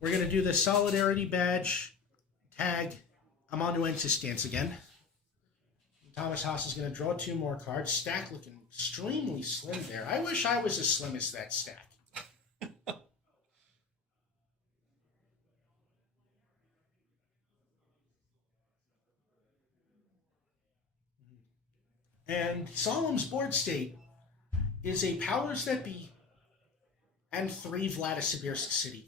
We're going to do the Solidarity Badge tag Amanuensis stance again. Thomas Haas is going to draw 2 more cards. Stack looking extremely slim there. I wish I was as slim as that stack. And Solemn's board state is a Powers That Be and 3 Vladisibirsk City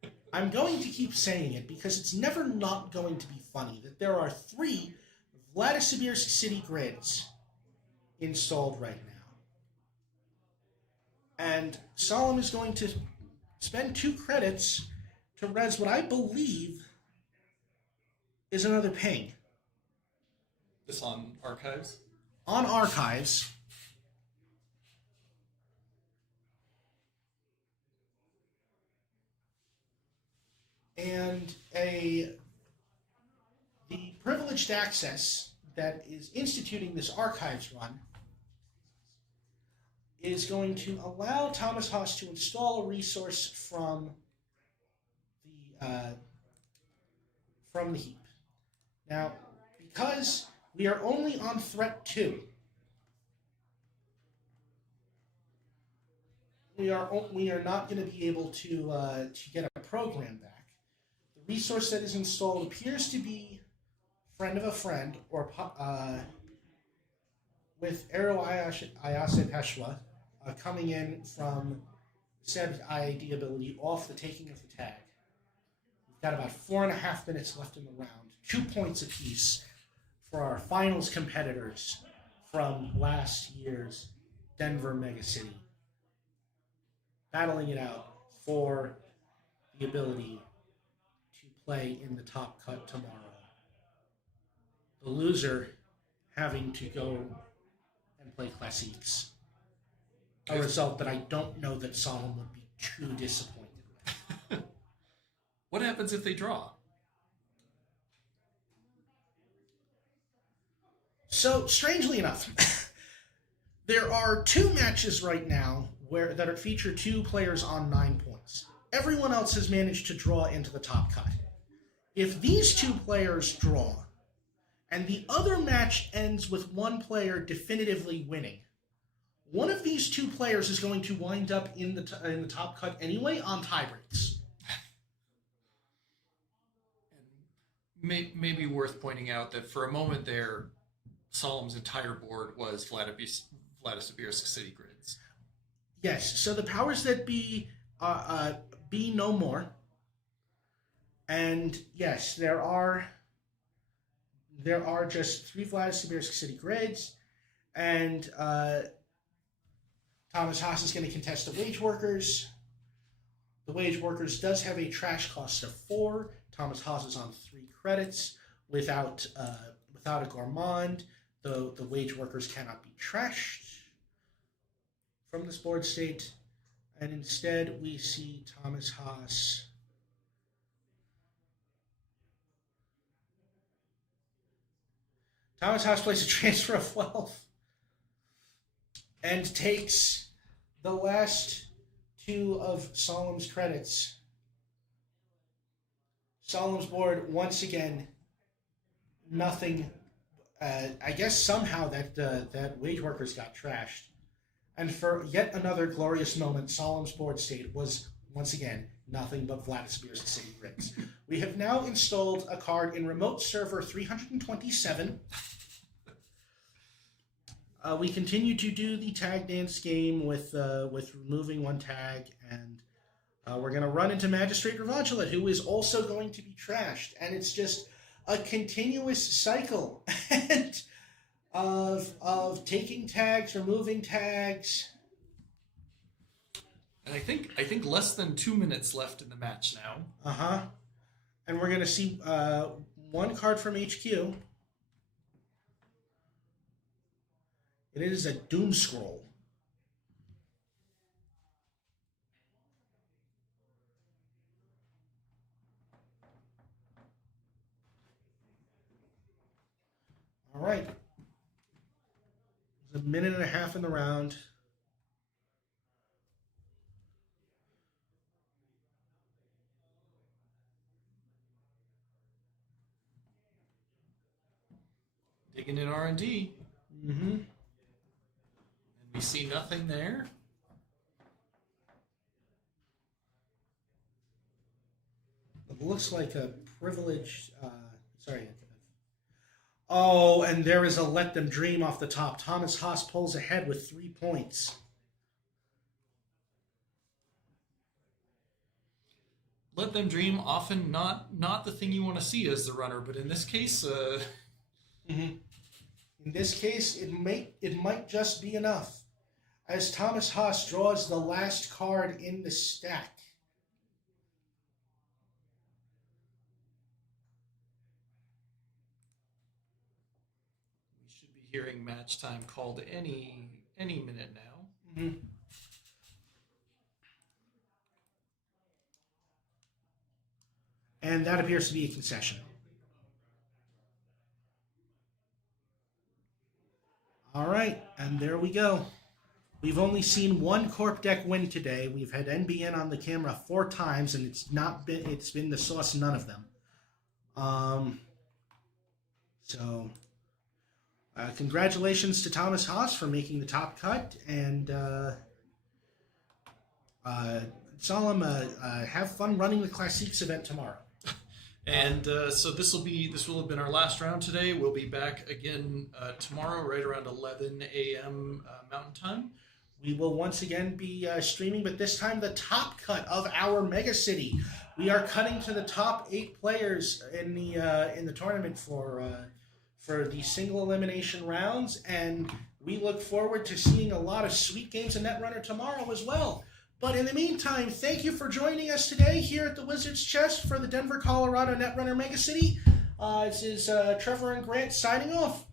Grid. I'm going to keep saying it because it's never not going to be funny that there are 3 Vladisibirsk City Grids installed right now. And Solemn is going to spend 2 credits to res what I believe is another ping. This on Archives? On Archives. And the privileged access that is instituting this Archives run is going to allow Thomas Haas to install a resource from the heap. Now, because we are only on threat 2, we are not going to be able to get a program back. The resource that is installed appears to be Friend of a Friend, or with Arrow Ayase Peshwa coming in from Seb's IAD ability off the taking of the tag. We've got about 4.5 minutes left in the round. 2 points apiece for our finals competitors from last year's Denver Megacity. Battling it out for the ability to play in the top cut tomorrow. The loser having to go and play Classiques. A result that I don't know that Solemn would be too disappointed with. What happens if they draw? So, strangely enough, there are 2 matches right now that feature 2 players on 9 points. Everyone else has managed to draw into the top cut. If these 2 players draw, and the other match ends with 1 player definitively winning, one of these 2 players is going to wind up in the top cut anyway on tie breaks. Maybe worth pointing out that for a moment there, Solemn's entire board was Vladisibirsk City Grids. Yes, so the Powers That Be be no more. And yes, there are just 3 Vladisibirsk City Grids, and Thomas Haas is going to contest the Wage Workers. The Wage Workers does have a trash cost of 4. Thomas Haas is on 3 credits. Without a Gourmand, the Wage Workers cannot be trashed from this board state. And instead, we see Thomas Haas plays a transfer of wealth and takes the last 2 of Solemn's credits. Solemn's board, once again, nothing. I guess somehow that Wage Workers got trashed. And for yet another glorious moment, Solemn's board state was, once again, nothing but Vladimir's City Bricks. We have now installed a card in remote server 327. We continue to do the tag dance game with removing one tag, and we're going to run into Magistrate Revangelate, who is also going to be trashed. And it's just a continuous cycle of taking tags, removing tags. And I think less than 2 minutes left in the match now. Uh-huh. And we're going to see one card from HQ. It is a Doom Scroll. All right. There's a minute and a half in the round. Digging in R&D. Mm-hmm. And we see nothing there. It looks like a privileged... sorry. Oh, and there is a Let Them Dream off the top. Thomas Haas pulls ahead with 3 points. Let Them Dream, often not the thing you want to see as the runner, but in this case... Mm-hmm. In this case, it might just be enough, as Thomas Haas draws the last card in the stack. We should be hearing match time called any minute now. Mm-hmm. And that appears to be a concession. All right, and there we go. We've only seen one Corp deck win today. We've had NBN on the camera 4 times, and it's been the sauce none of them. Congratulations to Thomas Haas for making the top cut, and Solemn, have fun running the Classiques event tomorrow. And so this will have been our last round today. We'll be back again tomorrow, right around 11 a.m. Mountain Time. We will once again be streaming, but this time the top cut of our Megacity. We are cutting to the top 8 players in the tournament for the single elimination rounds, and we look forward to seeing a lot of sweet games in Netrunner tomorrow as well. But in the meantime, thank you for joining us today here at the Wizard's Chest for the Denver, Colorado Netrunner Megacity. This is Trevor and Grant signing off.